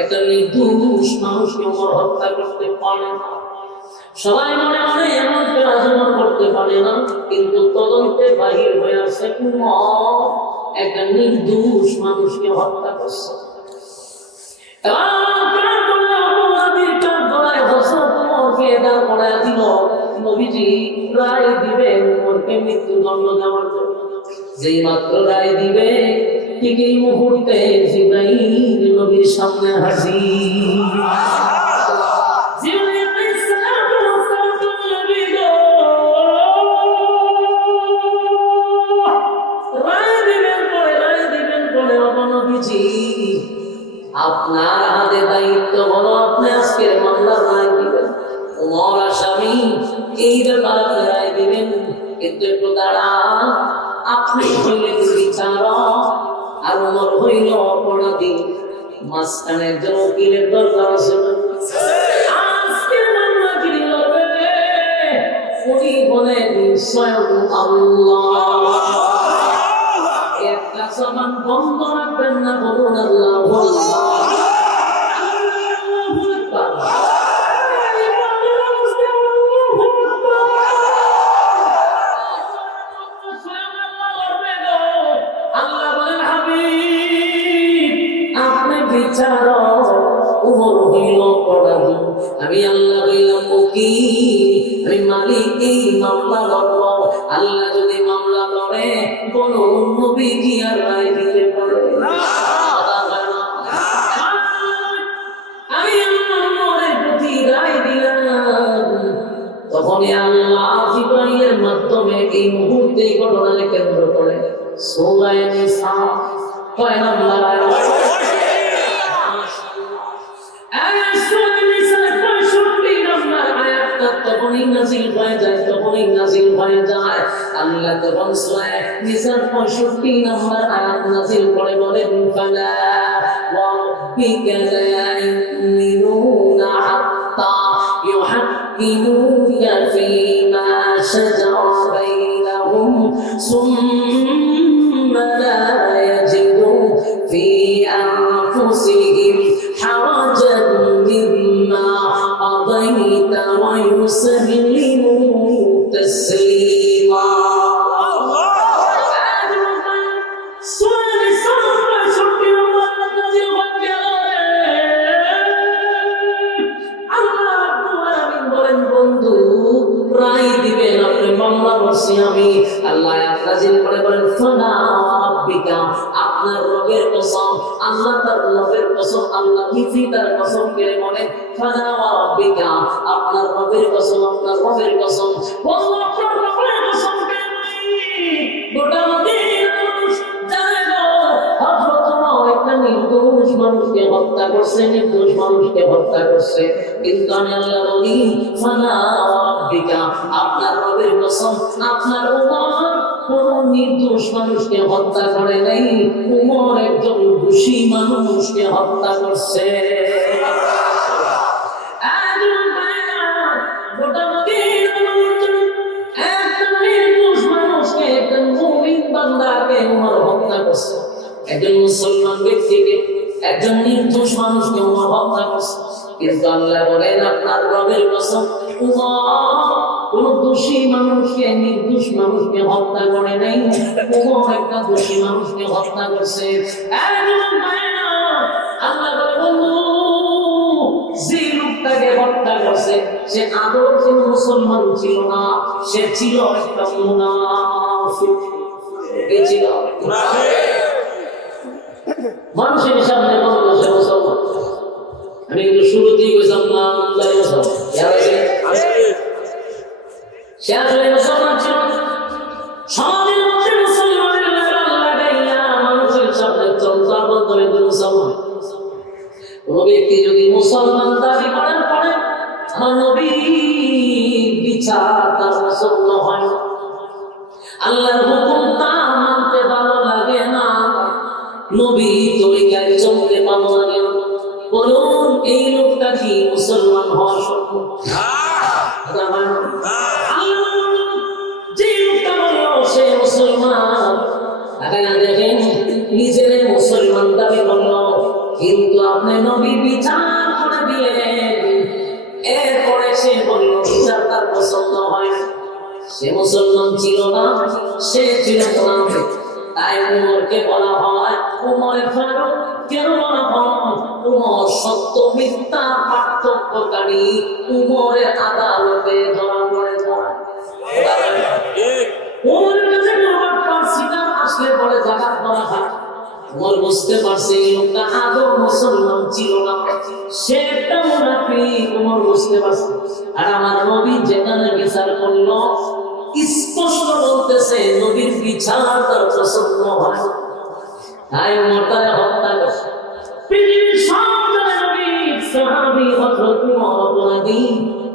একটা নির্দোষ মানুষকে ওমর হত্যা করতে পারে না। সবাই মনে মনে এমন কাজ ওমর করতে পারে না, কিন্তু তদন্তে বাহির হয়ে আসে ওমর একটা নির্দোষ মানুষকে হত্যা করছে। নবীজি রায় দিবেন ওমরকে মৃত্যুদণ্ড দেওয়ার জন্য। যেই মাত্র রায় দিবে ঠিক এই মুহূর্তে জিবরাইল নবীর সামনে হাজির। জিবরাইল আলাইহিস সালাম রায় দিবেন বলে নবীজি আপনার হাতে দায়িত্ব হলো, আপনি আজকের মামলার রায় দিবেন। ওমর আসামি, এই ব্যাপারে রায় দিবেন, কিন্তু একটু দাঁড়া, আপনি হইলেন বিচারক আর ওমর হইল অপরাধী, মাঝখানে একজন উকিলের দরকার আছে। আজকের মামলা যিনি লড়বে উনি হলেন স্বয়ং আল্লাহ। একটা জবান বন্ধ রাখবেন না, বলুন আল্লাহু আকবার। আমি আল্লাহ হইলাম উকিল, আমি মালিক, এই মামলা লড়ব। আল্লাহ যদি মামলা লড়ে বলো নবী কি আর রায় দিতে পারে? আমি আল্লাহর প্রতি রায় দিলাম। তখনই আল্লাহ জিবরাইলের মাধ্যমে এই মুহূর্তে ঘটনাকে কেন্দ্র করে সূরা নিসা কয় নাম্বার আয়াত? তখনই নাজিল হয়ে যায়। আল্লাহ তখন সূরা নিসার 65 নম্বর আয়াত নাজিল করে বলেন, ফালা ওয়া রাব্বিকা লা ইউমিনুনা হাত্তা ইউহাক্কিমুকা ফীমা শাজারা বাইনাহুম সুম্মা লা ইয়াজিদু ফী আনফুসিহিম হারাজান মিম্মা قضيت ويسلموا تسليما। বন্ধু রায় দিবেন, আপনি মামলা করছি আমি। আল্লাহ নাযিল করে বলেন, ফালা রাব্বিকা, আপনার রবের কসম। আল্লাহ তার রবের কসম, আল্লাহ নিজেই তার কসম করে বলেন, ফালা রাব্বিকা, আপনার রবের কসম, আপনার রবের কসম, বলল আপনার রবের কসম কে নাই গোটা মদিনার মানুষ জানে গো হযরত ওমর একটা নির্দোষ মানুষকে হত্যা করছে, নির্দোষ মানুষকে হত্যা করছে। কিন্তু আমি আল্লাহ বলি ফালা রাব্বিকা, আপনার রবের কসম, আপনার ওমর কোন নির্দোষ মানুষকে হত্যা করে নাই, ওমর একজন দোষী মানুষকে হত্যা করছে। একজন মুসলমান ব্যক্তিকে, একজন নির্দোষ মানুষকে ওমর হত্যা করছে। কিন্তু আল্লাহ বলেন আপনার রবের কসম, ওমর কোন দোষী মানুষকে, নির্দোষ মানুষকে হত্যা করে নাই, ওমর একটা দোষী মানুষকে হত্যা করছে। আল্লাহ বলে যে লোকটাকে হত্যা করছে সে আদৌ কোন মুসলমান ছিল না, সে ছিল একটা মুনাফিক। কে ছিল? মানুষের সামনে বলতো সে মুসলমান। আমি কিন্তু শুরুতেই কইলাম না সে আসলে মুসলমান ছিল। সমাজের মধ্যে মুসলমানের লাগাইয়া মানুষের সামনে চলতা বলতো মুসলমান। কোন ব্যক্তি যদি মুসলমান দাবি করেন পরে আমার নবীর বিচার তার পছন্দ হয় না, আল্লাহর হুকুম তা মানতে ভালো লাগে না, নবী তরিকায় চলতে ভালো লাগে না। বলুন এই লোকটা কি মুসলমান হওয়া সম্ভব? যে লোকটা বলল সে মুসলমান, দেখেন নিজের মুসলমান দাবি করল, কিন্তু আপনি নবী বিচার করে দিলেন, এরপরে সে বলল বিচার তার পছন্দ হয় না। সে মুসলমান ছিল না, সে ছিল মুনাফিক। তাই উমরকে বলা হয় উমরে ফারুক। কেন বলা হয়? উমর সত্য মিথ্যা পার্থক্যকারী, উমরের আদালতে ধরা পড়ে যায়। উমরের কাছে পার্সিটা আসলে পরে জাকাত ধরা হয়। উমর বুঝতে পারছে এই লোকটা আদৌ মুসলমান ছিল না, সে একটা মুনাফিক। উমর বুঝতে পারছে। আর আমার নবী যেখানে বিচার করলো স্পষ্ট বলতেছে নবীর বিচার তার পছন্দ হয়, তাই উমর তাকে হত্যা করছে। পৃথিবীর সব নবীর সাহাবী হযরত উমর অপরাধী,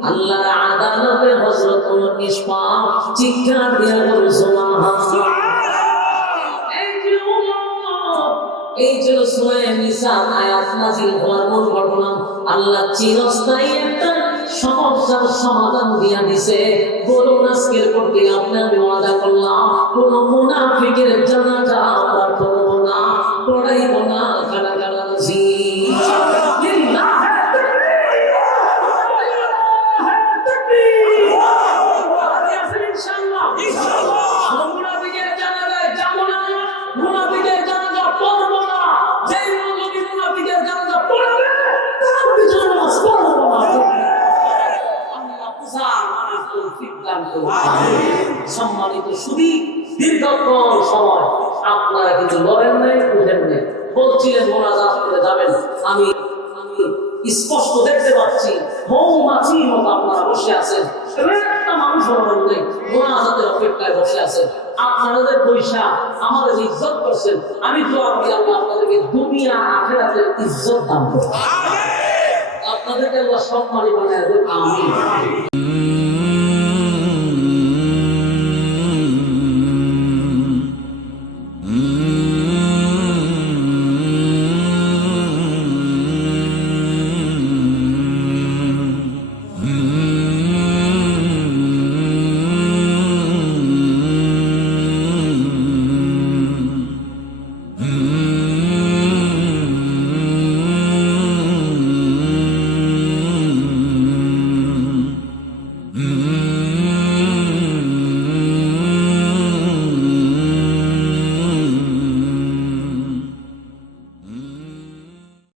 আল্লাহর আদালতে হযরত উমর নিষ্পাপ। চিৎকার দিয়ে বলুন সুবহানাল্লাহ। এই ছিল সূরা নিসা আয়াত নাযিল হওয়ার মূল ঘটনা। আল্লাহ চিরস্থায়ী একটা সমস্যার সমাধান দিয়া দিছে। বলুন আজকের পর থেকে আপনি আমি ওয়াদা করলাম কোন মুনাফিকের জানাজা আমরা করব না, পড়াইব না। কারা কারা রাজি? সম্মানিত সুধী, দীর্ঘক্ষণ সময় আপনারা কিন্তু লড়েন নাই, উঠেন নাই, বলছিলেন মোনাজাত করে যাবেন। আমি স্পষ্ট দেখতে পাচ্ছি মৌমাছির মতো আপনারা বসে আছেন, একটা মানুষ লড়েন নাই, মোনাজাতের অপেক্ষায় বসে আছেন। আপনাদের পয়সা আমাদের ইজ্জত করছেন। আমি তো আল্লাহ আপনাদেরকে দুনিয়া আখিরাতের ইজ্জত দান করব, আপনাদেরকে আল্লাহ সম্মানী বানায় দেন। আমিন।